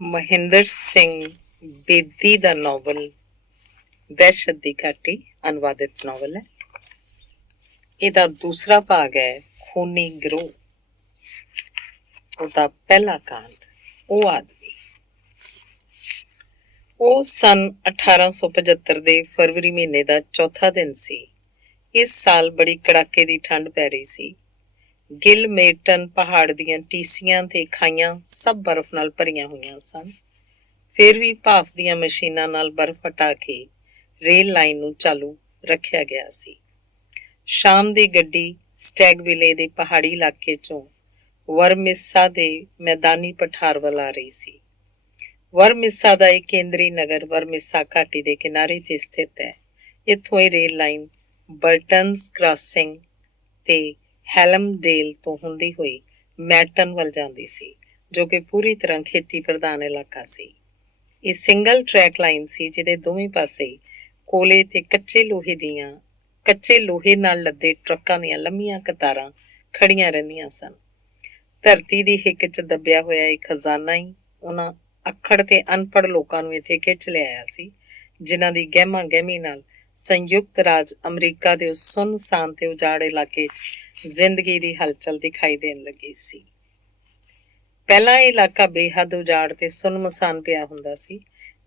ਮਹਿੰਦਰ ਸਿੰਘ ਬੇਦੀ ਦਾ novel ਦਹਿਸ਼ਤ ਦੀ ਘਾਟੀ ਅਨੁਵਾਦਿਤ ਨਾਵਲ ਹੈ। ਇਹਦਾ ਦੂਸਰਾ ਭਾਗ ਹੈ ਖੂਨੀ ਗਿਰੋਹ। ਉਹਦਾ ਪਹਿਲਾ ਕਾਂਡ ਉਹ ਆਦਮੀ। ਉਹ ਸਨ 1875 ਦੇ ਫਰਵਰੀ ਮਹੀਨੇ ਦਾ ਚੌਥਾ ਦਿਨ ਸੀ। ਇਸ ਸਾਲ ਬੜੀ ਕੜਾਕੇ ਦੀ ਠੰਡ ਪੈ ਰਹੀ ਸੀ। ਗਿਲ ਮੇਟਨ ਪਹਾੜ ਦੀਆਂ ਟੀਸੀਆਂ ਤੇ ਖਾਈਆਂ ਸਭ ਬਰਫ਼ ਨਾਲ ਭਰੀਆਂ ਹੋਈਆਂ ਸਨ। ਫਿਰ ਵੀ ਭਾਫ਼ ਦੀਆਂ ਮਸ਼ੀਨਾਂ ਨਾਲ ਬਰਫ਼ ਹਟਾ ਕੇ ਰੇਲ ਲਾਈਨ ਨੂੰ ਚਾਲੂ ਰੱਖਿਆ ਗਿਆ ਸੀ। ਸ਼ਾਮ ਦੀ ਗੱਡੀ ਸਟੈਗਵਿਲੇ ਦੇ ਪਹਾੜੀ ਇਲਾਕੇ ਚੋਂ ਵਰਮਿਸਾ ਦੇ ਮੈਦਾਨੀ ਪਠਾਰ ਵੱਲ ਆ ਰਹੀ ਸੀ। ਵਰਮਿਸਾ ਦਾ ਇਹ ਕੇਂਦਰੀ ਨਗਰ ਵਰਮਿਸਾ ਘਾਟੀ ਦੇ ਕਿਨਾਰੇ ਤੇ ਸਥਿਤ ਹੈ। ਇੱਥੋਂ ਇਹ ਰੇਲ ਲਾਈਨ ਬਰਟਨਸ ਕ੍ਰਾਸਿੰਗ ਤੇ ਹੈਲਮਡੇਲ ਤੋਂ ਹੁੰਦੀ ਹੋਈ ਮੈਟਨ ਵੱਲ ਜਾਂਦੀ ਸੀ, ਜੋ ਕਿ ਪੂਰੀ ਤਰ੍ਹਾਂ ਖੇਤੀ ਪ੍ਰਧਾਨ ਇਲਾਕਾ ਸੀ। ਇਹ ਸਿੰਗਲ ਟਰੈਕ ਲਾਈਨ ਸੀ, ਜਿਹਦੇ ਦੋਵੇਂ ਪਾਸੇ ਕੋਲੇ ਤੇ ਕੱਚੇ ਲੋਹੇ ਨਾਲ ਲੱਦੇ ਟਰੱਕਾਂ ਦੀਆਂ ਲੰਮੀਆਂ ਕਤਾਰਾਂ ਖੜੀਆਂ ਰਹਿੰਦੀਆਂ ਸਨ। ਧਰਤੀ ਦੀ ਹਿੱਕ 'ਚ ਦੱਬਿਆ ਹੋਇਆ ਇੱਕ ਖਜ਼ਾਨਾ ਹੀ ਉਹਨਾਂ ਅੱਖੜ ਤੇ ਅਨਪੜ੍ਹ ਲੋਕਾਂ ਨੂੰ ਇੱਥੇ ਖਿੱਚ ਲਿਆਇਆ ਸੀ, ਜਿਨ੍ਹਾਂ ਦੀ ਗਹਿਮਾ ਗਹਿਮੀ ਨਾਲ ਸੰਯੁਕਤ ਰਾਜ ਅਮਰੀਕਾ ਦੇ ਉਸ ਸੁੰਨਸਾਨ ਤੇ ਉਜਾੜ ਇਲਾਕੇ 'ਚ ਜ਼ਿੰਦਗੀ ਦੀ ਹਲਚਲ ਦਿਖਾਈ ਦੇਣ ਲੱਗੀ ਸੀ। ਪਹਿਲਾਂ ਇਹ ਇਲਾਕਾ ਬੇਹੱਦ ਉਜਾੜ ਤੇ ਸੁੰਨਮਸਾਨ ਪਿਆ ਹੁੰਦਾ ਸੀ।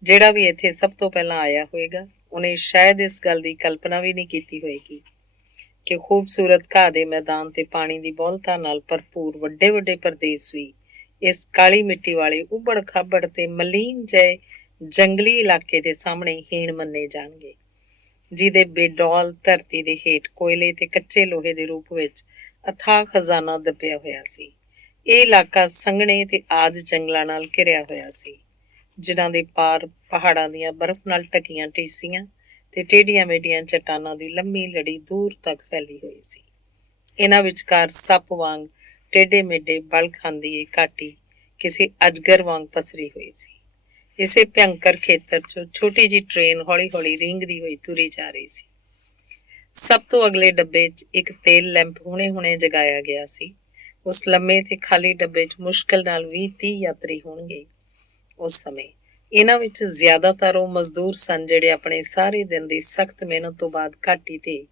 ਜਿਹੜਾ ਵੀ ਇੱਥੇ ਸਭ ਤੋਂ ਪਹਿਲਾਂ ਆਇਆ ਹੋਵੇਗਾ, ਉਹਨੇ ਸ਼ਾਇਦ ਇਸ ਗੱਲ ਦੀ ਕਲਪਨਾ ਵੀ ਨਹੀਂ ਕੀਤੀ ਹੋਏਗੀ ਕਿ ਖੂਬਸੂਰਤ ਘਾਹ ਦੇ ਮੈਦਾਨ ਤੇ ਪਾਣੀ ਦੀ ਬਹੁਲਤਾ ਨਾਲ ਭਰਪੂਰ ਵੱਡੇ ਵੱਡੇ ਪ੍ਰਦੇਸ਼ ਵੀ ਇਸ ਕਾਲੀ ਮਿੱਟੀ ਵਾਲੇ ਉਬੜ ਖਾਬੜ ਤੇ ਮਲੀਨ ਜਿਹੇ ਜੰਗਲੀ ਇਲਾਕੇ ਦੇ ਸਾਹਮਣੇ ਹੀਣ ਮੰਨੇ ਜਾਣਗੇ, ਜਿਹਦੇ ਬੇਡੌਲ ਧਰਤੀ ਦੇ ਹੇਠ ਕੋਇਲੇ ਤੇ ਕੱਚੇ ਲੋਹੇ ਦੇ ਰੂਪ ਵਿੱਚ ਅਥਾਹ ਖਜ਼ਾਨਾ ਦੱਬਿਆ ਹੋਇਆ ਸੀ। ਇਹ ਇਲਾਕਾ ਸੰਘਣੇ ਤੇ ਆਦ ਜੰਗਲਾਂ ਨਾਲ ਘਿਰਿਆ ਹੋਇਆ ਸੀ, ਜਿਨ੍ਹਾਂ ਦੇ ਪਾਰ ਪਹਾੜਾਂ ਦੀਆਂ ਬਰਫ਼ ਨਾਲ ਢਕੀਆਂ ਟੀਸੀਆਂ ਤੇ ਟੇਢੀਆਂ ਮੇਢੀਆਂ ਚੱਟਾਨਾਂ ਦੀ ਲੰਮੀ ਲੜੀ ਦੂਰ ਤੱਕ ਫੈਲੀ ਹੋਈ ਸੀ। ਇਹਨਾਂ ਵਿਚਕਾਰ ਸੱਪ ਵਾਂਗ ਟੇਢੇ ਮੇਢੇ ਬਲ ਖਾਂਦੀ ਇਹ ਘਾਟੀ ਕਿਸੇ ਅਜਗਰ ਵਾਂਗ ਪਸਰੀ ਹੋਈ ਸੀ। ਇਸੇ ਭਿਅੰਕਰ ਖੇਤਰ 'ਚੋਂ ਛੋਟੀ ਜਿਹੀ ਟ੍ਰੇਨ ਹੌਲੀ ਹੌਲੀ ਰੀਂਗਦੀ ਹੋਈ ਤੁਰੀ ਜਾ ਰਹੀ ਸੀ। ਸਭ ਤੋਂ ਅਗਲੇ ਡੱਬੇ 'ਚ ਇੱਕ ਤੇਲ ਲੈਂਪ ਹੁਣੇ ਜਗਾਇਆ ਗਿਆ ਸੀ। ਉਸ ਲੰਮੇ ਤੇ ਖਾਲੀ ਡੱਬੇ 'ਚ ਮੁਸ਼ਕਿਲ ਨਾਲ 20-30 ਯਾਤਰੀ ਹੋਣਗੇ। ਉਸ ਸਮੇਂ ਇਹਨਾਂ ਵਿੱਚ ਜ਼ਿਆਦਾਤਰ ਉਹ ਮਜ਼ਦੂਰ ਸਨ ਜਿਹੜੇ ਆਪਣੇ ਸਾਰੇ ਦਿਨ ਦੀ ਸਖਤ ਮਿਹਨਤ ਤੋਂ ਬਾਅਦ ਘਾਟੀ ਤੇ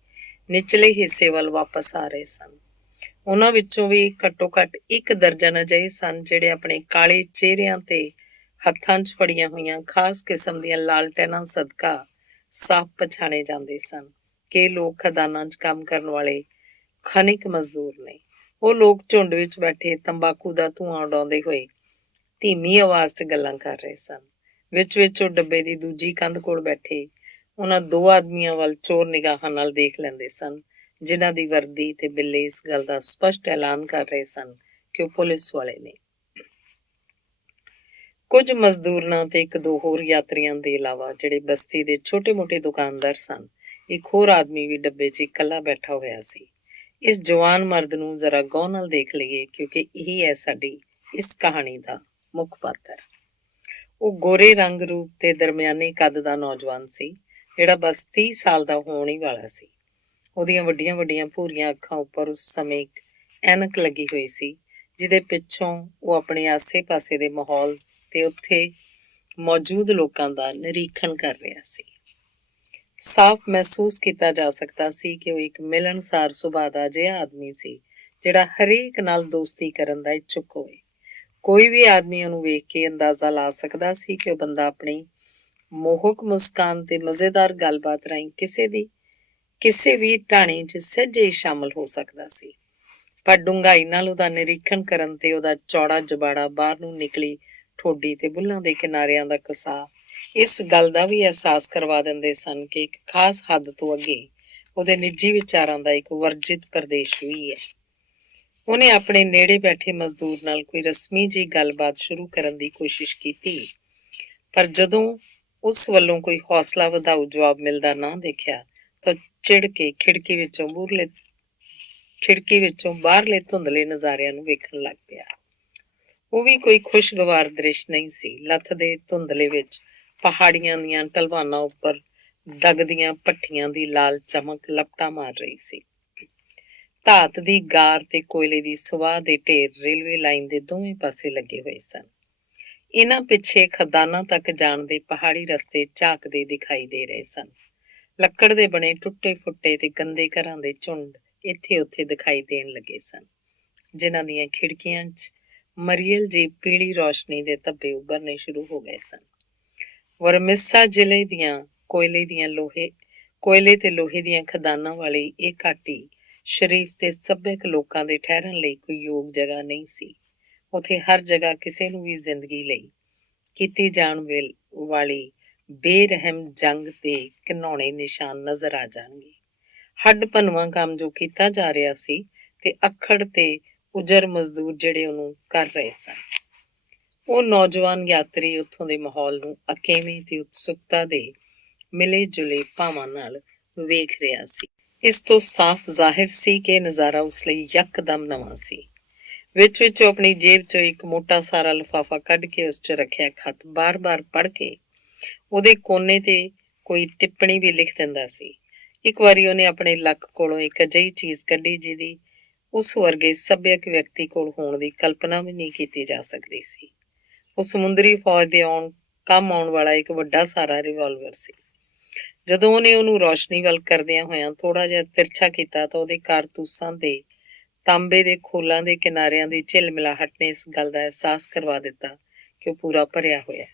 ਨਿਚਲੇ ਹਿੱਸੇ ਵੱਲ ਵਾਪਸ ਆ ਰਹੇ ਸਨ। ਉਹਨਾਂ ਵਿੱਚੋਂ ਵੀ ਘੱਟੋ ਘੱਟ 1 ਦਰਜਨ ਅਜਿਹੇ ਸਨ ਜਿਹੜੇ ਆਪਣੇ ਕਾਲੇ ਚਿਹਰਿਆਂ ਤੇ ਹੱਥਾਂ 'ਚ ਫੜੀਆਂ ਹੋਈਆਂ ਖਾਸ ਕਿਸਮ ਦੀਆਂ ਲਾਲਟੈਨਾਂ ਸਦਕਾ ਸਾਫ਼ ਪਛਾਣੇ ਜਾਂਦੇ ਸਨ ਕਿ ਲੋਕ ਖਦਾਨਾਂ 'ਚ ਕੰਮ ਕਰਨ ਵਾਲੇ ਖਣਿਕ ਮਜ਼ਦੂਰ ਨੇ। ਉਹ ਲੋਕ ਝੁੰਡ ਵਿੱਚ ਬੈਠੇ ਤੰਬਾਕੂ ਦਾ ਧੂੰਆਂ ਉਡਾਉਂਦੇ ਹੋਏ ਧੀਮੀ ਆਵਾਜ਼ 'ਚ ਗੱਲਾਂ ਕਰ ਰਹੇ ਸਨ। ਵਿੱਚ ਉਹ ਡੱਬੇ ਦੀ ਦੂਜੀ ਕੰਧ ਕੋਲ ਬੈਠੇ ਉਹਨਾਂ 2 ਆਦਮੀਆਂ ਵੱਲ ਚੋਰ ਨਿਗਾਹਾਂ ਨਾਲ ਦੇਖ ਲੈਂਦੇ ਸਨ, ਜਿਨ੍ਹਾਂ ਦੀ ਵਰਦੀ ਤੇ ਬਿੱਲੇ ਇਸ ਗੱਲ ਦਾ ਸਪਸ਼ਟ ਐਲਾਨ ਕਰ ਰਹੇ ਸਨ ਕਿ ਉਹ ਪੁਲਿਸ ਵਾਲੇ ਨੇ। ਕੁਝ ਮਜ਼ਦੂਰਾਂ ਤੇ 1-2 ਹੋਰ ਯਾਤਰੀਆਂ ਦੇ ਇਲਾਵਾ ਜਿਹੜੇ ਬਸਤੀ ਦੇ ਛੋਟੇ-ਮੋਟੇ ਦੁਕਾਨਦਾਰ ਸਨ, ਇੱਕ ਹੋਰ ਆਦਮੀ ਵੀ ਡੱਬੇ 'ਚ ਇਕੱਲਾ ਬੈਠਾ ਹੋਇਆ ਸੀ। ਇਸ ਜਵਾਨ ਮਰਦ ਨੂੰ ਜ਼ਰਾ ਗੌਰ ਨਾਲ ਦੇਖ ਲਈਏ, ਕਿਉਂਕਿ ਇਹੀ ਹੈ ਸਾਡੀ ਇਸ ਕਹਾਣੀ ਦਾ ਮੁੱਖ ਪਾਤਰ। ਉਹ ਗੋਰੇ ਰੰਗ ਰੂਪ ਤੇ ਦਰਮਿਆਨੇ ਕੱਦ ਦਾ ਨੌਜਵਾਨ ਸੀ, ਜਿਹੜਾ ਬਸ 30 ਸਾਲ ਦਾ ਹੋਣ ਹੀ ਵਾਲਾ ਸੀ। ਉਹਦੀਆਂ ਵੱਡੀਆਂ ਵੱਡੀਆਂ ਭੂਰੀਆਂ ਅੱਖਾਂ ਉੱਪਰ ਉਸ ਸਮੇਂ ਇੱਕ ਐਨਕ ਲੱਗੀ ਹੋਈ ਸੀ, ਜਿਹਦੇ ਪਿੱਛੋਂ ਉਹ ਆਪਣੇ ਆਸੇ-ਪਾਸੇ ਦੇ ਮਾਹੌਲ ਤੇ ਉੱਥੇ ਮੌਜੂਦ ਲੋਕਾਂ ਦਾ ਨਿਰੀਖਣ ਕਰ ਰਿਹਾ ਸੀ। ਸਾਫ਼ ਮਹਿਸੂਸ ਕੀਤਾ ਜਾ ਸਕਦਾ ਸੀ ਕਿ ਉਹ ਇੱਕ ਮਿਲਣਸਾਰ ਸੁਭਾਅ ਦਾ ਅਜਿਹਾ ਆਦਮੀ ਸੀ, ਜਿਹੜਾ ਹਰੇਕ ਨਾਲ ਦੋਸਤੀ ਕਰਨ ਦਾ ਇੱਛੁਕ ਹੋਵੇ। ਕੋਈ ਵੀ ਆਦਮੀ ਉਹਨੂੰ ਵੇਖ ਕੇ ਅੰਦਾਜ਼ਾ ਲਾ ਸਕਦਾ ਸੀ ਕਿ ਉਹ ਬੰਦਾ ਆਪਣੀ ਮੋਹਕ ਮੁਸਕਾਨ ਤੇ ਮਜ਼ੇਦਾਰ ਗੱਲਬਾਤ ਰਾਹੀਂ ਕਿਸੇ ਵੀ ਢਾਣੀ 'ਚ ਸਹਿਜੇ ਹੀ ਸ਼ਾਮਲ ਹੋ ਸਕਦਾ ਸੀ। ਪਰ ਡੂੰਘਾਈ ਨਾਲ ਉਹਦਾ ਨਿਰੀਖਣ ਕਰਨ ਤੇ ਉਹਦਾ ਚੌੜਾ ਜਬਾੜਾ, ਬਾਹਰ ਨੂੰ ਨਿਕਲੀ ਠੋਡੀ ਤੇ ਬੁੱਲ੍ਹਾਂ ਦੇ ਕਿਨਾਰਿਆਂ ਦਾ ਕਸਾ ਇਸ ਗੱਲ ਦਾ ਵੀ ਅਹਿਸਾਸ ਕਰਵਾ ਦਿੰਦੇ ਸਨ ਕਿ ਇੱਕ ਖਾਸ ਹੱਦ ਤੋਂ ਅੱਗੇ ਉਹਦੇ ਨਿੱਜੀ ਵਿਚਾਰਾਂ ਦਾ ਇੱਕ ਵਰਜਿਤ ਪ੍ਰਦੇਸ਼ ਵੀ ਹੈ। ਉਹਨੇ ਆਪਣੇ ਨੇੜੇ ਬੈਠੇ ਮਜ਼ਦੂਰ ਨਾਲ ਕੋਈ ਰਸਮੀ ਜਿਹੀ ਗੱਲਬਾਤ ਸ਼ੁਰੂ ਕਰਨ ਦੀ ਕੋਸ਼ਿਸ਼ ਕੀਤੀ, ਪਰ ਜਦੋਂ ਉਸ ਵੱਲੋਂ ਕੋਈ ਹੌਸਲਾ ਵਧਾਊ ਜਵਾਬ ਮਿਲਦਾ ਨਾ ਦੇਖਿਆ ਤਾਂ ਚਿੜ ਕੇ ਖਿੜਕੀ ਵਿੱਚੋਂ ਬਾਹਰਲੇ ਧੁੰਦਲੇ ਨਜ਼ਾਰਿਆਂ ਨੂੰ ਵੇਖਣ ਲੱਗ ਪਿਆ। ਉਹ ਵੀ ਕੋਈ ਖੁਸ਼ਗਵਾਰ ਦ੍ਰਿਸ਼ ਨਹੀਂ ਸੀ। ਲੱਥ ਦੇ ਧੁੰਦਲੇ ਵਿੱਚ ਪਹਾੜੀਆਂ ਦੀਆਂ ਢਲਵਾਨਾਂ ਉੱਪਰ ਦਗਦੀਆਂ ਭੱਠੀਆਂ ਦੀ ਲਾਲ ਚਮਕ ਲਪਟਾਂ ਮਾਰ ਰਹੀ ਸੀ। ਧਾਤ ਦੀ ਗਾਰ ਤੇ ਕੋਇਲੇ ਦੀ ਸੁਆਹ ਦੇ ਢੇਰ ਰੇਲਵੇ ਲਾਈਨ ਦੇ ਦੋਵੇਂ ਪਾਸੇ ਲੱਗੇ ਹੋਏ ਸਨ। ਇਹਨਾਂ ਪਿੱਛੇ ਖਦਾਨਾਂ ਤੱਕ ਜਾਣ ਦੇ ਪਹਾੜੀ ਰਸਤੇ ਝਾਕਦੇ ਦਿਖਾਈ ਦੇ ਰਹੇ ਸਨ। ਲੱਕੜ ਦੇ ਬਣੇ ਟੁੱਟੇ ਫੁੱਟੇ ਤੇ ਗੰਦੇ ਘਰਾਂ ਦੇ ਝੁੰਡ ਇੱਥੇ ਉੱਥੇ ਦਿਖਾਈ ਦੇਣ ਲੱਗੇ ਸਨ, ਜਿਨ੍ਹਾਂ ਦੀਆਂ ਖਿੜਕੀਆਂ 'ਚ ਮਰੀਅਲ ਜੀ ਪੀਲੀ ਰੌਸ਼ਨੀ ਦੇ ਧੱਬੇ ਉੱਭਰਨੇ ਸ਼ੁਰੂ ਹੋ ਗਏ ਸਨ। ਵਰਮਿਸਾ ਜ਼ਿਲ੍ਹੇ ਦੀਆਂ ਕੋਇਲੇ ਤੇ ਲੋਹੇ ਦੀਆਂ ਖਦਾਨਾਂ ਵਾਲੀ ਇਹ ਘਾਟੀ ਸ਼ਰੀਫ ਤੇ ਸੱਭਿਅਕ ਲੋਕਾਂ ਦੇ ਠਹਿਰਨ ਲਈ ਕੋਈ ਯੋਗ ਜਗ੍ਹਾ ਨਹੀਂ ਸੀ। ਉੱਥੇ ਹਰ ਜਗ੍ਹਾ ਕਿਸੇ ਨੂੰ ਵੀ ਜ਼ਿੰਦਗੀ ਲਈ ਕੀਤੀ ਜਾਣ ਵਾਲੀ ਬੇਰਹਿਮ ਜੰਗ ਦੇ ਘਿਨਾਉਣੇ ਨਿਸ਼ਾਨ ਨਜ਼ਰ ਆ ਜਾਣਗੇ। ਹੱਡ ਭੰਨਵਾਂ ਕੰਮ ਜੋ ਕੀਤਾ ਜਾ ਰਿਹਾ ਸੀ ਤੇ ਅੱਖੜ ਤੇ ਉਜਰ ਮਜ਼ਦੂਰ ਜਿਹੜੇ ਉਹਨੂੰ ਕਰ ਰਹੇ ਸਨ। ਉਹ ਨੌਜਵਾਨ ਯਾਤਰੀ ਉੱਥੋਂ ਦੇ ਮਾਹੌਲ ਨੂੰ ਅਕੇਵੇਂ ਤੇ ਉਤਸੁਕਤਾ ਦੇ ਮਿਲੇ ਜੁਲੇ ਭਾਵਾਂ ਨਾਲ ਵੇਖ ਰਿਹਾ ਸੀ। ਇਸ ਤੋਂ ਸਾਫ਼ ਜ਼ਾਹਿਰ ਸੀ ਕਿ ਇਹ ਨਜ਼ਾਰਾ ਉਸ ਲਈ ਯਕਦਮ ਨਵਾਂ ਸੀ। ਵਿੱਚ ਉਹ ਆਪਣੀ ਜੇਬ 'ਚੋਂ ਇੱਕ ਮੋਟਾ ਸਾਰਾ ਲਿਫਾਫਾ ਕੱਢ ਕੇ ਉਸ 'ਚ ਰੱਖਿਆ ਖੱਤ ਬਾਰ-ਬਾਰ ਪੜ੍ਹ ਕੇ ਉਹਦੇ ਕੋਨੇ ਤੇ ਕੋਈ ਟਿੱਪਣੀ ਵੀ ਲਿਖ ਦਿੰਦਾ ਸੀ। ਇੱਕ ਵਾਰੀ ਉਹਨੇ ਆਪਣੇ ਲੱਕ ਕੋਲੋਂ ਇੱਕ ਅਜਿਹੀ ਚੀਜ਼ ਕੱਢੀ ਜਿਹਦੀ ਉਸ ਵਰਗੇ ਸੱਭਿਅਕ ਵਿਅਕਤੀ ਕੋਲ ਹੋਣ ਦੀ ਕਲਪਨਾ ਵੀ ਨਹੀਂ ਕੀਤੀ ਜਾ ਸਕਦੀ ਸੀ। ਉਹ ਸਮੁੰਦਰੀ ਫੌਜ ਦੇ ਕੰਮ ਆਉਣ ਵਾਲਾ ਇੱਕ ਵੱਡਾ ਸਾਰਾ ਰਿਵਾਲਵਰ ਸੀ। ਜਦੋਂ ਉਹਨੇ ਉਹਨੂੰ ਰੌਸ਼ਨੀ ਵੱਲ ਕਰਦਿਆਂ ਹੋਇਆਂ ਥੋੜ੍ਹਾ ਜਿਹਾ ਤਿਰਛਾ ਕੀਤਾ ਤਾਂ ਉਹਦੇ ਕਾਰਤੂਸਾਂ ਦੇ ਤਾਂਬੇ ਦੇ ਖੋਲਾਂ ਦੇ ਕਿਨਾਰਿਆਂ ਦੀ ਝਿਲਮਿਲਾਹਟ ਨੇ ਇਸ ਗੱਲ ਦਾ ਅਹਿਸਾਸ ਕਰਵਾ ਦਿੱਤਾ ਕਿ ਉਹ ਪੂਰਾ ਭਰਿਆ ਹੋਇਆ।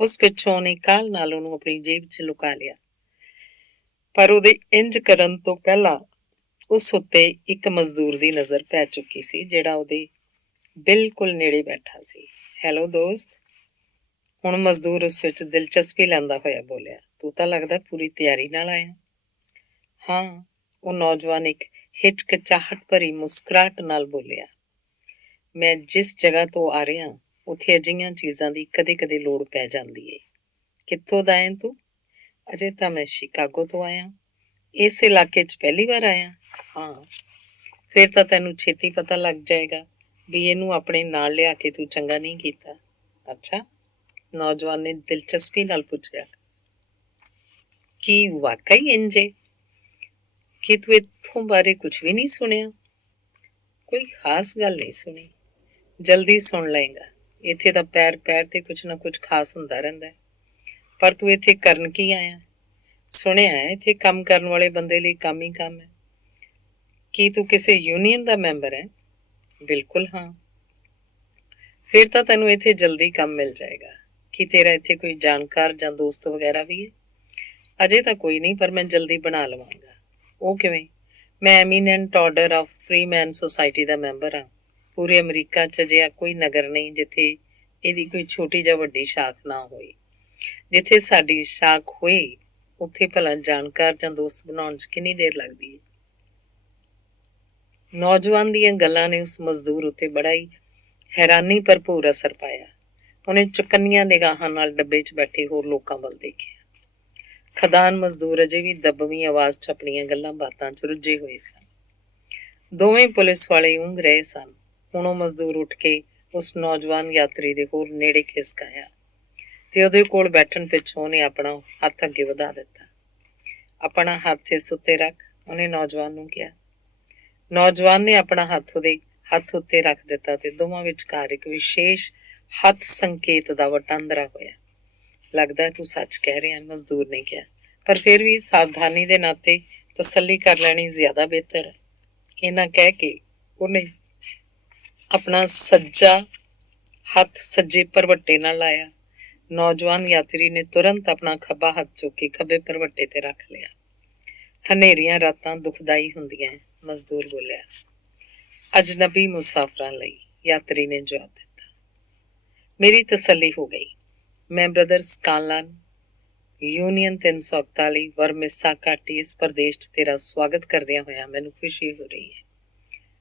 ਉਸ ਪਿੱਛੋਂ ਉਹਨੇ ਕਾਹਲ ਨਾਲ ਉਹਨੂੰ ਆਪਣੀ ਜੇਬ 'ਚ ਲੁਕਾ ਲਿਆ। ਪਰ ਉਹਦੇ ਇੰਜ ਕਰਨ ਤੋਂ ਪਹਿਲਾਂ ਉਸ ਉੱਤੇ ਇੱਕ ਮਜ਼ਦੂਰ ਦੀ ਨਜ਼ਰ ਪੈ ਚੁੱਕੀ ਸੀ, ਜਿਹੜਾ ਉਹਦੇ ਬਿਲਕੁਲ ਨੇੜੇ ਬੈਠਾ ਸੀ। ਹੈਲੋ ਦੋਸਤ, ਹੁਣ ਮਜ਼ਦੂਰ ਉਸ ਵਿੱਚ ਦਿਲਚਸਪੀ ਲੈਂਦਾ ਹੋਇਆ ਬੋਲਿਆ। ਤੂੰ ਤਾਂ ਲੱਗਦਾ ਪੂਰੀ ਤਿਆਰੀ ਨਾਲ ਆਇਆ। ਹਾਂ, ਉਹ ਨੌਜਵਾਨ ਇੱਕ ਹਿਚਕਚਾਹਟ ਭਰੀ ਮੁਸਕਰਾਹਟ ਨਾਲ ਬੋਲਿਆ। ਮੈਂ ਜਿਸ ਜਗ੍ਹਾ ਤੋਂ ਆ ਰਿਹਾ ਉੱਥੇ ਅਜਿਹੀਆਂ ਚੀਜ਼ਾਂ ਦੀ ਕਦੇ-ਕਦੇ ਲੋੜ ਪੈ ਜਾਂਦੀ ਏ। ਕਿੱਥੋਂ ਦਾ ਏਂ ਤੂੰ? ਅਜੇ ਤਾਂ ਮੈਂ ਸ਼ਿਕਾਗੋ ਤੋਂ ਆਇਆ। ਇਸ ਇਲਾਕੇ 'ਚ ਪਹਿਲੀ ਵਾਰ ਆਇਆ? ਹਾਂ। ਫਿਰ ਤਾਂ ਤੈਨੂੰ ਛੇਤੀ ਪਤਾ ਲੱਗ ਜਾਏਗਾ ਵੀ ਇਹਨੂੰ ਆਪਣੇ ਨਾਲ ਲਿਆ ਕੇ ਤੂੰ ਚੰਗਾ ਨਹੀਂ ਕੀਤਾ। ਅੱਛਾ? ਨੌਜਵਾਨ ਨੇ ਦਿਲਚਸਪੀ ਨਾਲ ਪੁੱਛਿਆ। ਕੀ ਵਾਕਈ ਇੰਜ ਏ ਕਿ ਤੂੰ ਇੱਥੋਂ ਬਾਰੇ ਕੁਝ ਵੀ ਨਹੀਂ ਸੁਣਿਆ? ਕੋਈ ਖਾਸ ਗੱਲ ਨਹੀਂ ਸੁਣੀ। ਜਲਦੀ ਸੁਣ ਲਏਗਾ। ਇੱਥੇ ਤਾਂ ਪੈਰ ਪੈਰ ਤੇ ਕੁਝ ਨਾ ਕੁਝ ਖਾਸ ਹੁੰਦਾ ਰਹਿੰਦਾ। ਪਰ ਤੂੰ ਇੱਥੇ ਕਰਨ ਕੀ ਆਇਆ? ਸੁਣਿਆ ਹੈ ਇੱਥੇ ਕੰਮ ਕਰਨ ਵਾਲੇ ਬੰਦੇ ਲਈ ਕੰਮ ਹੀ ਕੰਮ ਹੈ। ਕੀ ਤੂੰ ਕਿਸੇ ਯੂਨੀਅਨ ਦਾ ਮੈਂਬਰ ਹੈ? ਬਿਲਕੁਲ ਹਾਂ। ਫਿਰ ਤਾਂ ਤੈਨੂੰ ਇੱਥੇ ਜਲਦੀ ਕੰਮ ਮਿਲ ਜਾਏਗਾ। ਕੀ ਤੇਰਾ ਇੱਥੇ ਕੋਈ ਜਾਣਕਾਰ ਜਾਂ ਦੋਸਤ ਵਗੈਰਾ ਵੀ ਹੈ? ਅਜੇ ਤਾਂ ਕੋਈ ਨਹੀਂ, ਪਰ ਮੈਂ ਜਲਦੀ ਬਣਾ ਲਵਾਂਗਾ। ਉਹ ਕਿਵੇਂ? ਮੈਂ eminent order of Freeman society the member ਹਾਂ। ਪੂਰੇ ਅਮਰੀਕਾ 'ਚ ਅਜਿਹਾ ਕੋਈ ਨਗਰ ਨਹੀਂ ਜਿੱਥੇ ਇਹਦੀ ਕੋਈ ਛੋਟੀ ਜਾਂ ਵੱਡੀ ਸ਼ਾਖ ਨਾ ਹੋਏ। ਜਿੱਥੇ ਸਾਡੀ ਸ਼ਾਖ ਹੋਏ ਉੱਥੇ ਭਲਾ ਜਾਣਕਾਰ ਜਾਂ ਦੋਸਤ ਬਣਾਉਣ 'ਚ ਕਿੰਨੀ ਦੇਰ ਲੱਗਦੀ ਹੈ? ਨੌਜਵਾਨ ਦੀਆਂ ਗੱਲਾਂ ਨੇ ਉਸ ਮਜ਼ਦੂਰ ਉੱਤੇ ਬੜਾ ਹੀ ਹੈਰਾਨੀ ਭਰਪੂਰ ਅਸਰ ਪਾਇਆ। ਉਹਨੇ ਚੁਕੰਨੀਆਂ ਨਿਗਾਹਾਂ ਨਾਲ ਡੱਬੇ 'ਚ ਬੈਠੇ ਹੋਰ ਲੋਕਾਂ ਵੱਲ ਦੇਖਿਆ। ਖਦਾਨ ਮਜ਼ਦੂਰ ਅਜੇ ਵੀ ਦੱਬਵੀਂ ਆਵਾਜ਼ 'ਚ ਆਪਣੀਆਂ ਗੱਲਾਂ ਬਾਤਾਂ 'ਚ ਰੁੱਝੇ ਹੋਏ ਸਨ। ਦੋਵੇਂ ਪੁਲਿਸ ਵਾਲੇ ਉਂਘ ਰਹੇ ਸਨ। ਹੁਣ ਉਹ ਮਜ਼ਦੂਰ ਉੱਠ ਕੇ ਉਸ ਨੌਜਵਾਨ ਯਾਤਰੀ ਦੇ ਹੋਰ ਨੇੜੇ ਖਿਸਕ ਆਇਆ ਤੇ ਉਹਦੇ ਕੋਲ ਬੈਠਣ ਪਿੱਛੋਂ ਉਹਨੇ ਆਪਣਾ ਹੱਥ ਅੱਗੇ ਵਧਾ ਦਿੱਤਾ। ਆਪਣਾ ਹੱਥ ਇਸ ਉੱਤੇ ਰੱਖ, ਉਹਨੇ ਨੌਜਵਾਨ ਨੂੰ ਕਿਹਾ। ਨੌਜਵਾਨ ਨੇ ਆਪਣਾ ਹੱਥ ਉਹਦੇ ਹੱਥ ਉੱਤੇ ਰੱਖ ਦਿੱਤਾ ਤੇ ਦੋਵਾਂ ਵਿਚਕਾਰ ਇੱਕ ਵਿਸ਼ੇਸ਼ ਹੱਥ ਸੰਕੇਤ ਦਾ ਵਟਾਂਦਰਾ ਹੋਇਆ। ਲੱਗਦਾ ਤੂੰ ਸੱਚ ਕਹਿ ਰਿਹਾ, ਮਜ਼ਦੂਰ ਨੇ ਕਿਹਾ, ਪਰ ਫਿਰ ਵੀ ਸਾਵਧਾਨੀ ਦੇ ਨਾਤੇ ਤਸੱਲੀ ਕਰ ਲੈਣੀ ਜ਼ਿਆਦਾ ਬਿਹਤਰ ਹੈ। ਇਹਨਾਂ ਕਹਿ ਕੇ ਉਹਨੇ ਆਪਣਾ ਸੱਜਾ ਹੱਥ ਸੱਜੇ ਭਰਵੱਟੇ ਨਾਲ ਲਾਇਆ। ਨੌਜਵਾਨ ਯਾਤਰੀ ਨੇ ਤੁਰੰਤ ਆਪਣਾ ਖੱਬਾ ਹੱਥ ਚੁੱਕ ਕੇ ਖੱਬੇ ਭਰਵੱਟੇ ਤੇ ਰੱਖ ਲਿਆ। ਹਨੇਰੀਆਂ ਰਾਤਾਂ ਦੁਖਦਾਈ ਹੁੰਦੀਆਂ, ਮਜ਼ਦੂਰ ਬੋਲਿਆ। ਅਜਨਬੀ ਮੁਸਾਫਰਾਂ ਲਈ, ਯਾਤਰੀ ਨੇ ਜਵਾਬ ਦਿੱਤਾ। ਮੇਰੀ ਤਸੱਲੀ ਹੋ ਗਈ। ਮੈਂ ਬ੍ਰਦਰ ਸਕਾਨਲਨ, ਯੂਨੀਅਨ 341 ਵਰਮਿਸਾ ਘਾਟੀ ਇਸ ਪ੍ਰਦੇਸ਼ 'ਚ ਤੇਰਾ ਸਵਾਗਤ ਕਰਦਿਆਂ ਹੋਇਆਂ ਮੈਨੂੰ ਖੁਸ਼ੀ ਹੋ ਰਹੀ ਹੈ।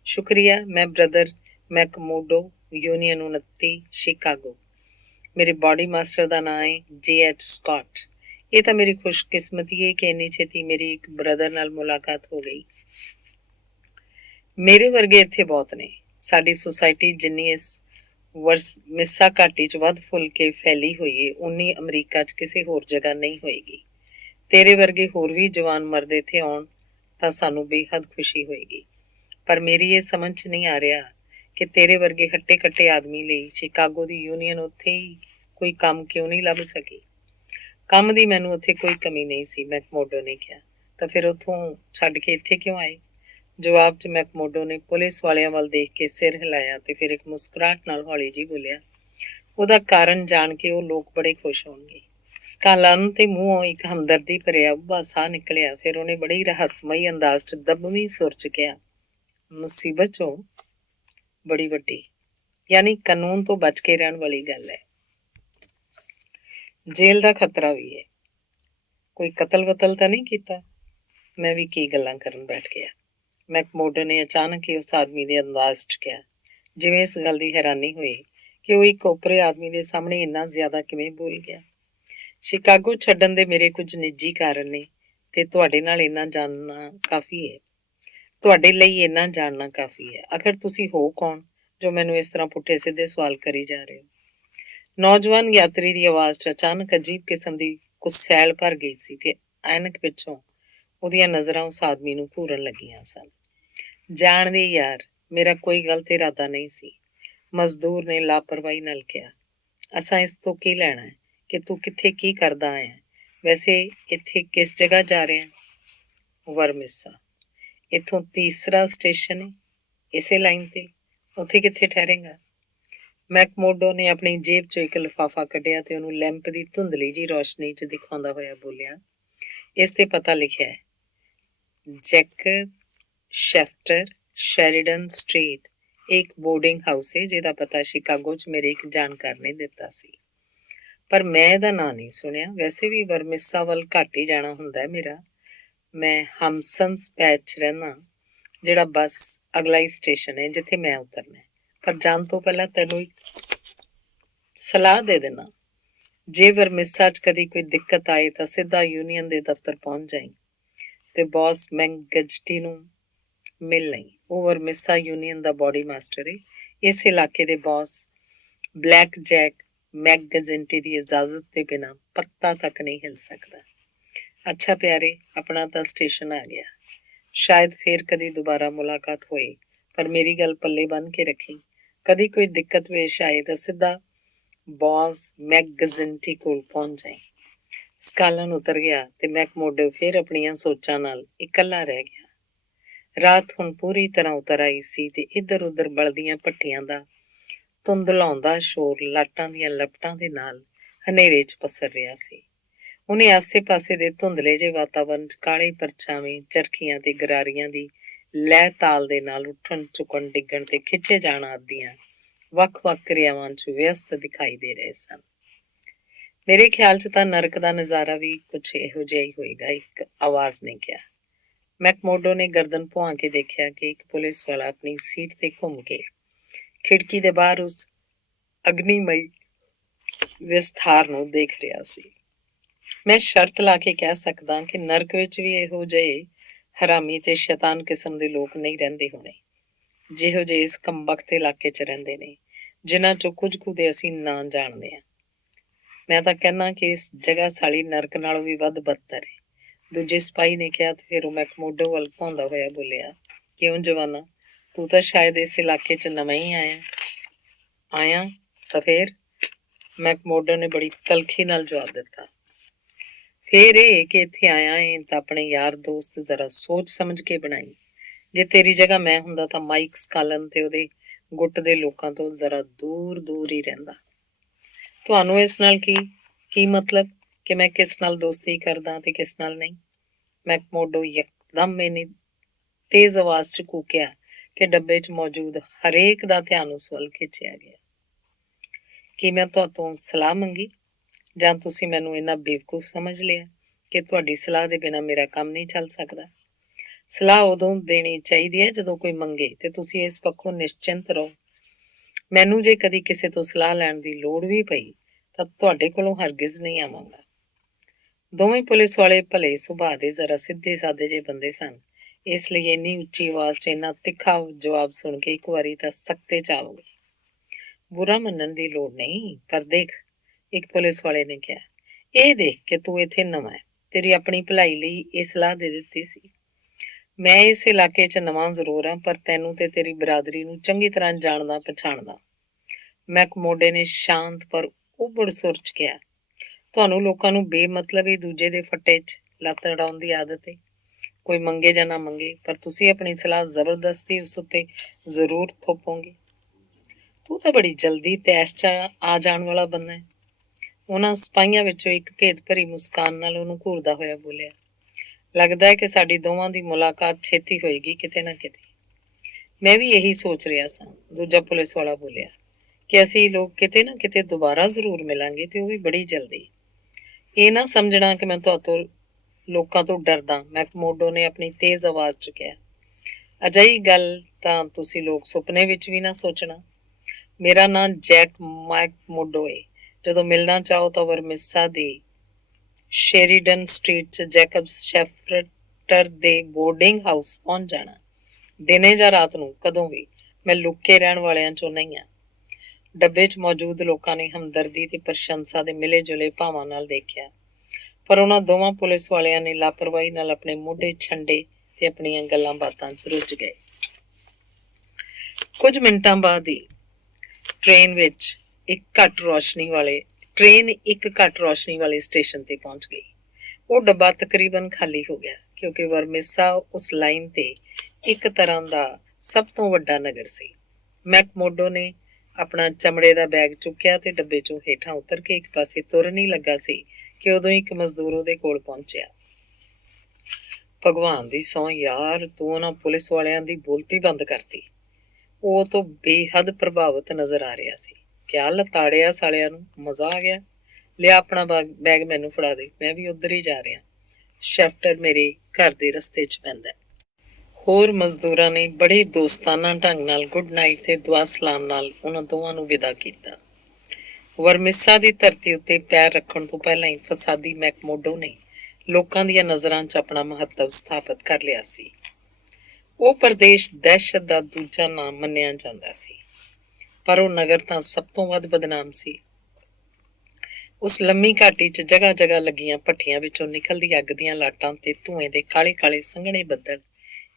ਸ਼ੁਕਰੀਆ। ਮੈਂ ਬ੍ਰਦਰ ਮੈਕਮੋਡੋ, ਯੂਨੀਅਨ 29 ਸ਼ਿਕਾਗੋ। ਮੇਰੇ ਬਾਡੀ ਮਾਸਟਰ ਦਾ ਨਾਂ ਹੈ J.H. ਸਕਾਟ। ਇਹ ਤਾਂ ਮੇਰੀ ਖੁਸ਼ਕਿਸਮਤੀ ਹੈ ਕਿ ਇੰਨੀ ਛੇਤੀ ਮੇਰੀ ਇੱਕ ਬ੍ਰਦਰ ਨਾਲ ਮੁਲਾਕਾਤ ਹੋ ਗਈ। ਮੇਰੇ ਵਰਗੇ ਇੱਥੇ ਬਹੁਤ ਨੇ। ਸਾਡੀ ਸੁਸਾਇਟੀ ਜਿੰਨੀ ਇਸ ਵਰਮਿਸਾ ਘਾਟੀ 'ਚ ਵੱਧ ਫੁੱਲ ਕੇ ਫੈਲੀ ਹੋਈ ਏ ਉਨੀ ਅਮਰੀਕਾ 'ਚ ਕਿਸੇ ਹੋਰ ਜਗ੍ਹਾ ਨਹੀਂ ਹੋਏਗੀ। ਤੇਰੇ ਵਰਗੇ ਹੋਰ ਵੀ ਜਵਾਨ ਮਰਦ ਇੱਥੇ ਆਉਣ ਤਾਂ ਸਾਨੂੰ ਬੇਹੱਦ ਖੁਸ਼ੀ ਹੋਏਗੀ। ਪਰ ਮੇਰੀ ਇਹ ਸਮਝ 'ਚ ਨਹੀਂ ਆ ਰਿਹਾ ਕਿ ਤੇਰੇ ਵਰਗੇ ਹੱਟੇ ਕੱਟੇ ਆਦਮੀ ਲਈ ਸ਼ਿਕਾਗੋ ਦੀ ਯੂਨੀਅਨ ਉੱਥੇ ਹੀ ਕੋਈ ਕੰਮ ਕਿਉਂ ਨਹੀਂ ਲੱਭ ਸਕੀ? ਕੰਮ ਦੀ ਮੈਨੂੰ ਉੱਥੇ ਕੋਈ ਕਮੀ ਨਹੀਂ ਸੀ, ਮੈਕਮੋਡੋ ਨੇ ਕਿਹਾ। ਤਾਂ ਫਿਰ ਉੱਥੋਂ ਛੱਡ ਕੇ ਇੱਥੇ ਕਿਉਂ ਆਏ? ਜਵਾਬ 'ਚ ਮੈਕਮੋਡੋ ਨੇ ਪੁਲਿਸ ਵਾਲਿਆਂ ਵੱਲ ਦੇਖ ਕੇ ਸਿਰ ਹਿਲਾਇਆ ਤੇ ਫਿਰ ਇੱਕ ਮੁਸਕਰਾਹਟ ਨਾਲ ਹੌਲੀ ਜਿਹੀ ਬੋਲਿਆ, ਉਹਦਾ ਕਾਰਨ ਜਾਣ ਕੇ ਉਹ ਲੋਕ ਬੜੇ ਖੁਸ਼ ਹੋਣਗੇ। ਸਕਾਲਨ ਤੇ ਮੂੰਹੋਂ ਇੱਕ ਹਮਦਰਦੀ ਭਰਿਆ ਉੱਭਾ ਸਾਹ ਨਿਕਲਿਆ। ਫਿਰ ਉਹਨੇ ਬੜੀ ਰਹੱਸਮਈ ਅੰਦਾਜ਼ 'ਚ ਦੱਬਵੀਂ ਸੁਰ 'ਚ ਕਿਹਾ, ਮੁਸੀਬਤ 'ਚੋਂ ਬੜੀ ਵੱਡੀ, ਯਾਨੀ ਕਾਨੂੰਨ ਤੋਂ ਬਚ ਕੇ ਰਹਿਣ ਵਾਲੀ ਗੱਲ ਹੈ। ਜੇਲ੍ਹ ਦਾ ਖਤਰਾ ਵੀ ਹੈ। ਕੋਈ ਕਤਲ-ਵਤਲ ਤਾਂ ਨਹੀਂ ਕੀਤਾ? ਮੈਂ ਵੀ ਕੀ ਗੱਲਾਂ ਕਰਨ ਬੈਠ ਗਿਆ। ਮੈਕਮੋਡੋ ਨੇ ਅਚਾਨਕ ਹੀ ਉਸ ਆਦਮੀ ਦੇ ਅੰਦਾਜ਼ 'ਚ ਕਿਹਾ, ਜਿਵੇਂ ਇਸ ਗੱਲ ਦੀ ਹੈਰਾਨੀ ਹੋਈ ਕਿ ਉਹ ਇੱਕ ਓਪਰੇ ਆਦਮੀ ਦੇ ਸਾਹਮਣੇ ਇੰਨਾ ਜ਼ਿਆਦਾ ਕਿਵੇਂ ਬੋਲ ਗਿਆ। ਸ਼ਿਕਾਗੋ ਛੱਡਣ ਦੇ ਮੇਰੇ ਕੁਝ ਨਿੱਜੀ ਕਾਰਨ ਨੇ ਤੇ ਤੁਹਾਡੇ ਨਾਲ ਇੰਨਾ ਜਾਣਨਾ ਕਾਫੀ ਹੈ। ਤੁਹਾਡੇ ਲਈ ਇੰਨਾ ਜਾਣਨਾ ਕਾਫੀ ਹੈ। ਆਖਰ ਤੁਸੀਂ ਹੋ ਕੌਣ ਜੋ ਮੈਨੂੰ ਇਸ ਤਰ੍ਹਾਂ ਪੁੱਠੇ ਸਿੱਧੇ ਸਵਾਲ ਕਰੀ ਜਾ ਰਹੇ ਹੋ? ਨੌਜਵਾਨ ਯਾਤਰੀ ਦੀ ਆਵਾਜ਼ 'ਚ ਅਚਾਨਕ ਅਜੀਬ ਕਿਸਮ ਦੀ ਗੁਸੈਲ ਭਰ ਗਈ ਸੀ ਤੇ ਐਨਕ ਪਿੱਛੋਂ ਉਹਦੀਆਂ ਨਜ਼ਰਾਂ ਉਸ ਆਦਮੀ ਨੂੰ ਘੂਰਨ ਲੱਗੀਆਂ ਸਨ। ਜਾਣਦੇ ਯਾਰ, ਮੇਰਾ ਕੋਈ ਗਲਤ ਇਰਾਦਾ ਨਹੀਂ ਸੀ, ਮਜ਼ਦੂਰ ਨੇ ਲਾਪਰਵਾਹੀ ਨਾਲ ਕਿਹਾ। ਅਸਾਂ ਇਸ ਤੋਂ ਕੀ ਲੈਣਾ ਹੈ ਕਿ ਤੂੰ ਕਿੱਥੇ ਕੀ ਕਰਦਾ ਆਇਆ? ਵੈਸੇ ਇੱਥੇ ਕਿਸ ਜਗ੍ਹਾ ਜਾ ਰਿਹਾ? ਵਰਮਿਸਾ। ਇੱਥੋਂ ਤੀਸਰਾ ਸਟੇਸ਼ਨ ਹੈ, ਇਸੇ ਲਾਈਨ ਤੇ। ਉੱਥੇ ਕਿੱਥੇ ਠਹਿਰੇਗਾ? ਮੈਕਮੋਡੋ ਨੇ ਆਪਣੀ ਜੇਬ 'ਚੋਂ ਇੱਕ ਲਿਫਾਫਾ ਕੱਢਿਆ ਤੇ ਉਹਨੂੰ ਲੈਂਪ ਦੀ ਧੁੰਦਲੀ ਜਿਹੀ ਰੌਸ਼ਨੀ 'ਚ ਦਿਖਾਉਂਦਾ ਹੋਇਆ ਬੋਲਿਆ, ਇਸ ਤੇ ਪਤਾ ਲਿਖਿਆ ਹੈ, ਜੈਕਬ ਸ਼ੈਫਟਰ, ਸ਼ੈਰੀਡਨ ਸਟਰੀਟ। ਇੱਕ ਬੋਰਡਿੰਗ ਹਾਊਸ ਹੈ ਜਿਹਦਾ ਪਤਾ ਸ਼ਿਕਾਗੋ 'ਚ ਮੇਰੇ ਇੱਕ ਜਾਣਕਾਰ ਨੇ ਦਿੱਤਾ ਸੀ, ਪਰ ਮੈਂ ਇਹਦਾ ਨਾਂ ਨਹੀਂ ਸੁਣਿਆ। ਵੈਸੇ ਵੀ ਵਰਮਿਸਾ ਵੱਲ ਘੱਟ ਹੀ ਜਾਣਾ ਹੁੰਦਾ ਮੇਰਾ। ਮੈਂ ਹਮਸਨਸ ਪੈਚ 'ਚ ਰਹਿੰਦਾ, ਜਿਹੜਾ ਬੱਸ ਅਗਲਾ ਹੀ ਸਟੇਸ਼ਨ ਹੈ ਜਿੱਥੇ ਮੈਂ ਉਤਰਨਾ। ਪਰ ਜਾਣ ਤੋਂ ਪਹਿਲਾਂ ਤੈਨੂੰ ਇੱਕ ਸਲਾਹ ਦੇ ਦੇਣਾ, ਜੇ ਵਰਮਿਸਾ 'ਚ ਕਦੀ ਕੋਈ ਦਿੱਕਤ ਆਏ ਤਾਂ ਸਿੱਧਾ ਯੂਨੀਅਨ ਦੇ ਦਫ਼ਤਰ ਪਹੁੰਚ ਜਾਈਂ ਤੇ ਬੌਸ ਮੈਕਗਜਟੀ ਨੂੰ ਮਿਲ ਲਈ। ਉਹ ਵਰਮਿਸਾ ਯੂਨੀਅਨ ਦਾ ਬੋਡੀ ਮਾਸਟਰ ਹੈ। ਇਸ ਇਲਾਕੇ ਦੇ ਬੌਸ ਬਲੈਕ ਜੈਕ ਮੈਕਗਜਟੀ ਦੀ ਇਜਾਜ਼ਤ ਦੇ ਬਿਨਾਂ ਪੱਤਾ ਤੱਕ ਨਹੀਂ ਹਿਲ ਸਕਦਾ। ਅੱਛਾ ਪਿਆਰੇ, ਆਪਣਾ ਤਾਂ ਸਟੇਸ਼ਨ ਆ ਗਿਆ। ਸ਼ਾਇਦ ਫੇਰ ਕਦੀ ਦੁਬਾਰਾ ਮੁਲਾਕਾਤ ਹੋਏ, ਪਰ ਮੇਰੀ ਗੱਲ ਪੱਲੇ ਬੰਨ੍ਹ ਕੇ ਰੱਖੀ। ਕਦੀ ਕੋਈ ਦਿੱਕਤ ਪੇਸ਼ ਆਏ ਤਾਂ ਸਿੱਧਾ ਬੌਸ ਮੈਕਗਜਟੀ ਕੋਲ ਪਹੁੰਚ ਜਾਏ। ਸਕਾਲਨ ਉਤਰ ਗਿਆ ਤੇ ਮੈਕਮੋਡੋ ਫਿਰ ਆਪਣੀਆਂ ਸੋਚਾਂ ਨਾਲ ਇਕੱਲਾ ਰਹਿ ਗਿਆ। ਰਾਤ ਹੁਣ ਪੂਰੀ ਤਰ੍ਹਾਂ ਉਤਰ ਆਈ ਸੀ ਤੇ ਇੱਧਰ ਉੱਧਰ ਬਲਦੀਆਂ ਭੱਠੀਆਂ ਦਾ ਧੁੰਦਲਾਉਂਦਾ ਸ਼ੋਰ ਲਾਟਾਂ ਦੀਆਂ ਲਪਟਾਂ ਦੇ ਨਾਲ ਹਨੇਰੇ 'ਚ ਪਸਰ ਰਿਹਾ ਸੀ। ਉਹਨੇ ਆਸੇ-ਪਾਸੇ ਦੇ ਧੁੰਦਲੇ ਜਿਹੇ ਵਾਤਾਵਰਨ 'ਚ ਕਾਲੇ ਪਰਛਾਵੇਂ, ਚਰਖੀਆਂ ਤੇ ਗਰਾਰੀਆਂ ਦੀ ਲੈਅ ਤਾਲ ਦੇ ਨਾਲ ਉੱਠਣ, ਝੁਕਣ, ਡਿੱਗਣ ਤੇ ਖਿੱਚੇ ਜਾਣ ਆਦੀਆਂ ਵੱਖ-ਵੱਖ ਕਿਰਿਆਵਾਂ 'ਚ ਵਿਅਸਤ ਦਿਖਾਈ ਦੇ ਰਹੇ ਸਨ। ਮੇਰੇ ਖਿਆਲ 'ਚ ਤਾਂ ਨਰਕ ਦਾ ਨਜ਼ਾਰਾ ਵੀ ਕੁਛ ਇਹੋ ਜਿਹਾ ਹੀ ਹੋਏਗਾ, ਇੱਕ ਆਵਾਜ਼ ਨੇ ਕਿਹਾ। ਮੈਕਮੋਡੋ ਨੇ ਗਰਦਨ ਭੁਆ ਕੇ ਦੇਖਿਆ ਕਿ ਇੱਕ ਪੁਲਿਸ ਵਾਲਾ ਆਪਣੀ ਸੀਟ ਤੇ ਘੁੰਮ ਕੇ ਖਿੜਕੀ ਦੇ ਬਾਹਰ ਉਸ ਅਗਨੀਮਈ ਵਿਸਥਾਰ ਨੂੰ ਦੇਖ ਰਿਹਾ ਸੀ। ਮੈਂ ਸ਼ਰਤ ਲਾ ਕੇ ਕਹਿ ਸਕਦਾ ਕਿ ਨਰਕ ਵਿੱਚ ਵੀ ਇਹੋ ਜਿਹੇ ਹਰਾਮੀ ਤੇ ਸ਼ੈਤਾਨ ਕਿਸਮ ਦੇ ਲੋਕ ਨਹੀਂ ਰਹਿੰਦੇ ਹੋਣੇ, ਜਿਹੋ ਜਿਹੇ ਇਸ ਕੰਬਖਤ ਇਲਾਕੇ 'ਚ ਰਹਿੰਦੇ ਨੇ, ਜਿਨ੍ਹਾਂ 'ਚੋਂ ਕੁਝ ਕੁ ਦੇ ਅਸੀਂ ਨਾਂ ਜਾਣਦੇ ਹਾਂ। ਮੈਂ ਤਾਂ ਕਹਿੰਦਾ ਕਿ ਇਸ ਜਗ੍ਹਾ ਸਾਲੀ ਨਰਕ ਨਾਲੋਂ ਵੀ ਵੱਧ ਬਦਤਰ ਹੈ, ਦੂਜੇ ਸਿਪਾਹੀ ਨੇ ਕਿਹਾ। ਤੇ ਫਿਰ ਉਹ ਮੈਕਮੋਡੋ ਵੱਲ ਭੌਂਦਾ ਹੋਇਆ ਬੋਲਿਆ, ਕਿਉਂ ਜਵਾਨਾ, ਤੂੰ ਤਾਂ ਸ਼ਾਇਦ ਇਸ ਇਲਾਕੇ 'ਚ ਨਵਾਂ ਹੀ ਆਇਆ ਤਾਂ ਫਿਰ? ਮੈਕਮੋਡੋ ਨੇ ਬੜੀ ਤਲਖੀ ਨਾਲ ਜਵਾਬ ਦਿੱਤਾ, ਫੇਰ ਇਹ ਕਿ ਇੱਥੇ ਆਇਆ ਏ ਤਾਂ ਆਪਣੇ ਯਾਰ ਦੋਸਤ ਜ਼ਰਾ ਸੋਚ ਸਮਝ ਕੇ ਬਣਾਈ। ਜੇ ਤੇਰੀ ਜਗ੍ਹਾ ਮੈਂ ਹੁੰਦਾ ਤਾਂ ਮਾਈਕ ਸਕਾਲਨ ਤੇ ਉਹਦੇ ਗੁੱਟ ਦੇ ਲੋਕਾਂ ਤੋਂ ਜ਼ਰਾ ਦੂਰ ਦੂਰ ਹੀ ਰਹਿੰਦਾ। ਤੁਹਾਨੂੰ ਇਸ ਨਾਲ ਕੀ ਮਤਲਬ ਕਿ ਮੈਂ ਕਿਸ ਨਾਲ ਦੋਸਤੀ ਕਰਦਾ ਤੇ ਕਿਸ ਨਾਲ ਨਹੀਂ? ਮੈਕਮੋਡੋ ਯਕਦਮ ਇੰਨੀ ਤੇਜ਼ ਆਵਾਜ਼ 'ਚ ਕੂਕਿਆ ਕਿ ਡੱਬੇ 'ਚ ਮੌਜੂਦ ਹਰੇਕ ਦਾ ਧਿਆਨ ਉਸ ਵੱਲ ਖਿੱਚਿਆ ਗਿਆ। ਕੀ ਮੈਂ ਤੁਹਾਤੋਂ ਸਲਾਹ ਮੰਗੀ, ਜਾਂ ਤੁਸੀਂ ਮੈਨੂੰ ਇੰਨਾ ਬੇਵਕੂਫ ਸਮਝ ਲਿਆ ਕਿ ਤੁਹਾਡੀ ਸਲਾਹ ਦੇ ਬਿਨਾਂ ਮੇਰਾ ਕੰਮ ਨਹੀਂ ਚੱਲ ਸਕਦਾ? ਸਲਾਹ ਉਦੋਂ ਦੇਣੀ ਚਾਹੀਦੀ ਹੈ ਜਦੋਂ ਕੋਈ ਮੰਗੇ ਤੇ ਤੁਸੀਂ ਇਸ ਪੱਖੋਂ ਨਿਸ਼ਚਿੰਤ ਰਹੋ। ਮੈਨੂੰ ਜੇ ਕਦੀ ਕਿਸੇ ਤੋਂ ਸਲਾਹ ਲੈਣ ਦੀ ਲੋੜ ਵੀ ਪਈ ਤਾਂ ਤੁਹਾਡੇ ਕੋਲੋਂ ਹਰਗਿਜ਼ ਨਹੀਂ ਆਵਾਂਗਾ। ਦੋਵੇਂ ਪੁਲਿਸ ਵਾਲੇ ਭਲੇ ਸੁਭਾਅ ਦੇ ਜ਼ਰਾ ਸਿੱਧੇ ਸਾਦੇ ਜਿਹੇ ਬੰਦੇ ਸਨ, ਇਸ ਲਈ ਇੰਨੀ ਉੱਚੀ ਆਵਾਜ਼ 'ਚ ਇੰਨਾ ਤਿੱਖਾ ਜਵਾਬ ਸੁਣ ਕੇ ਇੱਕ ਵਾਰੀ ਤਾਂ ਸਖਤੇ 'ਚ ਆਵ ਗਏ। ਬੁਰਾ ਮੰਨਣ ਦੀ ਲੋੜ ਨਹੀਂ, ਪਰ ਦੇਖ, ਇੱਕ ਪੁਲਿਸ ਵਾਲੇ ਨੇ ਕਿਹਾ, ਇਹ ਦੇਖ ਕਿ ਤੂੰ ਇੱਥੇ ਨਵਾਂ ਹੈ, ਤੇਰੀ ਆਪਣੀ ਭਲਾਈ ਲਈ ਇਹ ਸਲਾਹ ਦੇ ਦਿੱਤੀ ਸੀ। ਮੈਂ ਇਸ ਇਲਾਕੇ 'ਚ ਨਵਾਂ ਜ਼ਰੂਰ ਹਾਂ, ਪਰ ਤੈਨੂੰ ਤੇ ਤੇਰੀ ਬਰਾਦਰੀ ਨੂੰ ਚੰਗੀ ਤਰ੍ਹਾਂ ਜਾਣਦਾ ਪਛਾਣਦਾ। ਮੈਕਮੋਡੇ ਨੇ ਸ਼ਾਂਤ ਪਰ ਉਬੜ ਸੁਰ 'ਚ ਕਿਹਾ, ਤੁਹਾਨੂੰ ਲੋਕਾਂ ਨੂੰ ਬੇਮਤਲਬ ਹੀ ਦੂਜੇ ਦੇ ਫੱਟੇ 'ਚ ਲੱਤ ਅੜਾਉਣ ਦੀ ਆਦਤ ਏ। ਕੋਈ ਮੰਗੇ ਜਾਂ ਨਾ ਮੰਗੇ, ਪਰ ਤੁਸੀਂ ਆਪਣੀ ਸਲਾਹ ਜ਼ਬਰਦਸਤੀ ਉਸ ਉੱਤੇ ਜ਼ਰੂਰ ਥੋਪੋਗੇ। ਤੂੰ ਤਾਂ ਬੜੀ ਜਲਦੀ ਤੈਸ਼ 'ਚ ਆ ਜਾਣ ਵਾਲਾ ਬੰਦਾ ਹੈ। ਉਹਨਾਂ ਸਿਪਾਹੀਆਂ ਵਿੱਚੋਂ ਇੱਕ ਭੇਦ ਭਰੀ ਮੁਸਕਾਨ ਨਾਲ ਉਹਨੂੰ ਘੂਰਦਾ ਹੋਇਆ ਬੋਲਿਆ, ਲੱਗਦਾ ਹੈ ਕਿ ਸਾਡੀ ਦੋਵਾਂ ਦੀ ਮੁਲਾਕਾਤ ਛੇਤੀ ਹੋਏਗੀ ਕਿਤੇ ਨਾ ਕਿਤੇ। ਮੈਂ ਵੀ ਇਹੀ ਸੋਚ ਰਿਹਾ ਸਾਂ, ਦੂਜਾ ਪੁਲਿਸ ਵਾਲਾ ਬੋਲਿਆ, ਕਿ ਅਸੀਂ ਲੋਕ ਕਿਤੇ ਨਾ ਕਿਤੇ ਦੁਬਾਰਾ ਜ਼ਰੂਰ ਮਿਲਾਂਗੇ, ਤੇ ਉਹ ਵੀ ਬੜੀ ਜਲਦੀ। ਇਹ ਨਾ ਸਮਝਣਾ ਕਿ ਮੈਂ ਤੁਹਾਤੋਂ ਲੋਕਾਂ ਤੋਂ ਡਰਦਾ, ਮੈਕਮੋਡੋ ਨੇ ਆਪਣੀ ਤੇਜ਼ ਆਵਾਜ਼ 'ਚ ਕਿਹਾ। ਅਜਿਹੀ ਗੱਲ ਤਾਂ ਤੁਸੀਂ ਲੋਕ ਸੁਪਨੇ ਵਿੱਚ ਵੀ ਨਾ ਸੋਚਣਾ। ਮੇਰਾ ਨਾਂ ਜੈਕ ਮੈਕਮੋਡੋ ਏ। ਜਦੋਂ ਮਿਲਣਾ ਚਾਹੋ ਤਾਂ ਵਰਮਿਸਾ ਦੀ ਸ਼ੇਰੀਡਨ ਸਟਰੀਟ 'ਚ ਜੈਕਬਸ ਸ਼ੈਫਰਟਰ ਦੇ ਬੋਰਡਿੰਗ ਹਾਊਸ ਪਹੁੰਚ ਜਾਣਾ। ਦਿਨੇ ਜਾਂ ਰਾਤ ਨੂੰ, ਕਦੋਂ ਵੀ। ਮੈਂ ਲੁੱਕੇ ਰਹਿਣ ਵਾਲਿਆਂ 'ਚੋਂ ਨਹੀਂ ਹਾਂ। ਡੱਬੇ 'ਚ ਮੌਜੂਦ ਲੋਕਾਂ ਨੇ ਹਮਦਰਦੀ ਤੇ ਪ੍ਰਸ਼ੰਸਾ ਦੇ ਮਿਲੇ ਜੁਲੇ ਭਾਵਾਂ ਨਾਲ ਦੇਖਿਆ, ਪਰ ਉਹਨਾਂ ਦੋਵਾਂ ਪੁਲਿਸ ਵਾਲਿਆਂ ਨੇ ਲਾਪਰਵਾਹੀ ਨਾਲ ਆਪਣੇ ਮੋਢੇ ਛੰਡੇ ਤੇ ਆਪਣੀਆਂ ਗੱਲਾਂ ਬਾਤਾਂ 'ਚ ਰੁੱਝ ਗਏ। ਕੁਝ ਮਿੰਟਾਂ ਬਾਅਦ ਹੀ ਟ੍ਰੇਨ ਇੱਕ ਘੱਟ ਰੋਸ਼ਨੀ ਵਾਲੇ ਸਟੇਸ਼ਨ ਤੇ ਪਹੁੰਚ ਗਈ। ਉਹ ਡੱਬਾ ਤਕਰੀਬਨ ਖਾਲੀ ਹੋ ਗਿਆ, ਕਿਉਂਕਿ ਵਰਮਿਸਾ ਉਸ ਲਾਈਨ ਤੇ ਇੱਕ ਤਰ੍ਹਾਂ ਦਾ ਸਭ ਤੋਂ ਵੱਡਾ ਨਗਰ ਸੀ। ਮੈਕਮੋਡੋ ਨੇ ਆਪਣਾ ਚਮੜੇ ਦਾ ਬੈਗ ਚੁੱਕਿਆ ਤੇ ਡੱਬੇ 'ਚੋਂ ਹੇਠਾਂ ਉਤਰ ਕੇ ਇੱਕ ਪਾਸੇ ਤੁਰਨ ਹੀ ਲੱਗਾ ਸੀ ਕਿ ਉਦੋਂ ਇੱਕ ਮਜ਼ਦੂਰ ਉਹਦੇ ਕੋਲ ਪਹੁੰਚਿਆ। ਭਗਵਾਨ ਦੀ ਸਹੁੰ ਯਾਰ, ਤੂੰ ਉਹਨਾਂ ਪੁਲਿਸ ਵਾਲਿਆਂ ਦੀ ਬੋਲਤੀ ਬੰਦ ਕਰਤੀ। ਉਹ ਤੋਂ ਬੇਹੱਦ ਪ੍ਰਭਾਵਿਤ ਨਜ਼ਰ ਆ ਰਿਹਾ ਸੀ। ਕਿਆ ਲਤਾੜਿਆ ਸਾਲਿਆਂ ਨੂੰ, ਮਜ਼ਾ ਆ ਗਿਆ। ਲਿਆ ਆਪਣਾ ਬੈਗ ਮੈਨੂੰ ਫੜਾ ਦੇ, ਮੈਂ ਵੀ ਉੱਧਰ ਹੀ ਜਾ ਰਿਹਾ। ਸ਼ੈਫਟਰ ਮੇਰੇ ਘਰ ਦੇ ਰਸਤੇ 'ਚ ਪੈਂਦਾ। ਹੋਰ ਮਜ਼ਦੂਰਾਂ ਨੇ ਬੜੇ ਦੋਸਤਾਨਾ ਢੰਗ ਨਾਲ ਗੁੱਡ ਨਾਈਟ ਤੇ ਦੁਆ ਸਲਾਮ ਨਾਲ ਉਹਨਾਂ ਦੋਵਾਂ ਨੂੰ ਵਿਦਾ ਕੀਤਾ। ਵਰਮਿਸਾ ਦੀ ਧਰਤੀ ਉੱਤੇ ਪੈਰ ਰੱਖਣ ਤੋਂ ਪਹਿਲਾਂ ਹੀ ਫਸਾਦੀ ਮੈਕਮੋਡੋ ਨੇ ਲੋਕਾਂ ਦੀਆਂ ਨਜ਼ਰਾਂ 'ਚ ਆਪਣਾ ਮਹੱਤਵ ਸਥਾਪਿਤ ਕਰ ਲਿਆ ਸੀ। ਉਹ ਪ੍ਰਦੇਸ਼ ਦਹਿਸ਼ਤ ਦਾ ਦੂਜਾ ਨਾਮ ਮੰਨਿਆ ਜਾਂਦਾ ਸੀ, ਪਰ ਉਹ ਨਗਰ ਤਾਂ ਸਭ ਤੋਂ ਵੱਧ ਬਦਨਾਮ ਸੀ। ਉਸ ਲੰਮੀ ਘਾਟੀ 'ਚ ਜਗ੍ਹਾ ਜਗ੍ਹਾ ਲੱਗੀਆਂ ਭੱਠੀਆਂ ਵਿੱਚੋਂ ਨਿਕਲਦੀ ਅੱਗ ਦੀਆਂ ਲਾਟਾਂ ਤੇ ਧੂਏ ਦੇ ਕਾਲੇ ਕਾਲੇ ਸੰਘਣੇ ਬੱਦਲ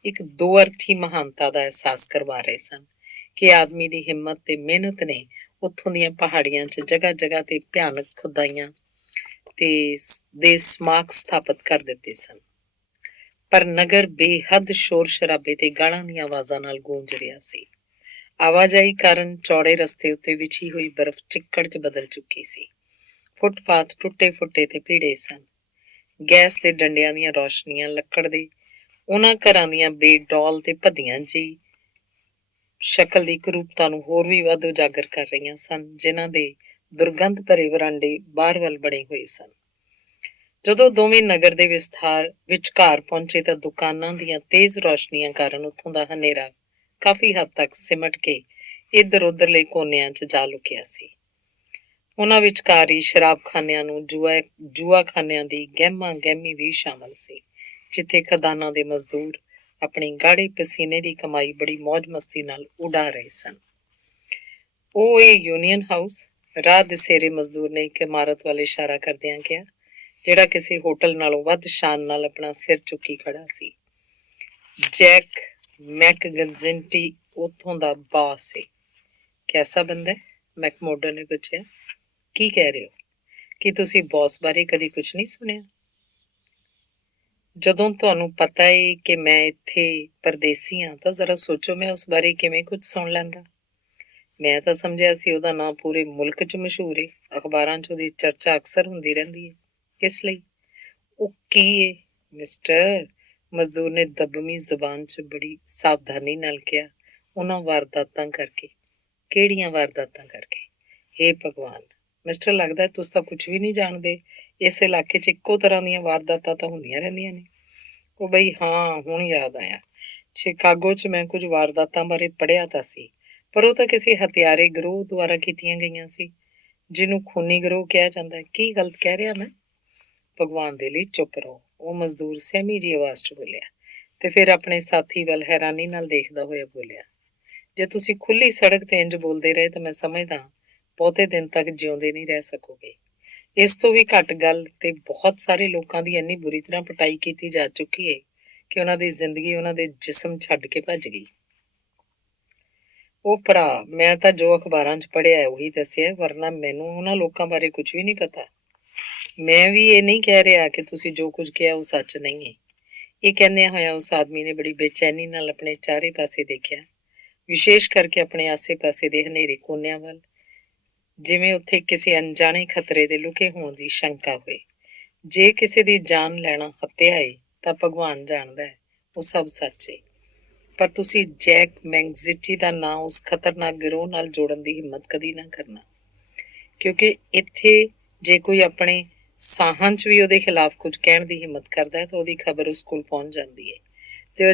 ਇੱਕ ਦੋ ਅਰਥੀ ਮਹਾਨਤਾ ਦਾ ਅਹਿਸਾਸ ਕਰਵਾ ਰਹੇ ਸਨ ਕਿ ਆਦਮੀ ਦੀ ਹਿੰਮਤ ਤੇ ਮਿਹਨਤ ਨੇ ਉੱਥੋਂ ਦੀਆਂ ਪਹਾੜੀਆਂ 'ਚ ਜਗ੍ਹਾ ਜਗ੍ਹਾ ਤੇ ਭਿਆਨਕ ਖੁਦਾਈਆਂ ਦੇ ਸਮਾਰਕ ਸਥਾਪਿਤ ਕਰ ਦਿੱਤੇ ਸਨ। ਪਰ ਨਗਰ ਬੇਹੱਦ ਸ਼ੋਰ ਸ਼ਰਾਬੇ ਤੇ ਗਾਲਾਂ ਦੀਆਂ ਆਵਾਜ਼ਾਂ ਨਾਲ ਗੂੰਜ ਰਿਹਾ ਸੀ। ਆਵਾਜਾਈ ਕਾਰਨ ਚੌੜੇ ਰਸਤੇ ਉੱਤੇ ਵਿਛੀ ਹੋਈ ਬਰਫ਼ ਚਿੱਕੜ 'ਚ ਬਦਲ ਚੁੱਕੀ ਸੀ। ਫੁੱਟਪਾਥ ਟੁੱਟੇ ਫੁੱਟੇ ਤੇ ਭੀੜੇ ਸਨ। ਗੈਸ ਦੇ ਡੰਡਿਆਂ ਦੀਆਂ ਰੌਸ਼ਨੀਆਂ ਲੱਕੜ ਦੇ ਉਹਨਾਂ ਘਰਾਂ ਦੀਆਂ ਬੇਡੌਲ ਤੇ ਭੱਦੀਆਂ ਜਿਹੀ ਸ਼ਕਲ ਦੀ ਕਰੂਪਤਾ ਨੂੰ ਹੋਰ ਵੀ ਵੱਧ ਉਜਾਗਰ ਕਰ ਰਹੀਆਂ ਸਨ, ਜਿਨ੍ਹਾਂ ਦੇ ਦੁਰਗੰਧ ਭਰੇ ਵਰਾਂਡੇ ਬਾਹਰ ਵੱਲ ਬਣੇ ਹੋਏ ਸਨ। ਜਦੋਂ ਦੋਵੇਂ ਨਗਰ ਦੇ ਵਿਚਕਾਰ ਪਹੁੰਚੇ ਤਾਂ ਦੁਕਾਨਾਂ ਦੀਆਂ ਤੇਜ਼ ਰੌਸ਼ਨੀਆਂ ਕਾਰਨ ਉੱਥੋਂ ਦਾ ਹਨੇਰਾ ਕਾਫੀ ਹੱਦ ਤੱਕ ਸਿਮਟ ਕੇ ਇੱਧਰ ਉੱਧਰਲੇ ਕੋਨਿਆਂ 'ਚ ਜਾ ਲੁਕਿਆ ਸੀ। ਉਹਨਾਂ ਵਿਚਕਾਰ ਹੀ ਸ਼ਰਾਬਖਾਨਿਆਂ ਨੂੰ ਜੂਆਖਾਨਿਆਂ ਦੀ ਗਹਿਮਾ ਗਹਿਮੀ ਵੀ ਸ਼ਾਮਲ ਸੀ, ਜਿੱਥੇ ਖਦਾਨਾਂ ਦੇ ਮਜ਼ਦੂਰ ਆਪਣੀ ਗਾੜੇ ਪਸੀਨੇ ਦੀ ਕਮਾਈ ਬੜੀ ਮੌਜ ਮਸਤੀ ਨਾਲ ਉਡਾ ਰਹੇ ਸਨ। ਉਹ ਇਹ ਯੂਨੀਅਨ ਹਾਊਸ, ਰਾਹ ਦਸੇਰੇ ਮਜ਼ਦੂਰ ਨੇ ਇੱਕ ਇਮਾਰਤ ਵੱਲ ਇਸ਼ਾਰਾ ਕਰਦਿਆਂ ਕਿਹਾ, ਜਿਹੜਾ ਕਿਸੇ ਹੋਟਲ ਨਾਲੋਂ ਵੱਧ ਸ਼ਾਨ ਨਾਲ ਆਪਣਾ ਸਿਰ ਚੁੱਕੀ ਖੜਾ ਸੀ। ਜੈਕ ਮੈਕਗਿੰਟੀ ਉੱਥੋਂ ਦਾ ਬਾਸ ਸੀ। ਕੈਸਾ ਬੰਦਾ ਹੈ? ਮੈਕਮੋਡੋ ਨੇ ਪੁੱਛਿਆ। ਕੀ ਕਹਿ ਰਹੇ ਹੋ? ਕੀ ਤੁਸੀਂ ਬੌਸ ਬਾਰੇ ਕਦੀ ਕੁਝ ਨਹੀਂ ਸੁਣਿਆ? ਜਦੋਂ ਤੁਹਾਨੂੰ ਪਤਾ ਏ ਕਿ ਮੈਂ ਇੱਥੇ ਪਰਦੇਸੀ ਹਾਂ ਤਾਂ ਜ਼ਰਾ ਸੋਚੋ ਮੈਂ ਉਸ ਬਾਰੇ ਕਿਵੇਂ ਕੁਝ ਸੁਣ ਲੈਂਦਾ। ਮੈਂ ਤਾਂ ਸਮਝਿਆ ਸੀ ਉਹਦਾ ਨਾਂ ਪੂਰੇ ਮੁਲਕ 'ਚ ਮਸ਼ਹੂਰ ਏ, ਅਖਬਾਰਾਂ 'ਚ ਉਹਦੀ ਚਰਚਾ ਅਕਸਰ ਹੁੰਦੀ ਰਹਿੰਦੀ ਏ। ਕਿਸ ਲਈ? ਉਹ ਕੀ ਏ ਮਿਸਟਰ? ਮਜ਼ਦੂਰ ਨੇ ਦੱਬਵੀਂ ਜ਼ਬਾਨ 'ਚ ਬੜੀ ਸਾਵਧਾਨੀ ਨਾਲ ਕਿਹਾ। ਉਹਨਾਂ ਵਾਰਦਾਤਾਂ ਕਰਕੇ। ਕਿਹੜੀਆਂ ਵਾਰਦਾਤਾਂ ਕਰਕੇ? ਹੇ ਭਗਵਾਨ ਮਿਸਟਰ, ਲੱਗਦਾ ਤੁਸੀਂ ਤਾਂ ਕੁਝ ਵੀ ਨਹੀਂ ਜਾਣਦੇ। ਇਸ ਇਲਾਕੇ 'ਚ ਇੱਕੋ ਤਰ੍ਹਾਂ ਦੀਆਂ ਵਾਰਦਾਤਾਂ ਤਾਂ ਹੁੰਦੀਆਂ ਰਹਿੰਦੀਆਂ ਨੇ। ਉਹ ਬਈ ਹਾਂ, ਹੁਣ ਯਾਦ ਆਇਆ। ਸ਼ਿਕਾਗੋ 'ਚ ਮੈਂ ਕੁਝ ਵਾਰਦਾਤਾਂ ਬਾਰੇ ਪੜ੍ਹਿਆ ਤਾਂ ਸੀ, ਪਰ ਉਹ ਤਾਂ ਕਿਸੇ ਹਥਿਆਰੇ ਗਰੋਹ ਦੁਆਰਾ ਕੀਤੀਆਂ ਗਈਆਂ ਸੀ, ਜਿਹਨੂੰ ਖੂਨੀ ਗਰੋਹ ਕਿਹਾ ਜਾਂਦਾ। ਕੀ ਗਲਤ ਕਹਿ ਰਿਹਾ ਮੈਂ? ਭਗਵਾਨ ਦੇ ਲਈ ਚੁੱਪ ਰਹੋ, ਉਹ ਮਜ਼ਦੂਰ ਸਹਿਮੀ ਜਿਹੀ ਆਵਾਜ਼ 'ਚ ਬੋਲਿਆ, ਤੇ ਫਿਰ ਆਪਣੇ ਸਾਥੀ ਵੱਲ ਹੈਰਾਨੀ ਨਾਲ ਦੇਖਦਾ ਹੋਇਆ ਬੋਲਿਆ, ਜੇ ਤੁਸੀਂ ਖੁੱਲ੍ਹੀ ਸੜਕ ਤੇ ਇੰਝ ਬੋਲਦੇ ਰਹੇ ਤਾਂ ਮੈਂ ਸਮਝਦਾ ਬਹੁਤੇ ਦਿਨ ਤੱਕ ਜਿਉਂਦੇ ਨਹੀਂ ਰਹਿ ਸਕੋਗੇ। ਇਸ ਤੋਂ ਵੀ ਘੱਟ ਗੱਲ ਤੇ ਬਹੁਤ ਸਾਰੇ ਲੋਕਾਂ ਦੀ ਇੰਨੀ ਬੁਰੀ ਤਰ੍ਹਾਂ ਪਿਟਾਈ ਕੀਤੀ ਜਾ ਚੁੱਕੀ ਹੈ ਕਿ ਉਹਨਾਂ ਦੀ ਜ਼ਿੰਦਗੀ ਉਹਨਾਂ ਦੇ ਜਿਸਮ ਛੱਡ ਕੇ ਭੱਜ ਗਈ। ਉਹ ਭਰਾ, ਮੈਂ ਤਾਂ ਜੋ ਅਖਬਾਰਾਂ 'ਚ ਪੜ੍ਹਿਆ ਉਹੀ ਦੱਸਿਆ, ਵਰਨਾ ਮੈਨੂੰ ਉਹਨਾਂ ਲੋਕਾਂ ਬਾਰੇ ਕੁਝ ਵੀ ਨਹੀਂ ਪਤਾ। ਮੈਂ ਵੀ ਇਹ ਨਹੀਂ ਕਹਿ ਰਿਹਾ ਕਿ ਤੁਸੀਂ ਜੋ ਕੁਝ ਕਿਹਾ ਉਹ ਸੱਚ ਨਹੀਂ ਹੈ। ਇਹ ਕਹਿੰਦਿਆਂ ਹੋਇਆ ਉਸ ਆਦਮੀ ਨੇ ਬੜੀ ਬੇਚੈਨੀ ਨਾਲ ਆਪਣੇ ਚਾਰੇ ਪਾਸੇ ਦੇਖਿਆ, ਵਿਸ਼ੇਸ਼ ਕਰਕੇ ਆਪਣੇ ਆਸੇ-ਪਾਸੇ ਦੇ ਹਨੇਰੇ ਕੋਨਿਆਂ ਵੱਲ, ਜਿਵੇਂ ਉੱਥੇ ਕਿਸੇ ਅਣਜਾਣੇ ਖਤਰੇ ਦੇ ਲੁਕੇ ਹੋਣ ਦੀ ਸ਼ੰਕਾ ਹੋਏ। ਜੇ ਕਿਸੇ ਦੀ ਜਾਨ ਲੈਣਾ ਹੱਤਿਆ ਏ ਤਾਂ ਭਗਵਾਨ ਜਾਣਦਾ ਹੈ ਉਹ ਸਭ ਸੱਚ ਏ, ਪਰ ਤੁਸੀਂ ਜੈਕ ਮੈਂਗਜ਼ੀਟੀ ਦਾ ਨਾਂ ਉਸ ਖਤਰਨਾਕ ਗਿਰੋਹ ਨਾਲ ਜੋੜਨ ਦੀ ਹਿੰਮਤ ਕਦੀ ਨਾ ਕਰਨਾ, ਕਿਉਂਕਿ ਇੱਥੇ ਜੇ ਕੋਈ ਆਪਣੇ ਸਾਹਾਂ 'ਚ ਵੀ ਉਹਦੇ ਖਿਲਾਫ ਕੁਝ ਕਹਿਣ ਦੀ ਹਿੰਮਤ ਕਰਦਾ ਹੈ ਤਾਂ ਉਹਦੀ ਖਬਰ ਉਸ ਕੋਲ ਪਹੁੰਚ ਜਾਂਦੀ ਹੈ, ਤੇ ਉਹ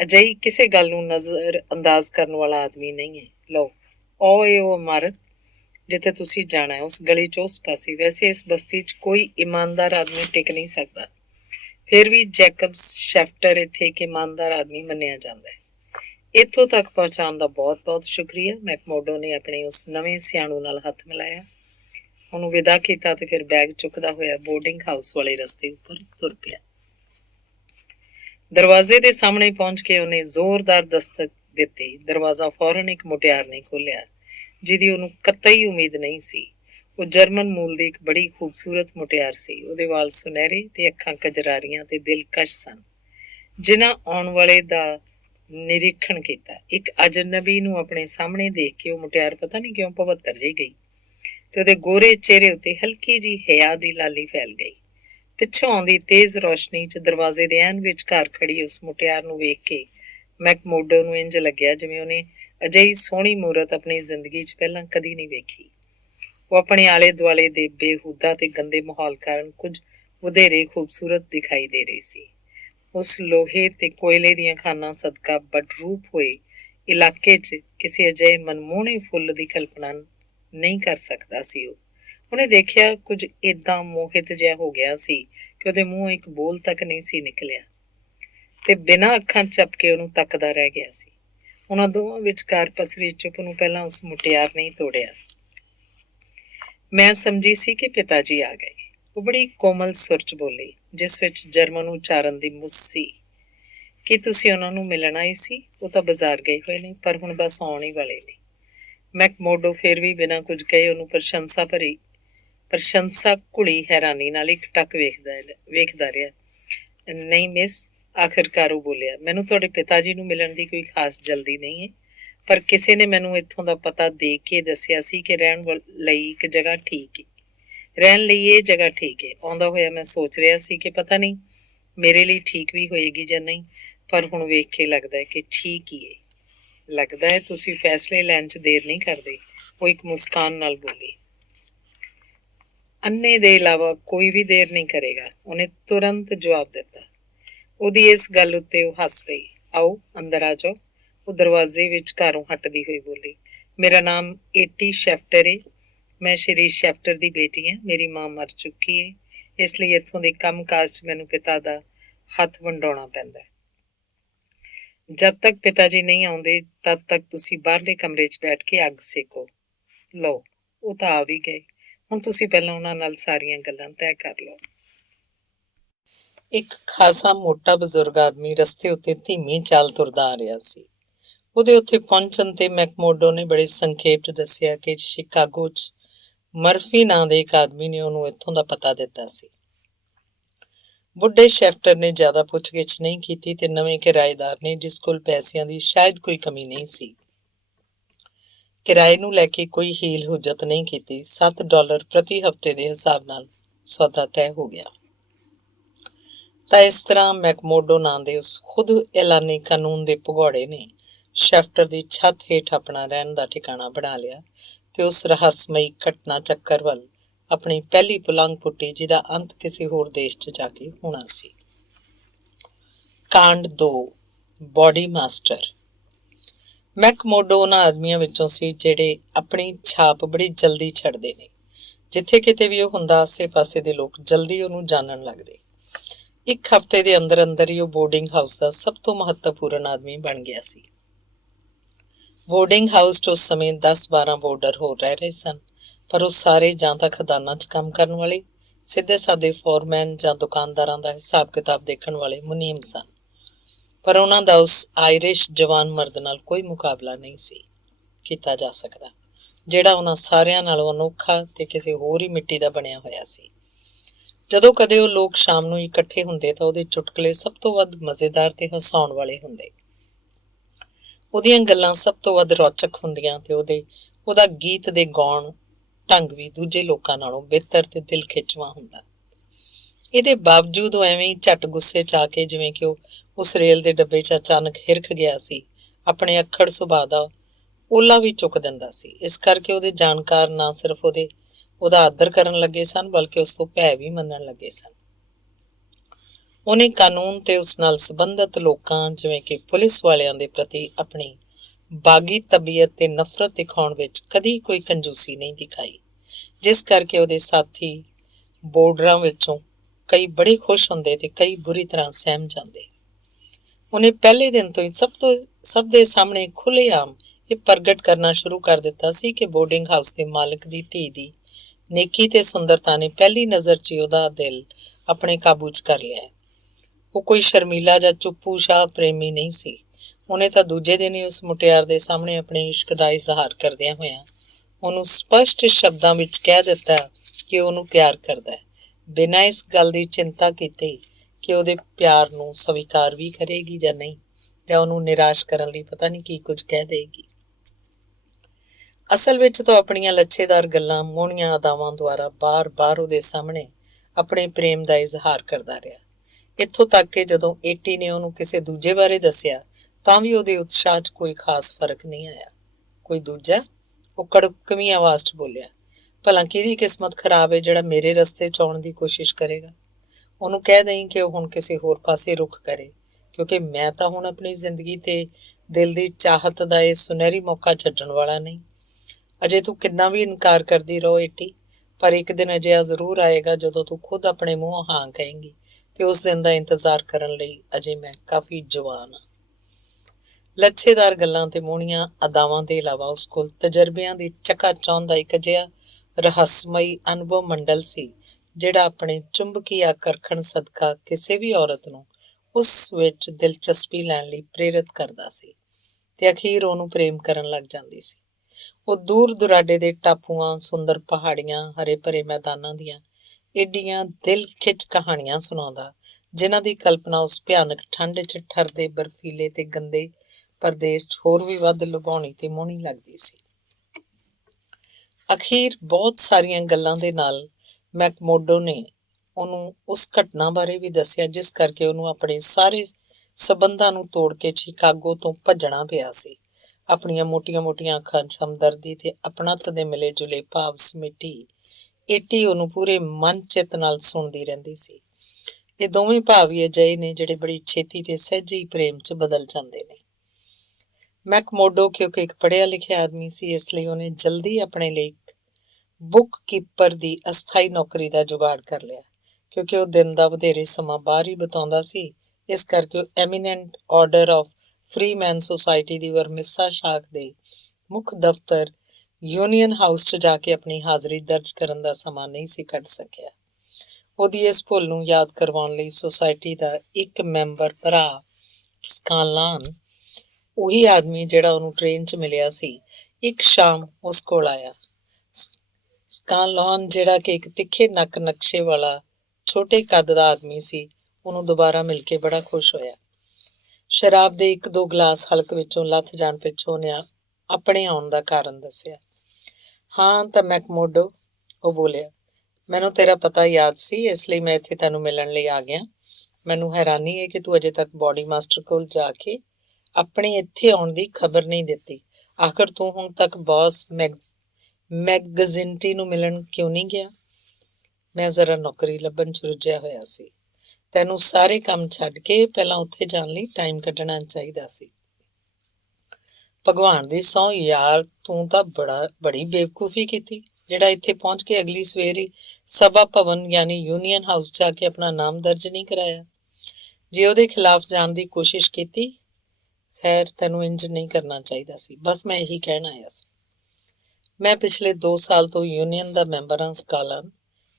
ਅਜਿਹੀ ਕਿਸੇ ਗੱਲ ਨੂੰ ਨਜ਼ਰ ਅੰਦਾਜ਼ ਕਰਨ ਵਾਲਾ ਆਦਮੀ ਨਹੀਂ ਹੈ। ਲਓ, ਉਹ ਇਮਾਰਤ ਜਿੱਥੇ ਤੁਸੀਂ ਜਾਣਾ ਹੈ, ਉਸ ਗਲੀ 'ਚ ਉਸ ਪਾਸੇ। ਵੈਸੇ ਇਸ ਬਸਤੀ 'ਚ ਕੋਈ ਇਮਾਨਦਾਰ ਆਦਮੀ ਟਿਕ ਨਹੀਂ ਸਕਦਾ, ਫਿਰ ਵੀ ਜੈਕਬ ਸ਼ੈਫਟਰ ਇੱਥੇ ਇੱਕ ਇਮਾਨਦਾਰ ਆਦਮੀ ਮੰਨਿਆ ਜਾਂਦਾ ਹੈ। ਇੱਥੋਂ ਤੱਕ ਪਹੁੰਚਾਉਣ ਦਾ ਬਹੁਤ ਬਹੁਤ ਸ਼ੁਕਰੀਆ। ਮੈਕਮੋਡੋ ਨੇ ਆਪਣੇ ਉਸ ਨਵੇਂ ਸਿਆਣੂ ਨਾਲ ਹੱਥ ਮਿਲਾਇਆ, ਉਹਨੂੰ ਵਿਦਾ ਕੀਤਾ ਤੇ ਫਿਰ ਬੈਗ ਚੁੱਕਦਾ ਹੋਇਆ ਬੋਰਡਿੰਗ ਹਾਊਸ ਵਾਲੇ ਰਸਤੇ ਉੱਪਰ ਤੁਰ ਪਿਆ। ਦਰਵਾਜ਼ੇ ਦੇ ਸਾਹਮਣੇ ਪਹੁੰਚ ਕੇ ਉਹਨੇ ਜ਼ੋਰਦਾਰ ਦਸਤਕ ਦਿੱਤੀ। ਦਰਵਾਜ਼ਾ ਫੌਰਨ ਇੱਕ ਮੁਟਿਆਰ ਨੇ ਖੋਲ੍ਹਿਆ, ਜਿਹਦੀ ਉਹਨੂੰ ਕਤਈ ਉਮੀਦ ਨਹੀਂ ਸੀ। ਉਹ ਜਰਮਨ ਮੂਲ ਦੀ ਇੱਕ ਬੜੀ ਖੂਬਸੂਰਤ ਮੁਟਿਆਰ ਸੀ। ਉਹਦੇ ਵਾਲ ਸੁਨਹਿਰੇ ਤੇ ਅੱਖਾਂ ਕਜਰਾਰੀਆਂ ਤੇ ਦਿਲਕਸ਼ ਸਨ। ਜਿਨ੍ਹਾਂ ਆਉਣ ਵਾਲੇ ਦਾ ਨਿਰੀਖਣ ਕੀਤਾ, ਇੱਕ ਅਜਨਬੀ ਨੂੰ ਆਪਣੇ ਸਾਹਮਣੇ ਦੇਖ ਕੇ ਉਹ ਮੁਟਿਆਰ ਪਤਾ ਨਹੀਂ ਕਿਉਂ ਭਵੱਤਰ ਜਿਹੀ ਗਈ ਤੇ ਉਹਦੇ ਗੋਰੇ ਚਿਹਰੇ ਉੱਤੇ ਹਲਕੀ ਜਿਹੀ ਹਿਆ ਦੀ ਲਾਲੀ ਫੈਲ ਗਈ। ਪਿੱਛੋਂ ਆਉਂਦੀ ਤੇਜ਼ ਰੌਸ਼ਨੀ 'ਚ ਦਰਵਾਜ਼ੇ ਦੇ ਐਨ ਵਿਚਕਾਰ ਖੜੀ ਉਸ ਮੁਟਿਆਰ ਨੂੰ ਵੇਖ ਕੇ ਮੈਕਮੋਡੋ ਨੂੰ ਇੰਝ ਲੱਗਿਆ ਜਿਵੇਂ ਉਹਨੇ ਅਜਿਹੀ ਸੋਹਣੀ ਮੂਰਤ ਆਪਣੀ ਜ਼ਿੰਦਗੀ 'ਚ ਪਹਿਲਾਂ ਕਦੀ ਨਹੀਂ ਵੇਖੀ। ਉਹ ਆਪਣੇ ਆਲੇ ਦੁਆਲੇ ਦੇ ਬੇਹੂਦਾ ਤੇ ਗੰਦੇ ਮਾਹੌਲ ਕਾਰਨ ਕੁਝ ਵਧੇਰੇ ਖੂਬਸੂਰਤ ਦਿਖਾਈ ਦੇ ਰਹੀ ਸੀ। ਉਸ ਲੋਹੇ ਤੇ ਕੋਇਲੇ ਦੀਆਂ ਖਾਨਾਂ ਸਦਕਾ ਬਦਰੂਪ ਹੋਏ ਇਲਾਕੇ 'ਚ ਕਿਸੇ ਅਜਿਹੇ ਮਨਮੋਹਣੇ ਫੁੱਲ ਦੀ ਕਲਪਨਾ ਨਹੀਂ ਕਰ ਸਕਦਾ ਸੀ। ਉਹਨੇ ਦੇਖਿਆ, ਕੁਝ ਏਦਾਂ ਮੋਹਿਤ ਜਿਹਾ ਹੋ ਗਿਆ ਸੀ ਕਿ ਉਹਦੇ ਮੂੰਹੋਂ ਇੱਕ ਬੋਲ ਤੱਕ ਨਹੀਂ ਸੀ ਨਿਕਲਿਆ ਤੇ ਬਿਨਾਂ ਅੱਖਾਂ ਝਪਕੇ ਉਹਨੂੰ ਤੱਕਦਾ ਰਹਿ ਗਿਆ ਸੀ। ਉਹਨਾਂ ਦੋਵਾਂ ਵਿਚਕਾਰ ਪਸਰੀ ਚੁੱਪ ਨੂੰ ਪਹਿਲਾਂ ਉਸ ਮੁਟਿਆਰ ਨੇ ਤੋੜਿਆ। ਮੈਂ ਸਮਝੀ ਸੀ ਕਿ ਪਿਤਾ ਜੀ ਆ ਗਏ, ਉਹ ਬੜੀ ਕੋਮਲ ਸੁਰ 'ਚ ਬੋਲੀ, ਜਿਸ ਵਿੱਚ ਜਰਮਨ ਉਚਾਰਨ ਦੀ ਮੁੱਸ ਸੀ। ਕੀ ਤੁਸੀਂ ਉਹਨਾਂ ਨੂੰ ਮਿਲਣ ਆਈ ਸੀ? ਉਹ ਤਾਂ ਬਾਜ਼ਾਰ ਗਏ ਹੋਏ ਨੇ, ਪਰ ਹੁਣ ਬਸ ਆਉਣ ਹੀ ਵਾਲੇ ਨੇ। ਮੈਕਮੋਡੋ ਫਿਰ ਵੀ ਬਿਨਾਂ ਕੁਝ ਕਹੇ ਉਹਨੂੰ ਪ੍ਰਸ਼ੰਸਾ ਘੁਲੀ ਹੈਰਾਨੀ ਨਾਲ ਇੱਕ ਟੱਕ ਵੇਖਦਾ ਰਿਹਾ। ਨਹੀਂ ਮਿਸ, ਆਖਿਰਕਾਰ ਉਹ ਬੋਲਿਆ, ਮੈਨੂੰ ਤੁਹਾਡੇ ਪਿਤਾ ਜੀ ਨੂੰ ਮਿਲਣ ਦੀ ਕੋਈ ਖਾਸ ਜਲਦੀ ਨਹੀਂ ਹੈ, ਪਰ ਕਿਸੇ ਨੇ ਮੈਨੂੰ ਇੱਥੋਂ ਦਾ ਪਤਾ ਦੇ ਕੇ ਦੱਸਿਆ ਸੀ ਕਿ ਰਹਿਣ ਲਈ ਇਹ ਜਗ੍ਹਾ ਠੀਕ ਹੈ। ਆਉਂਦਾ ਹੋਇਆ ਮੈਂ ਸੋਚ ਰਿਹਾ ਸੀ ਕਿ ਪਤਾ ਨਹੀਂ ਮੇਰੇ ਲਈ ਠੀਕ ਵੀ ਹੋਏਗੀ ਜਾਂ ਨਹੀਂ, ਪਰ ਹੁਣ ਵੇਖ ਕੇ ਲੱਗਦਾ ਹੈ ਕਿ ਠੀਕ ਹੀ ਹੈ। ਲੱਗਦਾ ਹੈ ਤੁਸੀਂ ਫੈਸਲੇ ਲੈਣ 'ਚ ਦੇਰ ਨਹੀਂ ਕਰਦੇ, ਉਹ ਇੱਕ ਮੁਸਕਾਨ ਨਾਲ ਬੋਲੀ। ਅੰਨੇ ਦੇ ਇਲਾਵਾ ਕੋਈ ਵੀ ਦੇਰ ਨਹੀਂ ਕਰੇਗਾ, ਉਹਨੇ ਤੁਰੰਤ ਜਵਾਬ ਦਿੱਤਾ। ਉਹਦੀ ਇਸ ਗੱਲ ਉੱਤੇ ਉਹ ਹੱਸ ਪਈ। ਆਓ ਅੰਦਰ ਆ ਜਾਓ, ਉਹ ਦਰਵਾਜ਼ੇ ਵਿੱਚ ਘਰੋਂ ਹਟਦੀ ਹੋਈ ਬੋਲੀ। ਮੇਰਾ ਨਾਮ ਏਟੀ ਸ਼ੈਫਟਰ ਏ, ਮੈਂ ਸ਼੍ਰੀ ਸ਼ੈਫਟਰ ਦੀ ਬੇਟੀ ਹਾਂ। ਮੇਰੀ ਮਾਂ ਮਰ ਚੁੱਕੀ ਹੈ, ਇਸ ਲਈ ਇੱਥੋਂ ਦੇ ਕੰਮ ਕਾਜ 'ਚ ਮੈਨੂੰ ਪਿਤਾ ਦਾ ਹੱਥ ਵੰਡਾਉਣਾ ਪੈਂਦਾ। ਜਦ ਤੱਕ ਪਿਤਾ ਜੀ ਨਹੀਂ ਆਉਂਦੇ ਤਦ ਤੱਕ ਤੁਸੀਂ ਬਾਹਰਲੇ ਕਮਰੇ 'ਚ ਬੈਠ ਕੇ ਅੱਗ ਸੇਕੋ। ਲਓ, ਉਹ ਤਾਂ ਆ ਵੀ ਗਏ, ਹੁਣ ਤੁਸੀਂ ਪਹਿਲਾਂ ਉਹਨਾਂ ਨਾਲ ਸਾਰੀਆਂ ਗੱਲਾਂ ਤੈਅ ਕਰ ਲਓ। ਇੱਕ ਖਾਸਾ ਮੋਟਾ ਬਜ਼ੁਰਗ ਆਦਮੀ ਰਸਤੇ ਉੱਤੇ ਧੀਮੀ ਚਾਲ ਤੁਰਦਾ ਆ ਰਿਹਾ ਸੀ। ਉਹਦੇ ਉੱਥੇ ਪਹੁੰਚਣ ਤੇ ਮੈਕਮੋਡੋ ਨੇ ਬੜੇ ਸੰਖੇਪ 'ਚ ਦੱਸਿਆ ਕਿ ਸ਼ਿਕਾਗੋ 'ਚ ਮਰਫੀ ਨਾਂ ਦੇ ਇੱਕ ਆਦਮੀ ਨੇ ਉਹਨੂੰ ਇੱਥੋਂ ਦਾ ਪਤਾ ਦਿੱਤਾ ਸੀ। ਬੁੱਢੇ ਸ਼ੈਫਟਰ ਨੇ ਜ਼ਿਆਦਾ ਪੁੱਛਗਿੱਛ ਨਹੀਂ ਕੀਤੀ ਤੇ ਨਵੇਂ ਕਿਰਾਏਦਾਰ ਨੇ, ਜਿਸ ਕੋਲ ਪੈਸਿਆਂ ਦੀ ਸ਼ਾਇਦ ਕੋਈ ਕਮੀ ਨਹੀਂ ਸੀ, ਕਿਰਾਏ ਨੂੰ ਲੈ ਕੇ ਕੋਈ ਹੀਲ ਹੁਜਤ ਨਹੀਂ ਕੀਤੀ। $7 ਪ੍ਰਤੀ ਹਫ਼ਤੇ ਦੇ ਹਿਸਾਬ ਨਾਲ ਸੌਦਾ ਤੈਅ ਹੋ ਗਿਆ। ਤਾਂ ਇਸ ਤਰ੍ਹਾਂ ਮੈਕਮੋਡੋ ਨਾਂ ਦੇ ਉਸ ਖੁਦ ਐਲਾਨੀ ਕਾਨੂੰਨ ਦੇ ਭਗੌੜੇ ਨੇ ਸ਼ੈਫਟਰ ਦੀ ਛੱਤ ਹੇਠ ਆਪਣਾ ਰਹਿਣ ਦਾ ਠਿਕਾਣਾ ਬਣਾ ਲਿਆ ਤੇ ਉਸ ਰਹੱਸਮਈ ਘਟਨਾ ਚੱਕਰ ਵੱਲ ਆਪਣੀ ਪਹਿਲੀ ਪੁਲੰਘ ਪੁੱਟੀ, ਜਿਹਦਾ ਅੰਤ ਕਿਸੇ ਹੋਰ ਦੇਸ਼ 'ਚ ਜਾ ਕੇ ਹੋਣਾ ਸੀ। ਕਾਂਡ 2, ਬੌਡੀ ਮਾਸਟਰ। ਮੈਕਮੋਡੋ ਉਹਨਾਂ ਆਦਮੀਆਂ ਵਿੱਚੋਂ ਸੀ ਜਿਹੜੇ ਆਪਣੀ ਛਾਪ ਬੜੀ ਜਲਦੀ ਛੱਡਦੇ ਨੇ। ਜਿੱਥੇ ਕਿਤੇ ਵੀ ਉਹ ਹੁੰਦਾ, ਆਸੇ ਪਾਸੇ ਦੇ ਲੋਕ ਜਲਦੀ ਉਹਨੂੰ ਜਾਣਨ ਲੱਗਦੇ। ਇੱਕ ਹਫ਼ਤੇ ਦੇ ਅੰਦਰ ਅੰਦਰ ਹੀ ਉਹ ਬੋਰਡਿੰਗ ਹਾਊਸ ਦਾ ਸਭ ਤੋਂ ਮਹੱਤਵਪੂਰਨ ਆਦਮੀ ਬਣ ਗਿਆ ਸੀ। ਬੋਰਡਿੰਗ ਹਾਊਸ 'ਚ ਉਸ ਸਮੇਂ 10-12 ਬੋਰਡਰ ਹੋਰ ਰਹਿ ਰਹੇ ਸਨ, ਪਰ ਉਹ ਸਾਰੇ ਜਾਂ ਤਾਂ ਖਦਾਨਾਂ 'ਚ ਕੰਮ ਕਰਨ ਵਾਲੇ ਸਿੱਧੇ ਸਾਦੇ ਫੋਰਮੈਨ ਜਾਂ ਦੁਕਾਨਦਾਰਾਂ ਦਾ ਹਿਸਾਬ ਕਿਤਾਬ ਦੇਖਣ ਵਾਲੇ ਮੁਨੀਮ ਸਨ, ਪਰ ਉਹਨਾਂ ਦਾ ਉਸ ਆਇਰਿਸ਼ ਜਵਾਨ ਮਰਦ ਨਾਲ ਕੋਈ ਮੁਕਾਬਲਾ ਨਹੀਂ ਸੀ ਕੀਤਾ ਜਾ ਸਕਦਾ, ਜਿਹੜਾ ਉਹਨਾਂ ਸਾਰਿਆਂ ਨਾਲੋਂ ਅਨੋਖਾ ਤੇ ਕਿਸੇ ਹੋਰ ਹੀ ਮਿੱਟੀ ਦਾ ਬਣਿਆ ਹੋਇਆ ਸੀ। ਜਦੋਂ ਕਦੇ ਉਹ ਲੋਕ ਸ਼ਾਮ ਨੂੰ ਇਕੱਠੇ ਹੁੰਦੇ ਤਾਂ ਉਹਦੇ ਚੁਟਕਲੇ ਸਭ ਤੋਂ ਵੱਧ ਮਜ਼ੇਦਾਰ ਤੇ ਹਸਾਉਣ ਵਾਲੇ ਹੁੰਦੇ। ਉਹਦੀਆਂ ਗੱਲਾਂ ਸਭ ਤੋਂ ਵੱਧ ਰੌਚਕ ਹੁੰਦੀਆਂ ਤੇ ਉਹਦਾ ਗੀਤ ਦੇ ਗਾਉਣ ਢੰਗ ਵੀ ਦੂਜੇ ਲੋਕਾਂ ਨਾਲੋਂ ਬਿਹਤਰ ਤੇ ਦਿਲ ਖਿੱਚਵਾਂ ਹੁੰਦਾ। ਇਹਦੇ ਬਾਵਜੂਦ ਉਹ ਐਵੇਂ ਹੀ ਝੱਟ ਗੁੱਸੇ 'ਚ ਆ ਕੇ, ਜਿਵੇਂ ਕਿ ਉਹ ਉਸ ਰੇਲ ਦੇ ਡੱਬੇ 'ਚ ਅਚਾਨਕ ਹਿਰਖ ਗਿਆ ਸੀ, ਆਪਣੇ ਅੱਖੜ ਸੁਭਾਅ ਦਾ ਓਲਾ ਵੀ ਚੁੱਕ ਦਿੰਦਾ ਸੀ। ਇਸ ਕਰਕੇ ਉਹਦੇ ਜਾਣਕਾਰ ਨਾ ਸਿਰਫ ਉਹਦਾ ਆਦਰ ਕਰਨ ਲੱਗੇ ਸਨ, ਬਲਕਿ ਉਸ ਤੋਂ ਭੈ ਵੀ ਮੰਨਣ ਲੱਗੇ ਸਨ। ਉਹਨੇ ਕਾਨੂੰਨ ਤੇ ਉਸ ਨਾਲ ਸੰਬੰਧਿਤ ਲੋਕਾਂ, ਜਿਵੇਂ ਕਿ ਪੁਲਿਸ ਵਾਲਿਆਂ ਦੇ ਪ੍ਰਤੀ ਆਪਣੀ ਬਾਗੀ ਤਬੀਅਤ ਤੇ ਨਫ਼ਰਤ ਦਿਖਾਉਣ ਵਿੱਚ ਕਦੀ ਕੋਈ ਕੰਜੂਸੀ ਨਹੀਂ ਦਿਖਾਈ, ਜਿਸ ਕਰਕੇ ਉਹਦੇ ਸਾਥੀ ਬੋਰਡਰਾਂ ਵਿੱਚੋਂ ਕਈ ਬੜੇ ਖੁਸ਼ ਹੁੰਦੇ ਤੇ ਕਈ ਬੁਰੀ ਤਰ੍ਹਾਂ ਸਹਿਮ ਜਾਂਦੇ। ਉਹਨੇ ਪਹਿਲੇ ਦਿਨ ਤੋਂ ਹੀ ਸਭ ਦੇ ਸਾਹਮਣੇ ਖੁੱਲ੍ਹੇਆਮ ਇਹ ਪ੍ਰਗਟ ਕਰਨਾ ਸ਼ੁਰੂ ਕਰ ਦਿੱਤਾ ਸੀ ਕਿ ਬੋਰਡਿੰਗ ਹਾਊਸ ਦੇ ਮਾਲਕ ਦੀ ਧੀ ਦੀ ਨੇਕੀ ਤੇ ਸੁੰਦਰਤਾ ਨੇ ਪਹਿਲੀ ਨਜ਼ਰ 'ਚ ਉਹਦਾ ਦਿਲ ਆਪਣੇ ਕਾਬੂ 'ਚ ਕਰ ਲਿਆ। ਉਹ ਕੋਈ ਸ਼ਰਮੀਲਾ ਜਾਂ ਚੁੱਪੂ ਸ਼ਾਹ ਪ੍ਰੇਮੀ ਨਹੀਂ ਸੀ। ਉਹਨੇ ਤਾਂ ਦੂਜੇ ਦਿਨ ਹੀ ਉਸ ਮੁਟਿਆਰ ਦੇ ਸਾਹਮਣੇ ਆਪਣੇ ਇਸ਼ਕ ਦਾ ਇਜ਼ਹਾਰ ਕਰਦਿਆਂ ਹੋਇਆਂ ਉਹਨੂੰ ਸਪਸ਼ਟ ਸ਼ਬਦਾਂ ਵਿੱਚ ਕਹਿ ਦਿੱਤਾ ਕਿ ਉਹਨੂੰ ਪਿਆਰ ਕਰਦਾ ਹੈ, ਬਿਨਾਂ ਇਸ ਗੱਲ ਦੀ ਚਿੰਤਾ ਕੀਤੇ ਕਿ ਉਹਦੇ ਪਿਆਰ ਨੂੰ ਸਵੀਕਾਰ ਵੀ ਕਰੇਗੀ ਜਾਂ ਨਹੀਂ, ਜਾਂ ਉਹਨੂੰ ਨਿਰਾਸ਼ ਕਰਨ ਲਈ ਪਤਾ ਨਹੀਂ ਕੀ ਕੁਝ ਕਹਿ ਦੇਗੀ। ਅਸਲ ਵਿੱਚ ਤਾਂ ਆਪਣੀਆਂ ਲੱਛੇਦਾਰ ਗੱਲਾਂ, ਮੋਹਣੀਆਂ ਅਦਾਵਾਂ ਦੁਆਰਾ ਬਾਰ-ਬਾਰ ਉਹਦੇ ਸਾਹਮਣੇ ਆਪਣੇ ਪ੍ਰੇਮ ਦਾ ਇਜ਼ਹਾਰ ਕਰਦਾ ਰਿਹਾ। ਇੱਥੋਂ ਤੱਕ ਕਿ ਜਦੋਂ ਏਟੀ ਨੇ ਉਹਨੂੰ ਕਿਸੇ ਦੂਜੇ ਬਾਰੇ ਦੱਸਿਆ ਤਾਂ ਵੀ ਉਹਦੇ ਉਤਸ਼ਾਹ 'ਚ ਕੋਈ ਖਾਸ ਫਰਕ ਨਹੀਂ ਆਇਆ। ਕੋਈ ਦੂਜਾ? ਉਹ ਕੜਕਵੀਂ ਆਵਾਜ਼ 'ਚ ਬੋਲਿਆ। ਭਲਾ ਕਿਹਦੀ ਕਿਸਮਤ ਖਰਾਬ ਹੈ ਜਿਹੜਾ ਮੇਰੇ ਰਸਤੇ 'ਚ ਆਉਣ ਦੀ ਕੋਸ਼ਿਸ਼ ਕਰੇਗਾ? ਉਹਨੂੰ ਕਹਿ ਦੇਈਂ ਕਿ ਉਹ ਹੁਣ ਕਿਸੇ ਹੋਰ ਪਾਸੇ ਰੁਖ ਕਰੇ, ਕਿਉਂਕਿ ਮੈਂ ਤਾਂ ਹੁਣ ਆਪਣੀ ਜ਼ਿੰਦਗੀ ਤੇ ਦਿਲ ਦੀ ਚਾਹਤ ਦਾ ਇਹ ਸੁਨਹਿਰੀ ਮੌਕਾ ਛੱਡਣ ਵਾਲਾ ਨਹੀਂ। ਅਜੇ ਤੂੰ ਕਿੰਨਾ ਵੀ ਇਨਕਾਰ ਕਰਦੀ ਰਹੋ ਏਟੀ, ਪਰ ਇੱਕ ਦਿਨ ਅਜਿਹਾ ਜ਼ਰੂਰ ਆਏਗਾ ਜਦੋਂ ਤੂੰ ਖੁਦ ਆਪਣੇ ਮੂੰਹੋਂ ਹਾਂ ਕਹੇਂਗੀ, ਤੇ ਉਸ ਦਿਨ ਦਾ ਇੰਤਜ਼ਾਰ ਕਰਨ ਲਈ ਅਜੇ ਮੈਂ ਕਾਫੀ ਜਵਾਨ ਹਾਂ। ਲੱਛੇਦਾਰ ਗੱਲਾਂ ਤੇ ਮੋਹਣੀਆਂ ਅਦਾਵਾਂ ਦੇ ਇਲਾਵਾ ਉਸ ਕੋਲ ਤਜਰਬਿਆਂ ਦੀ ਚਕਾਚੌਂਧ ਦਾ ਇੱਕ ਅਜਿਹਾ ਰਹੱਸਮਈ ਅਨੁਭਵ ਮੰਡਲ ਸੀ, ਜਿਹੜਾ ਆਪਣੇ ਚੁੰਬਕੀ ਆਕਰਸ਼ਣ ਸਦਕਾ ਕਿਸੇ ਵੀ ਔਰਤ ਨੂੰ ਉਸ ਵਿੱਚ ਦਿਲਚਸਪੀ ਲੈਣ ਲਈ ਪ੍ਰੇਰਿਤ ਕਰਦਾ ਸੀ ਤੇ ਅਖੀਰ ਉਹਨੂੰ ਪ੍ਰੇਮ ਕਰਨ ਲੱਗ ਜਾਂਦੀ ਸੀ। ਉਹ ਦੂਰ ਦੁਰਾਡੇ ਦੇ ਟਾਪੂਆਂ, ਸੁੰਦਰ ਪਹਾੜੀਆਂ, ਹਰੇ ਭਰੇ ਮੈਦਾਨਾਂ ਦੀਆਂ ਏਡੀਆਂ ਦਿਲ ਖਿੱਚ ਕਹਾਣੀਆਂ ਸੁਣਾਉਂਦਾ, ਜਿਨ੍ਹਾਂ ਦੀ ਕਲਪਨਾ ਉਸ ਭਿਆਨਕ ਠੰਡ 'ਚ ਠਰਦੇ ਬਰਫੀਲੇ ਤੇ ਗੰਦੇ ਪ੍ਰਦੇਸ਼ 'ਚ ਹੋਰ ਵੀ ਵੱਧ ਲੁਭਾਉਣੀ ਤੇ ਮੋਹਣੀ ਲੱਗਦੀ ਸੀ। ਅਖੀਰ ਬਹੁਤ ਸਾਰੀਆਂ ਗੱਲਾਂ ਦੇ ਨਾਲ ਮੈਕਮੋਡੋ ਨੇ ਉਹਨੂੰ ਉਸ ਘਟਨਾ ਬਾਰੇ ਵੀ ਦੱਸਿਆ ਜਿਸ ਕਰਕੇ ਉਹਨੂੰ ਆਪਣੇ ਸਾਰੇ ਸਬੰਧਾਂ ਨੂੰ ਤੋੜ ਕੇ ਸ਼ਿਕਾਗੋ ਤੋਂ ਭੱਜਣਾ ਪਿਆ ਸੀ। ਆਪਣੀਆਂ ਮੋਟੀਆਂ-ਮੋਟੀਆਂ ਅੱਖਾਂ 'ਚ ਹਮਦਰਦੀ ਤੇ ਆਪਣੱਤ ਦੇ ਮਿਲੇ ਜੁਲੇ ਭਾਵ ਸਮੇਟੀ ਏਟੀ ਉਹਨੂੰ ਪੂਰੇ ਮਨ ਚਿੱਤ ਨਾਲ ਸੁਣਦੀ ਰਹਿੰਦੀ ਸੀ। ਇਹ ਦੋਵੇਂ ਭਾਵ ਹੀ ਅਜਿਹੇ ਨੇ ਜਿਹੜੇ ਬੜੀ ਛੇਤੀ ਤੇ ਸਹਿਜੇ ਹੀ ਪ੍ਰੇਮ 'ਚ ਬਦਲ ਜਾਂਦੇ ਨੇ। ਮੈਕਮੋਡੋ ਕਿਉਂਕਿ ਇੱਕ ਪੜ੍ਹਿਆ ਲਿਖਿਆ ਆਦਮੀ ਸੀ, ਇਸ ਲਈ ਉਹਨੇ ਜਲਦੀ ਆਪਣੇ ਲਈ ਬੁੱਕ ਕੀਪਰ ਦੀ ਅਸਥਾਈ ਨੌਕਰੀ ਦਾ ਜੁਗਾੜ ਕਰ ਲਿਆ। ਕਿਉਂਕਿ ਉਹ ਦਿਨ ਦਾ ਵਧੇਰੇ ਸਮਾਂ ਬਾਹਰ ਹੀ ਬਿਤਾਉਂਦਾ ਸੀ, ਇਸ ਕਰਕੇ ਉਹ eminent order of Freeman society ਦੀ ਵਰਮਿਸਾ ਸ਼ਾਖ ਦੇ ਮੁੱਖ ਦਫ਼ਤਰ ਯੂਨੀਅਨ ਹਾਊਸ 'ਚ ਜਾ ਕੇ ਆਪਣੀ ਹਾਜ਼ਰੀ ਦਰਜ ਕਰਨ ਦਾ ਸਮਾਂ ਨਹੀਂ ਸੀ ਕੱਢ ਸਕਿਆ। ਉਹਦੀ ਇਸ ਭੁੱਲ ਨੂੰ ਯਾਦ ਕਰਵਾਉਣ ਲਈ ਸੁਸਾਇਟੀ ਦਾ ਇੱਕ ਮੈਂਬਰ ਭਰਾ ਸਕਾਲਾਨ, ਉਹੀ ਆਦਮੀ ਜਿਹੜਾ ਉਹਨੂੰ ਟ੍ਰੇਨ 'ਚ ਮਿਲਿਆ ਸੀ, ਇੱਕ ਸ਼ਾਮ ਉਸ ਕੋਲ ਆਇਆ। ਸਕਾਲਾਨ, ਜਿਹੜਾ ਕਿ ਇੱਕ ਤਿੱਖੇ ਨੱਕ ਨਕਸ਼ੇ ਵਾਲਾ ਛੋਟੇ ਕੱਦ ਦਾ ਆਦਮੀ ਸੀ, ਉਹਨੂੰ ਦੁਬਾਰਾ ਮਿਲ ਕੇ ਬੜਾ ਖੁਸ਼ ਹੋਇਆ। ਸ਼ਰਾਬ ਦੇ 1-2 ਗਲਾਸ ਹਲਕ ਵਿੱਚੋਂ ਲੱਥ ਜਾਣ ਪਿੱਛੋਂ ਉਹਨੇ ਆਪਣੇ ਆਉਣ ਦਾ ਕਾਰਨ ਦੱਸਿਆ। ਹਾਂ ਤਾਂ ਮੈਕਮੋਡੋ, ਉਹ ਬੋਲਿਆ, ਮੈਨੂੰ ਤੇਰਾ ਪਤਾ ਯਾਦ ਸੀ, ਇਸ ਲਈ ਮੈਂ ਇੱਥੇ ਤੈਨੂੰ ਮਿਲਣ ਲਈ ਆ ਗਿਆ। ਮੈਨੂੰ ਹੈਰਾਨੀ ਹੈ ਕਿ ਤੂੰ ਅਜੇ ਤੱਕ ਬੌਡੀ ਮਾਸਟਰ ਕੋਲ ਜਾ ਕੇ ਆਪਣੇ ਇੱਥੇ ਆਉਣ ਦੀ ਖਬਰ ਨਹੀਂ ਦਿੱਤੀ। ਆਖਰ ਤੂੰ ਹੁਣ ਤੱਕ ਬੌਸ ਮੈਕਗਜ਼ਿੰਟੀ ਨੂੰ ਮਿਲਣ ਕਿਉਂ ਨਹੀਂ ਗਿਆ? ਮੈਂ ਜ਼ਰਾ ਨੌਕਰੀ ਲੱਭਣ 'ਚ ਰੁੱਝਿਆ ਹੋਇਆ ਸੀ। ਤੈਨੂੰ ਸਾਰੇ ਕੰਮ ਛੱਡ ਕੇ ਪਹਿਲਾਂ ਉੱਥੇ ਜਾਣ ਲਈ ਟਾਈਮ ਕੱਢਣਾ ਚਾਹੀਦਾ ਸੀ। ਭਗਵਾਨ ਦੀ ਸਹੁੰ ਯਾਰ, ਤੂੰ ਤਾਂ ਬੜੀ ਬੇਵਕੂਫੀ ਕੀਤੀ, ਜਿਹੜਾ ਇੱਥੇ ਪਹੁੰਚ ਕੇ ਅਗਲੀ ਸਵੇਰ ਸਭਾ ਭਵਨ ਯਾਨੀ ਯੂਨੀਅਨ ਹਾਊਸ ਜਾ ਕੇ ਆਪਣਾ ਨਾਮ ਦਰਜ ਨਹੀਂ ਕਰਾਇਆ। ਜੇ ਉਹਦੇ ਖਿਲਾਫ ਜਾਣ ਦੀ ਕੋਸ਼ਿਸ਼ ਕੀਤੀ, ਖੈਰ ਤੈਨੂੰ ਇੰਜ ਨਹੀਂ ਕਰਨਾ ਚਾਹੀਦਾ ਸੀ। ਬਸ ਮੈਂ ਇਹੀ ਕਹਿਣ ਆਇਆ ਸੀ। ਮੈਂ ਪਿਛਲੇ 2 ਸਾਲ ਤੋਂ ਯੂਨੀਅਨ ਦਾ ਮੈਂਬਰ ਹਾਂ ਸਕਾਲਨ।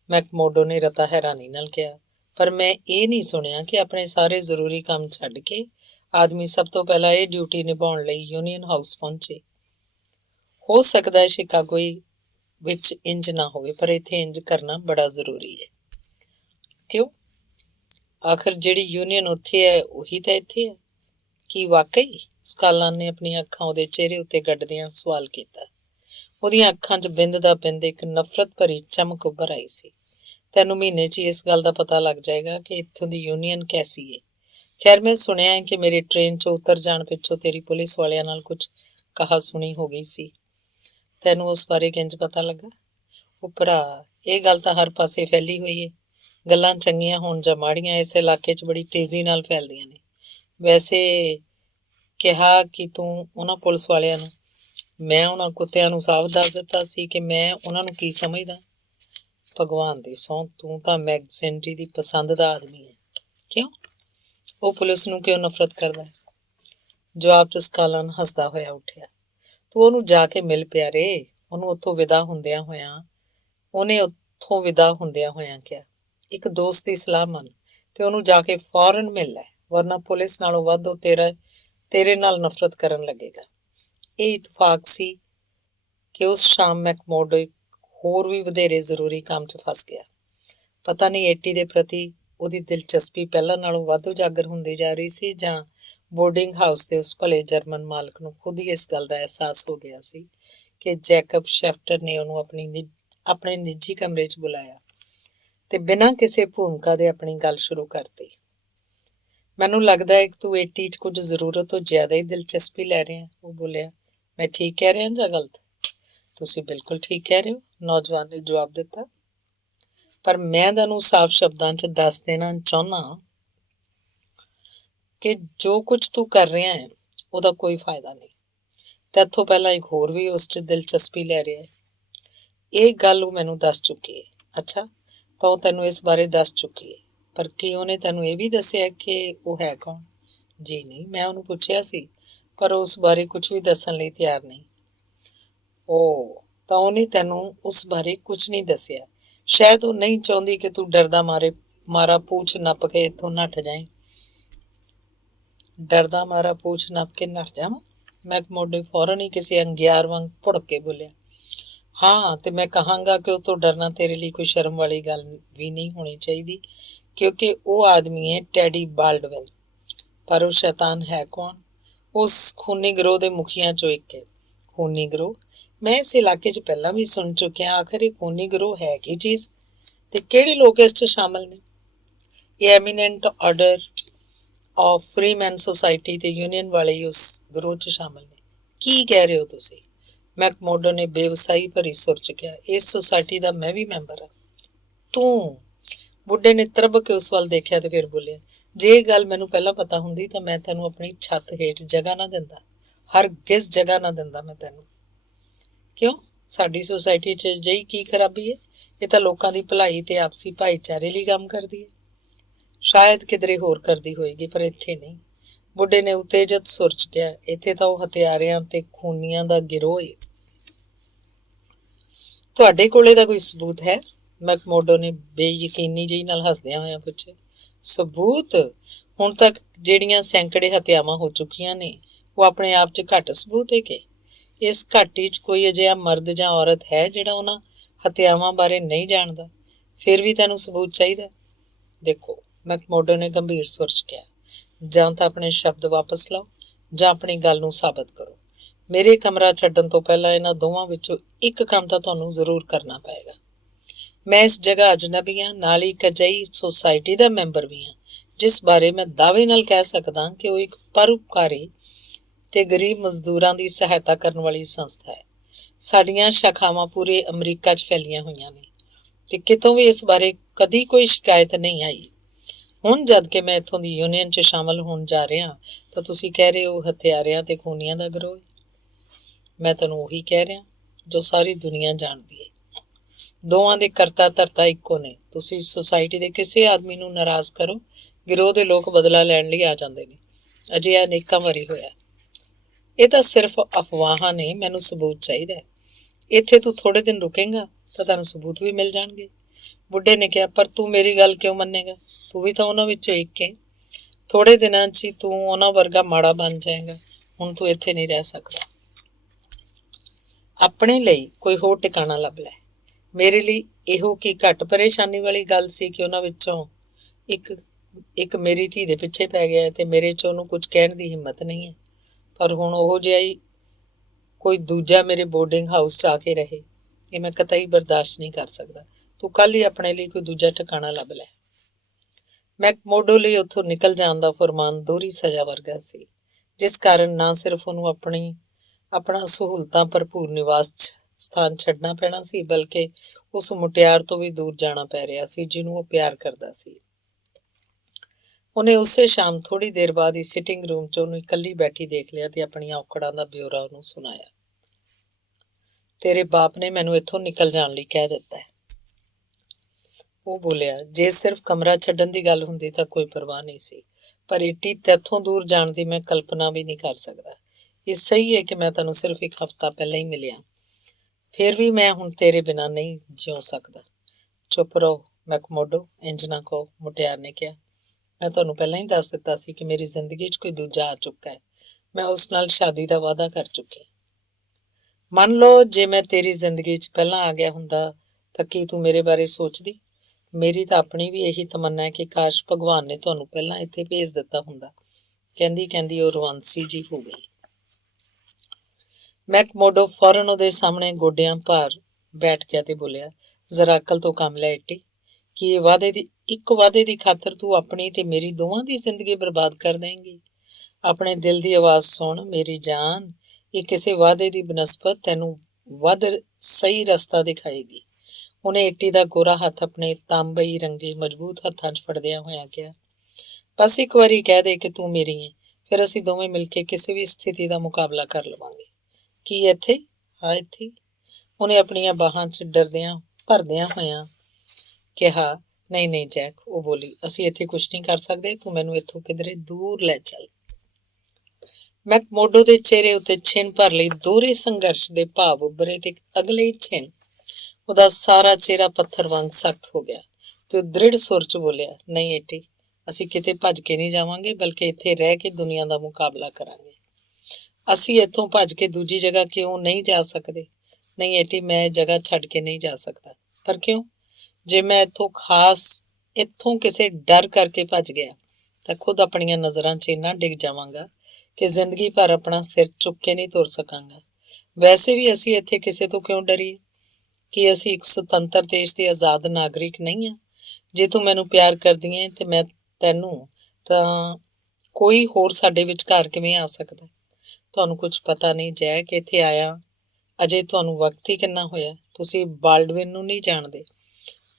ਮੈਕਮੋਡੋ ਨੇ ਰਤਾ ਹੈਰਾਨੀ ਨਾਲ ਕਿਹਾ। ਪਰ ਮੈਂ ਇਹ ਨਹੀਂ ਸੁਣਿਆ ਕਿ ਆਪਣੇ ਸਾਰੇ ਜ਼ਰੂਰੀ ਕੰਮ ਛੱਡ ਕੇ ਆਦਮੀ ਸਭ ਤੋਂ ਪਹਿਲਾਂ ਇਹ ਡਿਊਟੀ ਨਿਭਾਉਣ ਲਈ ਯੂਨੀਅਨ ਹਾਊਸ ਪਹੁੰਚੇ। ਹੋ ਸਕਦਾ ਹੈ ਸ਼ਿਕਾਗੋ ਵਿੱਚ ਇੰਜ ਨਾ ਹੋਵੇ, ਪਰ ਇੱਥੇ ਇੰਜ ਕਰਨਾ ਬੜਾ ਜ਼ਰੂਰੀ ਹੈ। ਕਿਉਂ? ਆਖਰ ਜਿਹੜੀ ਯੂਨੀਅਨ ਉੱਥੇ ਹੈ ਉਹੀ ਤਾਂ ਇੱਥੇ ਹੈ। ਕੀ ਵਾਕਈ? ਸਕਾਲਨ ਨੇ ਆਪਣੀਆਂ ਅੱਖਾਂ ਉਹਦੇ ਚਿਹਰੇ ਉੱਤੇ ਗੱਡਦਿਆਂ ਸਵਾਲ ਕੀਤਾ। ਉਹਦੀਆਂ ਅੱਖਾਂ 'ਚ ਬਿੰਦ ਦਾ ਬਿੰਦ ਇੱਕ ਨਫ਼ਰਤ ਭਰੀ ਚਮਕ ਉੱਭਰ ਆਈ ਸੀ। ਤੈਨੂੰ ਮਹੀਨੇ 'ਚ ਇਸ ਗੱਲ ਦਾ ਪਤਾ ਲੱਗ ਜਾਏਗਾ ਕਿ ਇੱਥੋਂ ਦੀ ਯੂਨੀਅਨ ਕੈਸੀ ਹੈ। ਖੈਰ, ਮੈਂ ਸੁਣਿਆ ਹੈ ਕਿ ਮੇਰੀ ਟ੍ਰੇਨ 'ਚੋਂ ਉਤਰ ਜਾਣ ਪਿੱਛੋਂ ਤੇਰੀ ਪੁਲਿਸ ਵਾਲਿਆਂ ਨਾਲ ਕੁਝ ਕਹਾ ਸੁਣੀ ਹੋ ਗਈ ਸੀ। ਤੈਨੂੰ ਉਸ ਬਾਰੇ ਕਿੰਜ ਪਤਾ ਲੱਗਾ? ਉਹ ਭਰਾ, ਇਹ ਗੱਲ ਤਾਂ ਹਰ ਪਾਸੇ ਫੈਲੀ ਹੋਈ ਹੈ। ਗੱਲਾਂ ਚੰਗੀਆਂ ਹੋਣ ਜਾਂ ਮਾੜੀਆਂ ਇਸ ਇਲਾਕੇ 'ਚ ਬੜੀ ਤੇਜ਼ੀ ਨਾਲ ਫੈਲਦੀਆਂ ਨੇ। ਵੈਸੇ ਕਿਹਾ ਕਿ ਤੂੰ ਉਹਨਾਂ ਪੁਲਿਸ ਵਾਲਿਆਂ ਨੂੰ, ਮੈਂ ਉਹਨਾਂ ਕੁੱਤਿਆਂ ਨੂੰ ਸਾਫ਼ ਦੱਸ ਦਿੱਤਾ ਸੀ ਕਿ ਮੈਂ ਉਹਨਾਂ ਨੂੰ ਕੀ ਸਮਝਦਾ। ਭਗਵਾਨ ਦੀ ਸਹੁੰ, ਤੂੰ ਤਾਂ ਮੈਕਜ਼ਿੰਟੀ ਦੀ ਪਸੰਦ ਦਾ ਆਦਮੀ ਹੈ। ਕਿਉਂ? ਉਹ ਪੁਲਿਸ ਨੂੰ ਕਿਉਂ ਨਫ਼ਰਤ ਕਰਦਾ ਹੈ? ਜਵਾਬ 'ਚ ਸਕਾਲਨ ਹੱਸਦਾ ਹੋਇਆ ਉੱਠਿਆ। ਤੂੰ ਉਹਨੂੰ ਜਾ ਕੇ ਮਿਲ ਪਿਆਰੇ। ਉਹਨੇ ਉੱਥੋਂ ਵਿਦਾ ਹੁੰਦਿਆਂ ਹੋਇਆਂ ਕਿਹਾ, ਇੱਕ ਦੋਸਤ ਦੀ ਸਲਾਹ ਮੰਨ ਤੇ ਉਹਨੂੰ ਜਾ ਕੇ ਫੌਰਨ ਮਿਲ ਲੈ, ਵਰਨਾ ਪੁਲਿਸ ਨਾਲੋਂ ਵੱਧ ਉਹ ਤੇਰੇ ਨਾਲ ਨਫ਼ਰਤ ਕਰਨ ਲੱਗੇਗਾ। ਇਹ ਇਤਫਾਕ ਸੀ ਕਿ ਉਸ ਸ਼ਾਮ ਮੈਕਮੋਡੋ ਇੱਕ ਹੋਰ ਵੀ ਵਧੇਰੇ ਜ਼ਰੂਰੀ ਕੰਮ 'ਚ ਫਸ ਗਿਆ। ਪਤਾ ਨਹੀਂ ਏਟੀ ਦੇ ਪ੍ਰਤੀ ਉਹਦੀ ਦਿਲਚਸਪੀ ਪਹਿਲਾਂ ਨਾਲੋਂ ਵੱਧ ਉਜਾਗਰ ਹੁੰਦੀ ਜਾ ਰਹੀ ਸੀ ਜਾਂ ਬੋਰਡਿੰਗ ਹਾਊਸ ਦੇ ਉਸ ਭਲੇ ਜਰਮਨ ਮਾਲਕ ਨੂੰ ਖੁਦ ਹੀ ਇਸ ਗੱਲ ਦਾ ਅਹਿਸਾਸ ਹੋ ਗਿਆ ਸੀ ਕਿ ਜੈਕਬ ਸ਼ੈਫਟਰ ਨੇ ਉਹਨੂੰ ਆਪਣੇ ਨਿੱਜੀ ਕਮਰੇ 'ਚ ਬੁਲਾਇਆ ਤੇ ਬਿਨਾਂ ਕਿਸੇ ਭੂਮਿਕਾ ਦੇ ਆਪਣੀ ਗੱਲ ਸ਼ੁਰੂ ਕਰਤੀ। ਮੈਨੂੰ ਲੱਗਦਾ ਹੈ ਕਿ ਤੂੰ ਏਟੀ 'ਚ ਕੁਝ ਜ਼ਰੂਰਤ ਤੋਂ ਜ਼ਿਆਦਾ ਹੀ ਦਿਲਚਸਪੀ ਲੈ ਰਿਹਾ, ਉਹ ਬੋਲਿਆ। ਮੈਂ ਠੀਕ ਕਹਿ ਰਿਹਾ ਜਾਂ ਗਲਤ? ਤੁਸੀਂ ਬਿਲਕੁਲ ਠੀਕ ਕਹਿ ਰਹੇ ਹੋ, ਨੌਜਵਾਨ ਨੇ ਜਵਾਬ ਦਿੱਤਾ। ਪਰ ਮੈਂ ਤੁਹਾਨੂੰ ਸਾਫ਼ ਸ਼ਬਦਾਂ 'ਚ ਦੱਸ ਦੇਣਾ ਚਾਹੁੰਦਾ ਕਿ ਜੋ ਕੁਝ ਤੂੰ ਕਰ ਰਿਹਾ ਹੈ ਉਹਦਾ ਕੋਈ ਫਾਇਦਾ ਨਹੀਂ। ਤੇਥੋਂ ਪਹਿਲਾਂ ਇੱਕ ਹੋਰ ਵੀ ਉਸ 'ਚ ਦਿਲਚਸਪੀ ਲੈ ਰਿਹਾ ਹੈ। ਇਹ ਗੱਲ ਉਹ ਮੈਨੂੰ ਦੱਸ ਚੁੱਕੀ ਹੈ। ਅੱਛਾ, ਤਾਂ ਉਹ ਤੈਨੂੰ ਇਸ ਬਾਰੇ ਦੱਸ ਚੁੱਕੀ ਹੈ, ਪਰ ਕੀ ਉਹਨੇ ਤੈਨੂੰ ਇਹ ਵੀ ਦੱਸਿਆ ਕਿ ਉਹ ਹੈ ਕੌਣ? ਜੀ ਨਹੀਂ, ਮੈਂ ਉਹਨੂੰ ਪੁੱਛਿਆ ਸੀ, ਪਰ ਉਸ ਬਾਰੇ ਕੁਝ ਵੀ ਦੱਸਣ ਲਈ ਤਿਆਰ ਨਹੀਂ। ਓ, ਤਾਂ ਉਹਨੇ ਤੈਨੂੰ ਉਸ ਬਾਰੇ ਕੁਝ ਨਹੀਂ ਦੱਸਿਆ। ਸ਼ਾਇਦ ਉਹ ਨਹੀਂ ਚਾਹੁੰਦੀ ਕਿ ਤੂੰ ਡਰਦਾ ਮਾਰਾ ਪੂਛ ਨੱਪ ਕੇ ਇੱਥੋਂ ਨੱਠ ਜਾਏ। ਡਰਦਾ ਮਾਰਾ ਪੂਛ ਨੱਪ ਕੇ ਨੱਠ ਜਾਵਾਂ? ਮੈਕਮੋਡੋ ਫੌਰਨ ਹੀ ਕਿਸੇ ਅੰਗਿਆਰ ਵਾਂਗ ਭੁੜਕ ਕੇ ਬੋਲਿਆ। ਹਾਂ, ਤੇ ਮੈਂ ਕਹਾਂਗਾ ਕਿ ਉਹ ਤੋਂ ਡਰਨਾ ਤੇਰੇ ਲਈ ਕੋਈ ਸ਼ਰਮ ਵਾਲੀ ਗੱਲ ਵੀ ਨਹੀਂ ਹੋਣੀ ਚਾਹੀਦੀ, ਕਿਉਂਕਿ ਉਹ ਆਦਮੀ ਹੈ ਟੈਡੀ ਬਾਲਡਵਿਨ। ਪਰ ਉਹ ਸ਼ੈਤਾਨ ਹੈ ਕੌਣ? ਉਸ ਖੂਨੀ ਗਰੋਹ ਦੇ ਮੁਖੀਆਂ 'ਚੋਂ ਇੱਕ ਹੈ। ਖੂਨੀ ਗਰੋਹ? ਮੈਂ ਇਸ ਇਲਾਕੇ 'ਚ ਪਹਿਲਾਂ ਵੀ ਸੁਣ ਚੁੱਕਿਆ। ਆਖਰ ਇਹ ਖੂਨੀ ਗਰੋਹ ਹੈ ਕੀ ਚੀਜ਼ ਤੇ ਕਿਹੜੇ ਲੋਕ ਇਸ 'ਚ ਸ਼ਾਮਲ ਨੇ? ਇਹ eminent order of Freeman society ਤੇ ਯੂਨੀਅਨ ਵਾਲੇ ਹੀ ਉਸ ਗਰੋਹ 'ਚ ਸ਼ਾਮਲ ਨੇ। ਕੀ ਕਹਿ ਰਹੇ ਹੋ ਤੁਸੀਂ? ਮੈਕਮੋਡੋ ਨੇ ਬੇਵਸਾਈ ਭਰੀ ਸੁਰ 'ਚ ਕਿਹਾ। ਇਸ ਸੁਸਾਇਟੀ ਦਾ ਮੈਂ ਵੀ ਮੈਂਬਰ ਹਾਂ। ਤੂੰ? ਬੁੱਢੇ ਨੇ ਤਰਬ ਕੇ ਉਸ ਵੱਲ ਦੇਖਿਆ ਤੇ ਫਿਰ ਬੋਲਿਆ, ਜੇ ਇਹ ਗੱਲ ਮੈਨੂੰ ਪਹਿਲਾਂ ਪਤਾ ਹੁੰਦੀ ਤਾਂ ਮੈਂ ਤੈਨੂੰ ਆਪਣੀ ਛੱਤ ਹੇਠ ਜਗ੍ਹਾ ਨਾ ਦਿੰਦਾ। ਹਰਗਿਜ਼ ਜਗ੍ਹਾ ਨਾ ਦਿੰਦਾ ਮੈਂ ਤੈਨੂੰ। ਕਿਉਂ? ਸਾਡੀ ਸੁਸਾਇਟੀ 'ਚ ਅਜਿਹੀ ਕੀ ਖਰਾਬੀ ਹੈ? ਇਹ ਤਾਂ ਲੋਕਾਂ ਦੀ ਭਲਾਈ ਤੇ ਆਪਸੀ ਭਾਈਚਾਰੇ ਲਈ ਕੰਮ ਕਰਦੀ ਹੈ। ਸ਼ਾਇਦ ਕਿਧਰੇ ਹੋਰ ਕਰਦੀ ਹੋਏਗੀ, ਪਰ ਇੱਥੇ ਨਹੀਂ। ਬੁੱਢੇ ਨੇ ਉਤੇਜਿਤ ਸੁਰ 'ਚ ਕਿਹਾ, ਇੱਥੇ ਤਾਂ ਉਹ ਹਥਿਆਰਿਆਂ ਤੇ ਖੂਨੀਆਂ ਦਾ ਗਿਰੋਹ ਹੈ। ਤੁਹਾਡੇ ਕੋਲ ਇਹਦਾ ਕੋਈ ਸਬੂਤ ਹੈ? ਮੈਕਮੋਡੋ ਨੇ ਬੇਯਕੀਨੀ ਜਿਹੀ ਨਾਲ ਹੱਸਦਿਆਂ ਹੋਇਆਂ ਪੁੱਛਿਆ। ਸਬੂਤ? ਹੁਣ ਤੱਕ ਜਿਹੜੀਆਂ ਸੈਂਕੜੇ ਹੱਤਿਆਵਾਂ ਹੋ ਚੁੱਕੀਆਂ ਨੇ, ਉਹ ਆਪਣੇ ਆਪ 'ਚ ਘੱਟ ਸਬੂਤ ਹੈ ਕਿ ਇਸ ਘਾਟੀ 'ਚ ਕੋਈ ਅਜਿਹਾ ਮਰਦ ਜਾਂ ਔਰਤ ਹੈ ਜਿਹੜਾ ਉਹਨਾਂ ਹੱਤਿਆਵਾਂ ਬਾਰੇ ਨਹੀਂ ਜਾਣਦਾ? ਫਿਰ ਵੀ ਤੈਨੂੰ ਸਬੂਤ ਚਾਹੀਦਾ? ਦੇਖੋ, ਮੈਕਮੋਡੋ ਨੇ ਗੰਭੀਰ ਸੁਰ 'ਚ ਕਿਹਾ, ਜਾਂ ਤਾਂ ਆਪਣੇ ਸ਼ਬਦ ਵਾਪਸ ਲਓ ਜਾਂ ਆਪਣੀ ਗੱਲ ਨੂੰ ਸਾਬਤ ਕਰੋ। ਮੇਰੇ ਕਮਰਾ ਛੱਡਣ ਤੋਂ ਪਹਿਲਾਂ ਇਹਨਾਂ ਦੋਵਾਂ ਵਿੱਚੋਂ ਇੱਕ ਕੰਮ ਤਾਂ ਤੁਹਾਨੂੰ ਜ਼ਰੂਰ ਕਰਨਾ ਪਏਗਾ। ਮੈਂ ਇਸ ਜਗ੍ਹਾ ਅਜਨਬੀ ਹਾਂ, ਨਾਲ ਹੀ ਇੱਕ ਅਜਿਹੀ ਸੁਸਾਇਟੀ ਦਾ ਮੈਂਬਰ ਵੀ ਹਾਂ ਜਿਸ ਬਾਰੇ ਮੈਂ ਦਾਅਵੇ ਨਾਲ ਕਹਿ ਸਕਦਾ ਕਿ ਉਹ ਇੱਕ ਪਰਉਪਕਾਰੀ ਤੇ ਗਰੀਬ ਮਜ਼ਦੂਰਾਂ ਦੀ ਸਹਾਇਤਾ ਕਰਨ ਵਾਲੀ ਸੰਸਥਾ ਹੈ। ਸਾਡੀਆਂ ਸ਼ਾਖਾਵਾਂ ਪੂਰੇ ਅਮਰੀਕਾ 'ਚ ਫੈਲੀਆਂ ਹੋਈਆਂ ਨੇ ਤੇ ਕਿਤੋਂ ਵੀ ਇਸ ਬਾਰੇ ਕਦੀ ਕੋਈ ਸ਼ਿਕਾਇਤ ਨਹੀਂ ਆਈ। ਹੁਣ ਜਦ ਕਿ ਮੈਂ ਇੱਥੋਂ ਦੀ ਯੂਨੀਅਨ 'ਚ ਸ਼ਾਮਲ ਹੋਣ ਜਾ ਰਿਹਾ ਤਾਂ ਤੁਸੀਂ ਕਹਿ ਰਹੇ ਹੋ ਹਥਿਆਰਿਆਂ ਤੇ ਖੂਨੀਆਂ ਦਾ ਗਰੋਹ। ਮੈਂ ਤੈਨੂੰ ਉਹੀ ਕਹਿ ਰਿਹਾ ਜੋ ਸਾਰੀ ਦੁਨੀਆ ਜਾਣਦੀ ਹੈ। ਦੋਵਾਂ ਦੇ ਕਰਤਾ ਧਰਤਾ ਇੱਕੋ ਨੇ। ਤੁਸੀਂ ਸੁਸਾਇਟੀ ਦੇ ਕਿਸੇ ਆਦਮੀ ਨੂੰ ਨਾਰਾਜ਼ ਕਰੋ, ਗਿਰੋਹ ਦੇ ਲੋਕ ਬਦਲਾ ਲੈਣ ਲਈ ਆ ਜਾਂਦੇ ਨੇ। ਅਜਿਹਾ ਅਨੇਕਾਂ ਵਾਰੀ ਹੋਇਆ। ਇਹ ਤਾਂ ਸਿਰਫ ਅਫਵਾਹਾਂ ਨੇ, ਮੈਨੂੰ ਸਬੂਤ ਚਾਹੀਦਾ। ਇੱਥੇ ਤੂੰ ਥੋੜੇ ਦਿਨ ਰੁਕੇਂਗਾ ਤਾਂ ਤੈਨੂੰ ਸਬੂਤ ਵੀ ਮਿਲ ਜਾਣਗੇ। ਬੁੱਢੇ ਨੇ ਕਿਹਾ, ਪਰ ਤੂੰ ਮੇਰੀ ਗੱਲ ਕਿਉਂ ਮੰਨੇਗਾ? ਤੂੰ ਵੀ ਤਾਂ ਉਹਨਾਂ ਵਿੱਚੋਂ ਇੱਕ ਹੈ। ਥੋੜੇ ਦਿਨਾਂ 'ਚ ਹੀ ਤੂੰ ਉਹਨਾਂ ਵਰਗਾ ਮਾੜਾ ਬਣ ਜਾਏਗਾ। ਹੁਣ ਤੂੰ ਇੱਥੇ ਨਹੀਂ ਰਹਿ ਸਕਦਾ। ਆਪਣੇ ਲਈ ਕੋਈ ਹੋਰ ਟਿਕਾਣਾ ਲੱਭ ਲੈ। ਮੇਰੇ ਲਈ ਇਹੋ ਕੀ ਘੱਟ ਪਰੇਸ਼ਾਨੀ ਵਾਲੀ ਗੱਲ ਸੀ ਕਿ ਉਹਨਾਂ ਵਿੱਚੋਂ ਇੱਕ ਇੱਕ ਮੇਰੀ ਧੀ ਦੇ ਪਿੱਛੇ ਪੈ ਗਿਆ ਤੇ ਮੇਰੇ 'ਚ ਉਹਨੂੰ ਕੁਝ ਕਹਿਣ ਦੀ ਹਿੰਮਤ ਨਹੀਂ ਹੈ। ਪਰ ਹੁਣ ਉਹੋ ਜਿਹਾ ਹੀ ਕੋਈ ਦੂਜਾ ਮੇਰੇ ਬੋਰਡਿੰਗ ਹਾਊਸ 'ਚ ਆ ਕੇ ਰਹੇ, ਇਹ ਮੈਂ ਕਤਈ ਬਰਦਾਸ਼ਤ ਨਹੀਂ ਕਰ ਸਕਦਾ। ਤੂੰ ਕੱਲ੍ਹ ਹੀ ਆਪਣੇ ਲਈ ਕੋਈ ਦੂਜਾ ਠਿਕਾਣਾ ਲੱਭ ਲੈ। ਮੈਕਮੋਡੋ ਲਈ ਉੱਥੋਂ ਨਿਕਲ ਜਾਣ ਦਾ ਫੁਰਮਾਨ ਦੋਹਰੀ ਸਜ਼ਾ ਵਰਗਾ ਸੀ, ਜਿਸ ਕਾਰਨ ਨਾ ਸਿਰਫ ਉਹਨੂੰ ਆਪਣਾ ਸਹੂਲਤਾਂ ਭਰਪੂਰ ਨਿਵਾਸ ਸਥਾਨ ਛੱਡਣਾ ਪੈਣਾ ਸੀ, ਬਲਕਿ ਉਸ ਮੁਟਿਆਰ ਤੋਂ ਵੀ ਦੂਰ ਜਾਣਾ ਪੈ ਰਿਹਾ ਸੀ ਜਿਹਨੂੰ ਉਹ ਪਿਆਰ ਕਰਦਾ ਸੀ। ਉਹਨੇ ਉਸੇ ਸ਼ਾਮ ਥੋੜ੍ਹੀ ਦੇਰ ਬਾਅਦ ਹੀ ਸਿਟਿੰਗ ਰੂਮ 'ਚ ਉਹਨੂੰ ਇਕੱਲੀ ਬੈਠੀ ਦੇਖ ਲਿਆ ਤੇ ਆਪਣੀਆਂ ਔਕੜਾਂ ਦਾ ਬਿਊਰਾ ਉਹਨੂੰ ਸੁਣਾਇਆ। ਤੇਰੇ ਬਾਪ ਨੇ ਮੈਨੂੰ ਇੱਥੋਂ ਨਿਕਲ ਜਾਣ ਲਈ ਕਹਿ ਦਿੱਤਾ ਹੈ। ਉਹ ਬੋਲਿਆ, ਜੇ ਸਿਰਫ ਕਮਰਾ ਛੱਡਣ ਦੀ ਗੱਲ ਹੁੰਦੀ ਤਾਂ ਕੋਈ ਪਰਵਾਹ ਨਹੀਂ ਸੀ, ਪਰ ਇੱਟੀ ਤੈਥੋਂ ਦੂਰ ਜਾਣ ਦੀ ਮੈਂ ਕਲਪਨਾ ਵੀ ਨਹੀਂ ਕਰ ਸਕਦਾ। ਇਹ ਸਹੀ ਹੈ ਕਿ ਮੈਂ ਤੈਨੂੰ ਸਿਰਫ ਇੱਕ ਹਫ਼ਤਾ ਪਹਿਲਾਂ ਹੀ ਮਿਲਿਆ, ਫਿਰ ਵੀ ਮੈਂ ਹੁਣ ਤੇਰੇ ਬਿਨਾਂ ਨਹੀਂ ਜਿਉ ਸਕਦਾ। ਚੁੱਪ ਰਹੋ ਮੈਕਮੋਡੋ, ਇੰਝ ਨਾ ਕਹੋ, ਮੁਟਿਆਰ ਨੇ ਕਿਹਾ। ਮੈਂ ਤੁਹਾਨੂੰ ਪਹਿਲਾਂ ਹੀ ਦੱਸ ਦਿੱਤਾ ਸੀ ਕਿ ਮੇਰੀ ਜ਼ਿੰਦਗੀ 'ਚ ਕੋਈ ਦੂਜਾ ਆ ਚੁੱਕਾ ਹੈ। ਮੈਂ ਉਸ ਨਾਲ ਸ਼ਾਦੀ ਦਾ ਵਾਅਦਾ ਕਰ ਚੁੱਕੀ। ਮੰਨ ਲਓ ਜੇ ਮੈਂ ਤੇਰੀ ਜ਼ਿੰਦਗੀ 'ਚ ਪਹਿਲਾਂ ਆ ਗਿਆ ਹੁੰਦਾ ਤਾਂ ਕੀ ਤੂੰ ਮੇਰੇ ਬਾਰੇ ਸੋਚਦੀ? ਮੇਰੀ ਤਾਂ ਆਪਣੀ ਵੀ ਇਹੀ ਤਮੰਨਾ ਹੈ ਕਿ ਕਾਸ਼ ਭਗਵਾਨ ਨੇ ਤੁਹਾਨੂੰ ਪਹਿਲਾਂ ਇੱਥੇ ਭੇਜ ਦਿੱਤਾ ਹੁੰਦਾ। ਕਹਿੰਦੀ ਉਹ ਰਵਾਂਸੀ ਜੀ ਹੋ ਗਈ। ਮੈਕਮੋਡੋ ਫੌਰਨ ਉਹਦੇ ਸਾਹਮਣੇ ਗੋਡਿਆਂ ਭਾਰ ਬੈਠ ਗਿਆ ਤੇ ਬੋਲਿਆ, ਜ਼ਰਾ ਅਕਲ ਤੋਂ ਕੰਮ ਲੈ ਇੱਟੀ। ਕੀ ਇਹ ਵਾਅਦੇ ਦੀ ਖਾਤਰ ਤੂੰ ਆਪਣੀ ਤੇ ਮੇਰੀ ਦੋਵਾਂ ਦੀ ਜ਼ਿੰਦਗੀ ਬਰਬਾਦ ਕਰ ਦੇਂਗੀ? ਆਪਣੇ ਦਿਲ ਦੀ ਆਵਾਜ਼ ਸੁਣ ਮੇਰੀ ਜਾਨ, ਇਹ ਕਿਸੇ ਵਾਅਦੇ ਦੀ ਬਨਸਬਤ ਤੈਨੂੰ ਵੱਧ ਸਹੀ ਰਸਤਾ ਦਿਖਾਏਗੀ। ਉਹਨੇ ਇੱਟੀ ਦਾ ਗੋਰਾ ਹੱਥ ਆਪਣੇ ਤਾਂਬਈ ਰੰਗੇ ਮਜ਼ਬੂਤ ਹੱਥਾਂ 'ਚ ਫੜਦਿਆਂ ਹੋਇਆਂ ਕਿਹਾ, ਬਸ ਇੱਕ ਵਾਰੀ ਕਹਿ ਦੇ ਕਿ ਤੂੰ ਮੇਰੀ ਹੈ, ਫਿਰ ਅਸੀਂ ਦੋਵੇਂ ਮਿਲ ਕੇ ਕਿਸੇ ਵੀ ਸਥਿਤੀ ਦਾ ਮੁਕਾਬਲਾ ਕਰ ਲਵਾਂਗੇ। ਕੀ ਇੱਥੇ? ਹਾਂ ਇੱਥੇ। ਉਹਨੇ ਆਪਣੀਆਂ ਬਾਹਾਂ 'ਚ ਭਰਦਿਆਂ ਹੋਇਆਂ ਕਿਹਾ, ਨਹੀਂ ਜੈਕ, ਉਹ ਬੋਲੀ, ਅਸੀਂ ਇੱਥੇ ਕੁਛ ਨਹੀਂ ਕਰ ਸਕਦੇ, ਤੂੰ ਮੈਨੂੰ ਇੱਥੋਂ ਕਿਧਰੇ ਦੂਰ ਲੈ ਚੱਲ। ਮੈਕਮੋਡੋ ਦੇ ਚਿਹਰੇ ਉੱਤੇ ਛਿਣ ਭਰ ਲਈ ਦੋਹਰੇ ਸੰਘਰਸ਼ ਦੇ ਭਾਵ ਉੱਭਰੇ ਤੇ ਅਗਲੇ ਹੀ ਛਿਣ ਉਹਦਾ ਸਾਰਾ ਚਿਹਰਾ ਪੱਥਰ ਵਾਂਗ ਸਖਤ ਹੋ ਗਿਆ ਤੇ ਉਹ ਦ੍ਰਿੜ ਸੁਰ 'ਚ ਬੋਲਿਆ, ਨਹੀਂ ਇੱਟੀ, ਅਸੀਂ ਕਿਤੇ ਭੱਜ ਕੇ ਨਹੀਂ ਜਾਵਾਂਗੇ, ਬਲਕਿ ਇੱਥੇ ਰਹਿ ਕੇ ਦੁਨੀਆ ਦਾ ਮੁਕਾਬਲਾ ਕਰਾਂਗੇ। ਅਸੀਂ ਇੱਥੋਂ ਭੱਜ ਕੇ ਦੂਜੀ ਜਗ੍ਹਾ ਕਿਉਂ ਨਹੀਂ ਜਾ ਸਕਦੇ? ਨਹੀਂ ਇੱਟੀ, ਮੈਂ ਇਹ ਜਗ੍ਹਾ ਛੱਡ ਕੇ ਨਹੀਂ ਜਾ ਸਕਦਾ। ਪਰ ਕਿਉਂ? ਜੇ ਮੈਂ ਇੱਥੋਂ ਕਿਸੇ ਡਰ ਕਰਕੇ ਭੱਜ ਗਿਆ ਤਾਂ ਖੁਦ ਆਪਣੀਆਂ ਨਜ਼ਰਾਂ 'ਚ ਇੰਨਾ ਡਿੱਗ ਜਾਵਾਂਗਾ ਕਿ ਜ਼ਿੰਦਗੀ ਭਰ ਆਪਣਾ ਸਿਰ ਚੁੱਕ ਕੇ ਨਹੀਂ ਤੁਰ ਸਕਾਂਗਾ। ਵੈਸੇ ਵੀ ਅਸੀਂ ਇੱਥੇ ਕਿਸੇ ਤੋਂ ਕਿਉਂ ਡਰੀਏ? ਕਿ ਅਸੀਂ ਇੱਕ ਸੁਤੰਤਰ ਦੇਸ਼ ਦੇ ਆਜ਼ਾਦ ਨਾਗਰਿਕ ਨਹੀਂ ਹਾਂ? ਜੇ ਤੂੰ ਮੈਨੂੰ ਪਿਆਰ ਕਰਦੀ ਹੈ ਤੇ ਮੈਂ ਤੈਨੂੰ, ਤਾਂ ਕੋਈ ਹੋਰ ਸਾਡੇ ਵਿਚਕਾਰ ਕਿਵੇਂ ਆ ਸਕਦਾ? ਤੁਹਾਨੂੰ ਕੁਝ ਪਤਾ ਨਹੀਂ ਜੈ ਕਿ ਇੱਥੇ ਆਇਆ ਅਜੇ ਤੁਹਾਨੂੰ ਵਕਤ ਹੀ ਕਿੰਨਾ ਹੋਇਆ। ਤੁਸੀਂ ਬਾਲਡਵਿਨ ਨੂੰ ਨਹੀਂ ਜਾਣਦੇ,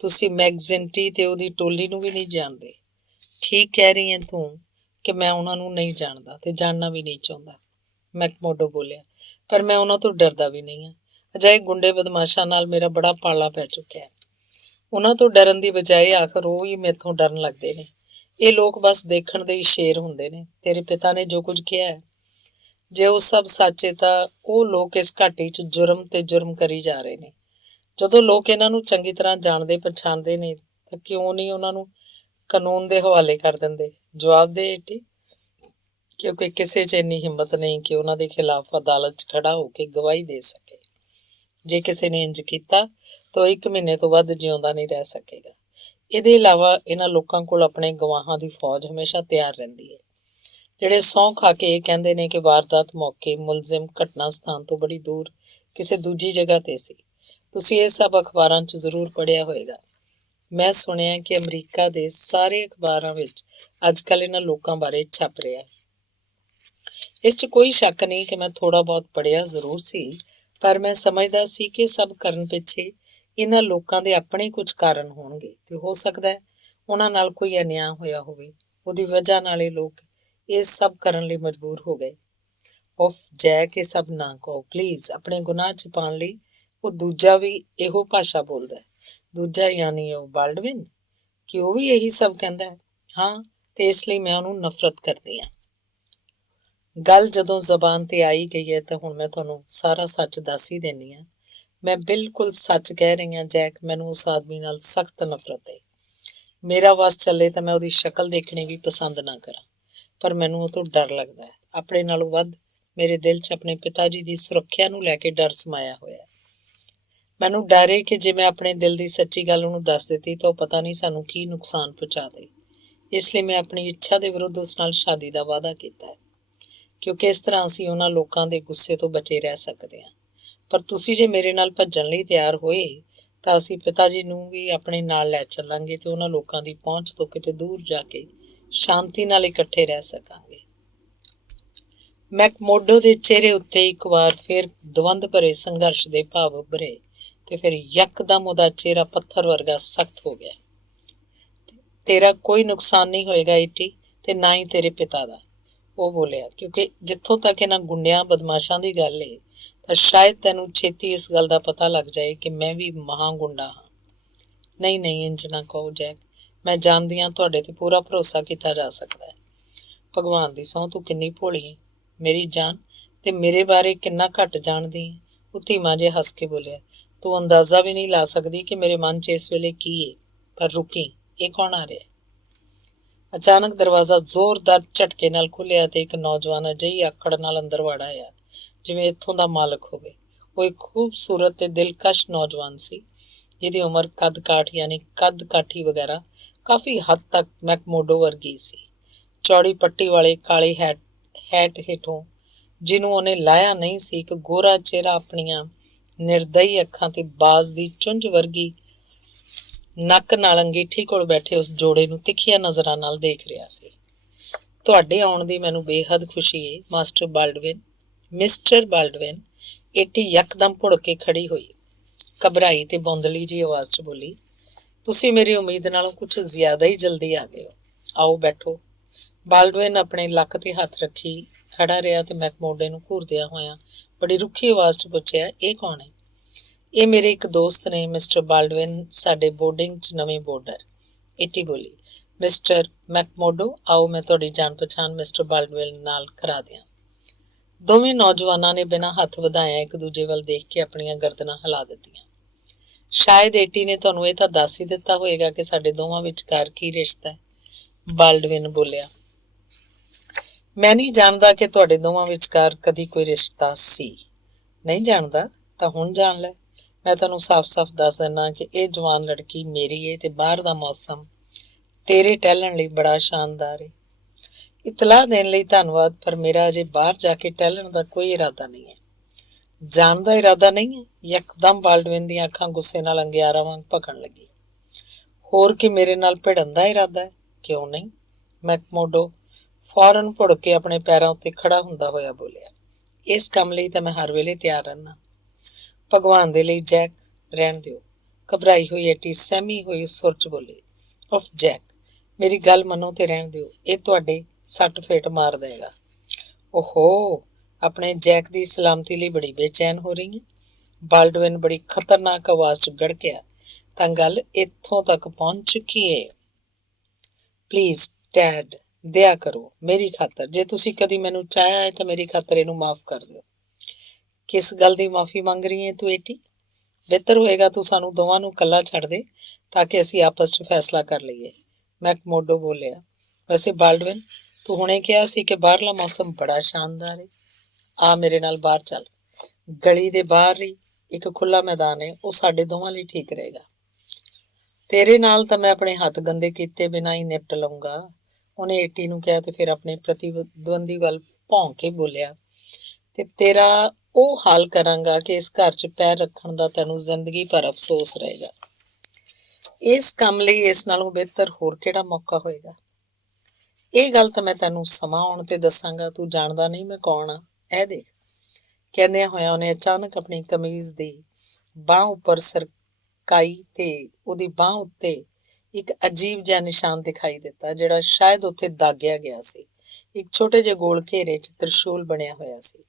ਤੁਸੀਂ ਮੈਗਜ਼ਿੰਟੀ ਤੇ ਉਹਦੀ ਟੋਲੀ ਨੂੰ ਵੀ ਨਹੀਂ ਜਾਣਦੇ। ਠੀਕ ਕਹਿ ਰਹੀ ਹੈ ਤੂੰ ਕਿ ਮੈਂ ਉਹਨਾਂ ਨੂੰ ਨਹੀਂ ਜਾਣਦਾ ਤੇ ਜਾਣਨਾ ਵੀ ਨਹੀਂ ਚਾਹੁੰਦਾ, ਮੈਕਮੋਡੋ ਬੋਲਿਆ, ਪਰ ਮੈਂ ਉਹਨਾਂ ਤੋਂ ਡਰਦਾ ਵੀ ਨਹੀਂ ਹਾਂ। ਅਜਿਹੇ ਗੁੰਡੇ ਬਦਮਾਸ਼ਾਂ ਨਾਲ ਮੇਰਾ ਬੜਾ ਪਾਲਾ ਪੈ ਚੁੱਕਿਆ ਹੈ। ਉਹਨਾਂ ਤੋਂ ਡਰਨ ਦੀ ਬਜਾਏ ਆਖਰ ਉਹ ਹੀ ਮੈਥੋਂ ਡਰਨ ਲੱਗਦੇ ਨੇ। ਇਹ ਲੋਕ ਬਸ ਦੇਖਣ ਦੇ ਹੀ ਸ਼ੇਰ ਹੁੰਦੇ ਨੇ। ਤੇਰੇ ਪਿਤਾ ਨੇ ਜੋ ਕੁਝ ਕਿਹਾ ਹੈ, ਜੇ ਉਹ ਸਭ ਸੱਚ ਹੈ ਤਾਂ ਉਹ ਲੋਕ ਇਸ ਘਾਟੀ 'ਚ ਜੁਰਮ ਤੇ ਜੁਰਮ ਕਰੀ ਜਾ ਰਹੇ ਨੇ। ਜਦੋਂ ਲੋਕ ਇਹਨਾਂ ਨੂੰ ਚੰਗੀ ਤਰ੍ਹਾਂ ਜਾਣਦੇ ਪਛਾਣਦੇ ਨੇ ਤਾਂ ਕਿਉਂ ਨਹੀਂ ਉਹਨਾਂ ਨੂੰ ਕਾਨੂੰਨ ਦੇ ਹਵਾਲੇ ਕਰ ਦਿੰਦੇ? ਜਵਾਬ ਦੇ ਇੱਟੀ। ਕਿਉਂਕਿ ਕਿਸੇ 'ਚ ਇੰਨੀ ਹਿੰਮਤ ਨਹੀਂ ਕਿ ਉਹਨਾਂ ਦੇ ਖਿਲਾਫ ਅਦਾਲਤ 'ਚ ਖੜਾ ਹੋ ਕੇ ਗਵਾਹੀ ਦੇ ਸਕੇ। ਜੇ ਕਿਸੇ ਨੇ ਇੰਝ ਕੀਤਾ ਤਾਂ 1 ਮਹੀਨੇ ਤੋਂ ਵੱਧ ਜਿਉਂਦਾ ਨਹੀਂ ਰਹਿ ਸਕੇਗਾ। ਇਹਦੇ ਇਲਾਵਾ ਇਹਨਾਂ ਲੋਕਾਂ ਕੋਲ ਆਪਣੇ ਗਵਾਹਾਂ ਦੀ ਫੌਜ ਹਮੇਸ਼ਾ ਤਿਆਰ ਰਹਿੰਦੀ ਹੈ, ਜਿਹੜੇ ਸਹੁੰ ਖਾ ਕੇ ਇਹ ਕਹਿੰਦੇ ਨੇ ਕਿ ਵਾਰਦਾਤ ਮੌਕੇ ਮੁਲਜ਼ਮ ਘਟਨਾ ਸਥਾਨ ਤੋਂ ਬੜੀ ਦੂਰ ਕਿਸੇ ਦੂਜੀ ਜਗ੍ਹਾ ਤੇ ਸੀ। ਤੁਸੀਂ ਇਹ ਸਭ ਅਖਬਾਰਾਂ 'ਚ ਜ਼ਰੂਰ ਪੜ੍ਹਿਆ ਹੋਏਗਾ। ਮੈਂ ਸੁਣਿਆ ਕਿ ਅਮਰੀਕਾ ਦੇ ਸਾਰੇ ਅਖਬਾਰਾਂ ਵਿੱਚ ਅੱਜ ਕੱਲ੍ਹ ਇਹਨਾਂ ਲੋਕਾਂ ਬਾਰੇ ਛਪ ਰਿਹਾ ਹੈ। ਇਸ 'ਚ ਕੋਈ ਸ਼ੱਕ ਨਹੀਂ ਕਿ ਮੈਂ ਥੋੜ੍ਹਾ ਬਹੁਤ ਪੜ੍ਹਿਆ ਜ਼ਰੂਰ ਸੀ, ਪਰ ਮੈਂ ਸਮਝਦਾ ਸੀ ਕਿ ਸਭ ਕਰਨ ਪਿੱਛੇ ਇਹਨਾਂ ਲੋਕਾਂ ਦੇ ਆਪਣੇ ਕੁਝ ਕਾਰਨ ਹੋਣਗੇ ਤੇ ਹੋ ਸਕਦਾ ਹੈ ਉਹਨਾਂ ਨਾਲ ਕੋਈ ਅਨਿਆਂ ਹੋਇਆ ਹੋਵੇ। ਉਹਦੀ ਵਜ੍ਹਾ ਨਾਲ ਇਹ ਲੋਕ ਇਹ ਸਭ ਕਰਨ ਲਈ ਮਜਬੂਰ ਹੋ ਗਏ। ਉਫ ਜੈਕ, ਇਹ ਸਭ ਨਾ ਕਹੋ ਪਲੀਜ਼। ਆਪਣੇ ਗੁਨਾਹ ਛਿਪਾਉਣ ਲਈ ਉਹ ਦੂਜਾ ਵੀ ਇਹੋ ਭਾਸ਼ਾ ਬੋਲਦਾ ਹੈ। ਦੂਜਾ ਯਾਨੀ ਉਹ ਬਾਲਡਵਿਨ, ਕਿ ਉਹ ਵੀ ਇਹੀ ਸਭ ਕਹਿੰਦਾ ਹੈ? ਹਾਂ, ਤੇ ਇਸ ਲਈ ਮੈਂ ਉਹਨੂੰ ਨਫ਼ਰਤ ਕਰਦੀ ਹਾਂ। ਗੱਲ ਜਦੋਂ ਜ਼ਬਾਨ ਤੇ ਆਈ ਗਈ ਹੈ ਤਾਂ ਹੁਣ ਮੈਂ ਤੁਹਾਨੂੰ ਸਾਰਾ ਸੱਚ ਦੱਸ ਹੀ ਦਿੰਦੀ ਹਾਂ। ਮੈਂ ਬਿਲਕੁਲ ਸੱਚ ਕਹਿ ਰਹੀ ਹਾਂ ਜੈਕ, ਮੈਨੂੰ ਉਸ ਆਦਮੀ ਨਾਲ ਸਖਤ ਨਫ਼ਰਤ ਹੈ। ਮੇਰਾ ਵੱਸ ਚੱਲੇ ਤਾਂ ਮੈਂ ਉਹਦੀ ਸ਼ਕਲ ਦੇਖਣੀ ਵੀ ਪਸੰਦ ਨਾ ਕਰਾਂ, ਪਰ ਮੈਨੂੰ ਉਹ ਤੋਂ ਡਰ ਲੱਗਦਾ ਹੈ। ਆਪਣੇ ਨਾਲੋਂ ਵੱਧ ਮੇਰੇ ਦਿਲ 'ਚ ਆਪਣੇ ਪਿਤਾ ਜੀ ਦੀ ਸੁਰੱਖਿਆ ਨੂੰ ਲੈ ਕੇ ਡਰ ਸਮਾਇਆ ਹੋਇਆ। ਮੈਨੂੰ ਡਰ ਏ ਕਿ ਜੇ ਮੈਂ ਆਪਣੇ ਦਿਲ ਦੀ ਸੱਚੀ ਗੱਲ ਉਹਨੂੰ ਦੱਸ ਦਿੱਤੀ ਤਾਂ ਉਹ ਪਤਾ ਨਹੀਂ ਸਾਨੂੰ ਕੀ ਨੁਕਸਾਨ ਪਹੁੰਚਾ ਦੇ। ਇਸ ਲਈ ਮੈਂ ਆਪਣੀ ਇੱਛਾ ਦੇ ਵਿਰੁੱਧ ਉਸ ਨਾਲ ਸ਼ਾਦੀ ਦਾ ਵਾਅਦਾ ਕੀਤਾ ਹੈ, ਕਿਉਂਕਿ ਇਸ ਤਰ੍ਹਾਂ ਅਸੀਂ ਉਹਨਾਂ ਲੋਕਾਂ ਦੇ ਗੁੱਸੇ ਤੋਂ ਬਚੇ ਰਹਿ ਸਕਦੇ ਹਾਂ। ਪਰ ਤੁਸੀਂ ਜੇ ਮੇਰੇ ਨਾਲ ਭੱਜਣ ਲਈ ਤਿਆਰ ਹੋਏ ਤਾਂ ਅਸੀਂ ਪਿਤਾ ਜੀ ਨੂੰ ਵੀ ਆਪਣੇ ਨਾਲ ਲੈ ਚੱਲਾਂਗੇ ਤੇ ਉਹਨਾਂ ਲੋਕਾਂ ਦੀ ਪਹੁੰਚ ਤੋਂ ਕਿਤੇ ਦੂਰ ਜਾ ਕੇ ਸ਼ਾਂਤੀ ਨਾਲ ਇਕੱਠੇ ਰਹਿ ਸਕਾਂਗੇ। ਮੈਕਮੋਡੋ ਦੇ ਚਿਹਰੇ ਉੱਤੇ ਇੱਕ ਵਾਰ ਫਿਰ ਦਵੰਦ ਭਰੇ ਸੰਘਰਸ਼ ਦੇ ਭਾਵ ਉੱਭਰੇ ਤੇ ਫਿਰ ਯਕਦਮ ਉਹਦਾ ਚਿਹਰਾ ਪੱਥਰ ਵਰਗਾ ਸਖਤ ਹੋ ਗਿਆ। ਤੇਰਾ ਕੋਈ ਨੁਕਸਾਨ ਨਹੀਂ ਹੋਏਗਾ ਏਟੀ, ਤੇ ਨਾ ਹੀ ਤੇਰੇ ਪਿਤਾ ਦਾ, ਉਹ ਬੋਲਿਆ, ਕਿਉਂਕਿ ਜਿੱਥੋਂ ਤੱਕ ਇਹਨਾਂ ਗੁੰਡਿਆਂ ਬਦਮਾਸ਼ਾਂ ਦੀ ਗੱਲ ਏ ਤਾਂ ਸ਼ਾਇਦ ਤੈਨੂੰ ਛੇਤੀ ਇਸ ਗੱਲ ਦਾ ਪਤਾ ਲੱਗ ਜਾਏ ਕਿ ਮੈਂ ਵੀ ਮਹਾਂ ਗੁੰਡਾ ਹਾਂ। ਨਹੀਂ ਨਹੀਂ, ਇੰਜ ਨਾ ਕਹੋ ਜੈਕ, ਮੈਂ ਜਾਣਦੀ ਹਾਂ ਤੁਹਾਡੇ ਤੇ ਪੂਰਾ ਭਰੋਸਾ ਕੀਤਾ ਜਾ ਸਕਦਾ ਹੈ। ਭਗਵਾਨ ਦੀ ਸਹੁੰ, ਤੂੰ ਕਿੰਨੀ ਭੋਲੀ ਹੈ ਮੇਰੀ ਜਾਨ, ਤੇ ਮੇਰੇ ਬਾਰੇ ਕਿੰਨਾ ਘੱਟ ਜਾਣਦੀ ਹੈ। ਉਹ ਧੀਮਾ ਜਿਹਾ ਹੱਸ ਕੇ ਬੋਲਿਆ, ਤੂੰ ਅੰਦਾਜ਼ਾ ਵੀ ਨਹੀਂ ਲਾ ਸਕਦੀ ਕਿ ਮੇਰੇ ਮਨ 'ਚ ਇਸ ਵੇਲੇ ਕੀ ਹੈ। ਪਰ ਰੁਕੀ, ਇਹ ਕੌਣ ਆ ਰਿਹਾ? ਅਚਾਨਕ ਦਰਵਾਜ਼ਾ ਜ਼ੋਰਦਾਰ ਝਟਕੇ ਨਾਲ ਖੁੱਲਿਆ ਤੇ ਇੱਕ ਨੌਜਵਾਨ ਅਜਿਹੀ ਆਕੜ ਨਾਲ ਅੰਦਰ ਵੜ ਆਇਆ ਜਿਵੇਂ ਇੱਥੋਂ ਦਾ ਮਾਲਕ ਹੋਵੇ। ਉਹ ਇੱਕ ਖੂਬਸੂਰਤ ਤੇ ਦਿਲਕਸ਼ ਨੌਜਵਾਨ ਸੀ, ਜਿਹਦੀ ਉਮਰ ਕੱਦ ਕਾਠੀ ਵਗੈਰਾ ਕਾਫੀ ਹੱਦ ਤੱਕ ਮੈਕਮੋਡੋ ਵਰਗੀ ਸੀ। ਚੌੜੀ ਪੱਟੀ ਵਾਲੇ ਕਾਲੇ ਹੈਟ ਹੇਠੋਂ, ਜਿਹਨੂੰ ਉਹਨੇ ਲਾਇਆ ਨਹੀਂ ਸੀ, ਇੱਕ ਗੋਰਾ ਚਿਹਰਾ ਆਪਣੀਆਂ ਨਿਰਦਈ ਅੱਖਾਂ ਤੇ ਬਾਜ਼ ਦੀ ਚੁੰਝ ਵਰਗੀ ਨੱਕ ਨਾਲ ਅੰਗੀਠੀ ਕੋਲ ਬੈਠੇ ਉਸ ਜੋੜੇ ਨੂੰ ਤਿੱਖੀਆਂ ਨਜ਼ਰਾਂ ਨਾਲ ਦੇਖ ਰਿਹਾ ਸੀ। ਤੁਹਾਡੇ ਆਉਣ ਦੀ ਮੈਨੂੰ ਬੇਹੱਦ ਖੁਸ਼ੀ ਹੈ ਮਾਸਟਰ ਬਾਲਡਵਿਨ। ਮਿਸਟਰ ਬਾਲਡਵਿਨ, ਏਟੀ ਯਕਦਮ ਭੁੜ ਕੇ ਖੜੀ ਹੋਈ, ਘਬਰਾਈ ਤੇ ਬੌਂਦਲੀ ਜਿਹੀ ਆਵਾਜ਼ 'ਚ ਬੋਲੀ, ਤੁਸੀਂ ਮੇਰੀ ਉਮੀਦ ਨਾਲੋਂ ਕੁਝ ਜ਼ਿਆਦਾ ਹੀ ਜਲਦੀ ਆ ਗਏ ਹੋ। ਆਓ ਬੈਠੋ। ਬਾਲਡਵਿਨ ਆਪਣੇ ਲੱਕ ਤੇ ਹੱਥ ਰੱਖੀ ਖੜਾ ਰਿਹਾ ਤੇ ਮੈਕਮੋਡੇ ਨੂੰ ਘੂਰਦਿਆਂ ਹੋਇਆਂ ਬੜੀ ਰੁੱਖੀ ਆਵਾਜ਼ 'ਚ ਪੁੱਛਿਆ, ਇਹ ਕੌਣ ਹੈ? ਇਹ ਮੇਰੇ ਇੱਕ ਦੋਸਤ ਨੇ ਮਿਸਟਰ ਬਾਲਡਵਿਨ, ਸਾਡੇ ਬੋਰਡਿੰਗ 'ਚ ਨਵੇਂ ਬੋਰਡਰ। ਏਟੀ ਬੋਲੀ, ਮਿਸਟਰ ਮੈਕਮੋਡੋ, ਆਓ ਮੈਂ ਤੁਹਾਡੀ ਜਾਣ ਪਛਾਣ ਮਿਸਟਰ ਬਾਲਡਵਿਨ ਨਾਲ ਕਰਾ ਦਿਆਂ। ਦੋਵੇਂ ਨੌਜਵਾਨਾਂ ਨੇ ਬਿਨਾਂ ਹੱਥ ਵਧਾਇਆ ਇੱਕ ਦੂਜੇ ਵੱਲ ਦੇਖ ਕੇ ਆਪਣੀਆਂ ਗਰਦਨਾਂ ਹਿਲਾ ਦਿੱਤੀਆਂ। ਸ਼ਾਇਦ ਏਟੀ ਨੇ ਤੁਹਾਨੂੰ ਇਹ ਤਾਂ ਦੱਸ ਹੀ ਦਿੱਤਾ ਹੋਏਗਾ ਕਿ ਸਾਡੇ ਦੋਵਾਂ ਵਿਚਕਾਰ ਕੀ ਰਿਸ਼ਤਾ ਹੈ, ਬਾਲਡਵਿਨ ਬੋਲਿਆ। ਮੈਂ ਨਹੀਂ ਜਾਣਦਾ ਕਿ ਤੁਹਾਡੇ ਦੋਵਾਂ ਵਿਚਕਾਰ ਕਦੀ ਕੋਈ ਰਿਸ਼ਤਾ ਸੀ। ਨਹੀਂ ਜਾਣਦਾ ਤਾਂ ਹੁਣ ਜਾਣ ਲੈ। ਮੈਂ ਤੁਹਾਨੂੰ ਸਾਫ਼-ਸਾਫ਼ ਦੱਸ ਦਿੰਦਾ ਕਿ ਇਹ ਜਵਾਨ ਲੜਕੀ ਮੇਰੀ ਏ ਤੇ ਬਾਹਰ ਦਾ ਮੌਸਮ ਤੇਰੇ ਟਹਿਲਣ ਲਈ ਬੜਾ ਸ਼ਾਨਦਾਰ ਏ। ਇਤਲਾਹ ਦੇਣ ਲਈ ਧੰਨਵਾਦ, ਪਰ ਮੇਰਾ ਅਜੇ ਬਾਹਰ ਜਾ ਕੇ ਟਹਿਲਣ ਦਾ ਕੋਈ ਇਰਾਦਾ ਨਹੀਂ ਹੈ। ਜਾਣ ਦਾ ਇਰਾਦਾ ਨਹੀਂ ਹੈ? ਯਕਦਮ ਬਾਲਡਵਿਨ ਦੀਆਂ ਅੱਖਾਂ ਗੁੱਸੇ ਨਾਲ ਅੰਗਿਆਰਾਂ ਵਾਂਗ ਭਖਣ ਲੱਗੀ। ਹੋਰ ਕੀ ਮੇਰੇ ਨਾਲ ਭਿੜਨ ਦਾ ਇਰਾਦਾ ਹੈ? ਕਿਉਂ ਨਹੀਂ? ਮੈਕਮੋਡੋ ਫੌਰਨ ਭੁੜ ਕੇ ਆਪਣੇ ਪੈਰਾਂ ਉੱਤੇ ਖੜਾ ਹੁੰਦਾ ਹੋਇਆ ਬੋਲਿਆ, ਇਸ ਕੰਮ ਲਈ ਤਾਂ ਮੈਂ ਹਰ ਵੇਲੇ ਤਿਆਰ ਰਹਿੰਦਾ। ਭਗਵਾਨ ਦੇ ਲਈ ਜੈਕ, ਰਹਿਣ ਦਿਓ। ਘਬਰਾਈ ਹੋਈ ਏਟੀ ਸਹਿਮੀ ਹੋਈ ਸੁਰ 'ਚ ਬੋਲੀ, ਉਫ ਜੈਕ, ਮੇਰੀ ਗੱਲ ਮੰਨੋ ਤੇ ਰਹਿਣ ਦਿਓ, ਇਹ ਤੁਹਾਡੇ ਸੱਟ ਫੇਟ ਮਾਰ ਦੇਗਾ। ਓਹੋ, ਆਪਣੇ ਜੈਕ ਦੀ ਸਲਾਮਤੀ ਲਈ ਬੜੀ ਬੇਚੈਨ ਹੋ ਰਹੀ ਹੈ? ਬਾਲਡਵਿਨ ਬੜੀ ਖਤਰਨਾਕ ਆਵਾਜ਼ 'ਚ ਗੜਕਿਆ, ਤਾਂ ਗੱਲ ਇੱਥੋਂ ਤੱਕ ਪਹੁੰਚ ਚੁੱਕੀ ਏ। ਪਲੀਜ਼ ਡੈਡ, ਦਇਆ ਕਰੋ ਮੇਰੀ ਖਾਤਰ, ਜੇ ਤੁਸੀਂ ਕਦੀ ਮੈਨੂੰ ਚਾਹਿਆ ਹੈ ਤਾਂ ਮੇਰੀ ਖਾਤਰ ਇਹਨੂੰ ਮਾਫ਼ ਕਰ ਦਿਓ। ਕਿਸ ਗੱਲ ਦੀ ਮਾਫ਼ੀ ਮੰਗ ਰਹੀ ਹੈ ਤੂੰ ਏਟੀ? ਬਿਹਤਰ ਹੋਏਗਾ ਤੂੰ ਸਾਨੂੰ ਦੋਵਾਂ ਨੂੰ ਇਕੱਲਾ ਛੱਡ ਦੇ ਤਾਂ ਕਿ ਅਸੀਂ ਆਪਸ 'ਚ ਫੈਸਲਾ ਕਰ ਲਈਏ, ਮੈਕਮੋਡੋ ਬੋਲਿਆ। ਵੈਸੇ ਬਾਲਡਵਿਨ, ਤੂੰ ਹੁਣੇ ਕਿਹਾ ਸੀ ਕਿ ਬਾਹਰਲਾ ਮੌਸਮ ਬੜਾ ਸ਼ਾਨਦਾਰ ਹੈ। ਆ ਮੇਰੇ ਨਾਲ ਬਾਹਰ ਚੱਲ। ਗਲੀ ਦੇ ਬਾਹਰ ਹੀ ਇੱਕ ਖੁੱਲ੍ਹਾ ਮੈਦਾਨ ਹੈ, ਉਹ ਸਾਡੇ ਦੋਵਾਂ ਲਈ ਠੀਕ ਰਹੇਗਾ। ਤੇਰੇ ਨਾਲ ਤਾਂ ਮੈਂ ਆਪਣੇ ਹੱਥ ਗੰਦੇ ਕੀਤੇ ਬਿਨਾਂ ਹੀ ਨਿਪਟ ਲਊਂਗਾ, ਉਹਨੇ ਏਟੀ ਨੂੰ ਕਿਹਾ ਤੇ ਫਿਰ ਆਪਣੇ ਪ੍ਰਤੀਦਵੰਦੀ ਵੱਲ ਭੌਂ ਕੇ ਬੋਲਿਆ, ਤੇ ਤੇਰਾ ਉਹ ਹਾਲ ਕਰਾਂਗਾ ਕਿ ਇਸ ਘਰ 'ਚ ਪੈਰ ਰੱਖਣ ਦਾ ਤੈਨੂੰ ਜ਼ਿੰਦਗੀ ਭਰ ਅਫਸੋਸ ਰਹੇਗਾ। ਇਸ ਕੰਮ ਲਈ ਇਸ ਨਾਲੋਂ ਬਿਹਤਰ ਹੋਰ ਕਿਹੜਾ ਮੌਕਾ ਹੋਏਗਾ? ਇਹ ਗੱਲ ਤਾਂ ਮੈਂ ਤੈਨੂੰ ਸਮਾਂ ਆਉਣ ਤੇ ਦੱਸਾਂਗਾ, ਤੂੰ ਜਾਣਦਾ ਨਹੀਂ ਮੈਂ ਕੌਣ ਆ, ਇਹ ਦੇਖ। ਕਹਿੰਦਿਆਂ ਹੋਇਆਂ ਉਹਨੇ ਅਚਾਨਕ ਆਪਣੀ ਕਮੀਜ਼ ਦੀ ਬਾਂਹ ਉੱਪਰ ਸਰਕਾਈ ਤੇ ਉਹਦੀ ਬਾਂਹ ਉੱਤੇ ਇੱਕ ਅਜੀਬ ਜਿਹਾ ਨਿਸ਼ਾਨ ਦਿਖਾਈ ਦਿੱਤਾ, ਜਿਹੜਾ ਸ਼ਾਇਦ ਉੱਥੇ ਦਾਗਿਆ ਗਿਆ ਸੀ। ਇੱਕ ਛੋਟੇ ਜਿਹੇ ਗੋਲ ਘੇਰੇ 'ਚ ਤ੍ਰਿਸ਼ੂਲ ਬਣਿਆ ਹੋਇਆ ਸੀ।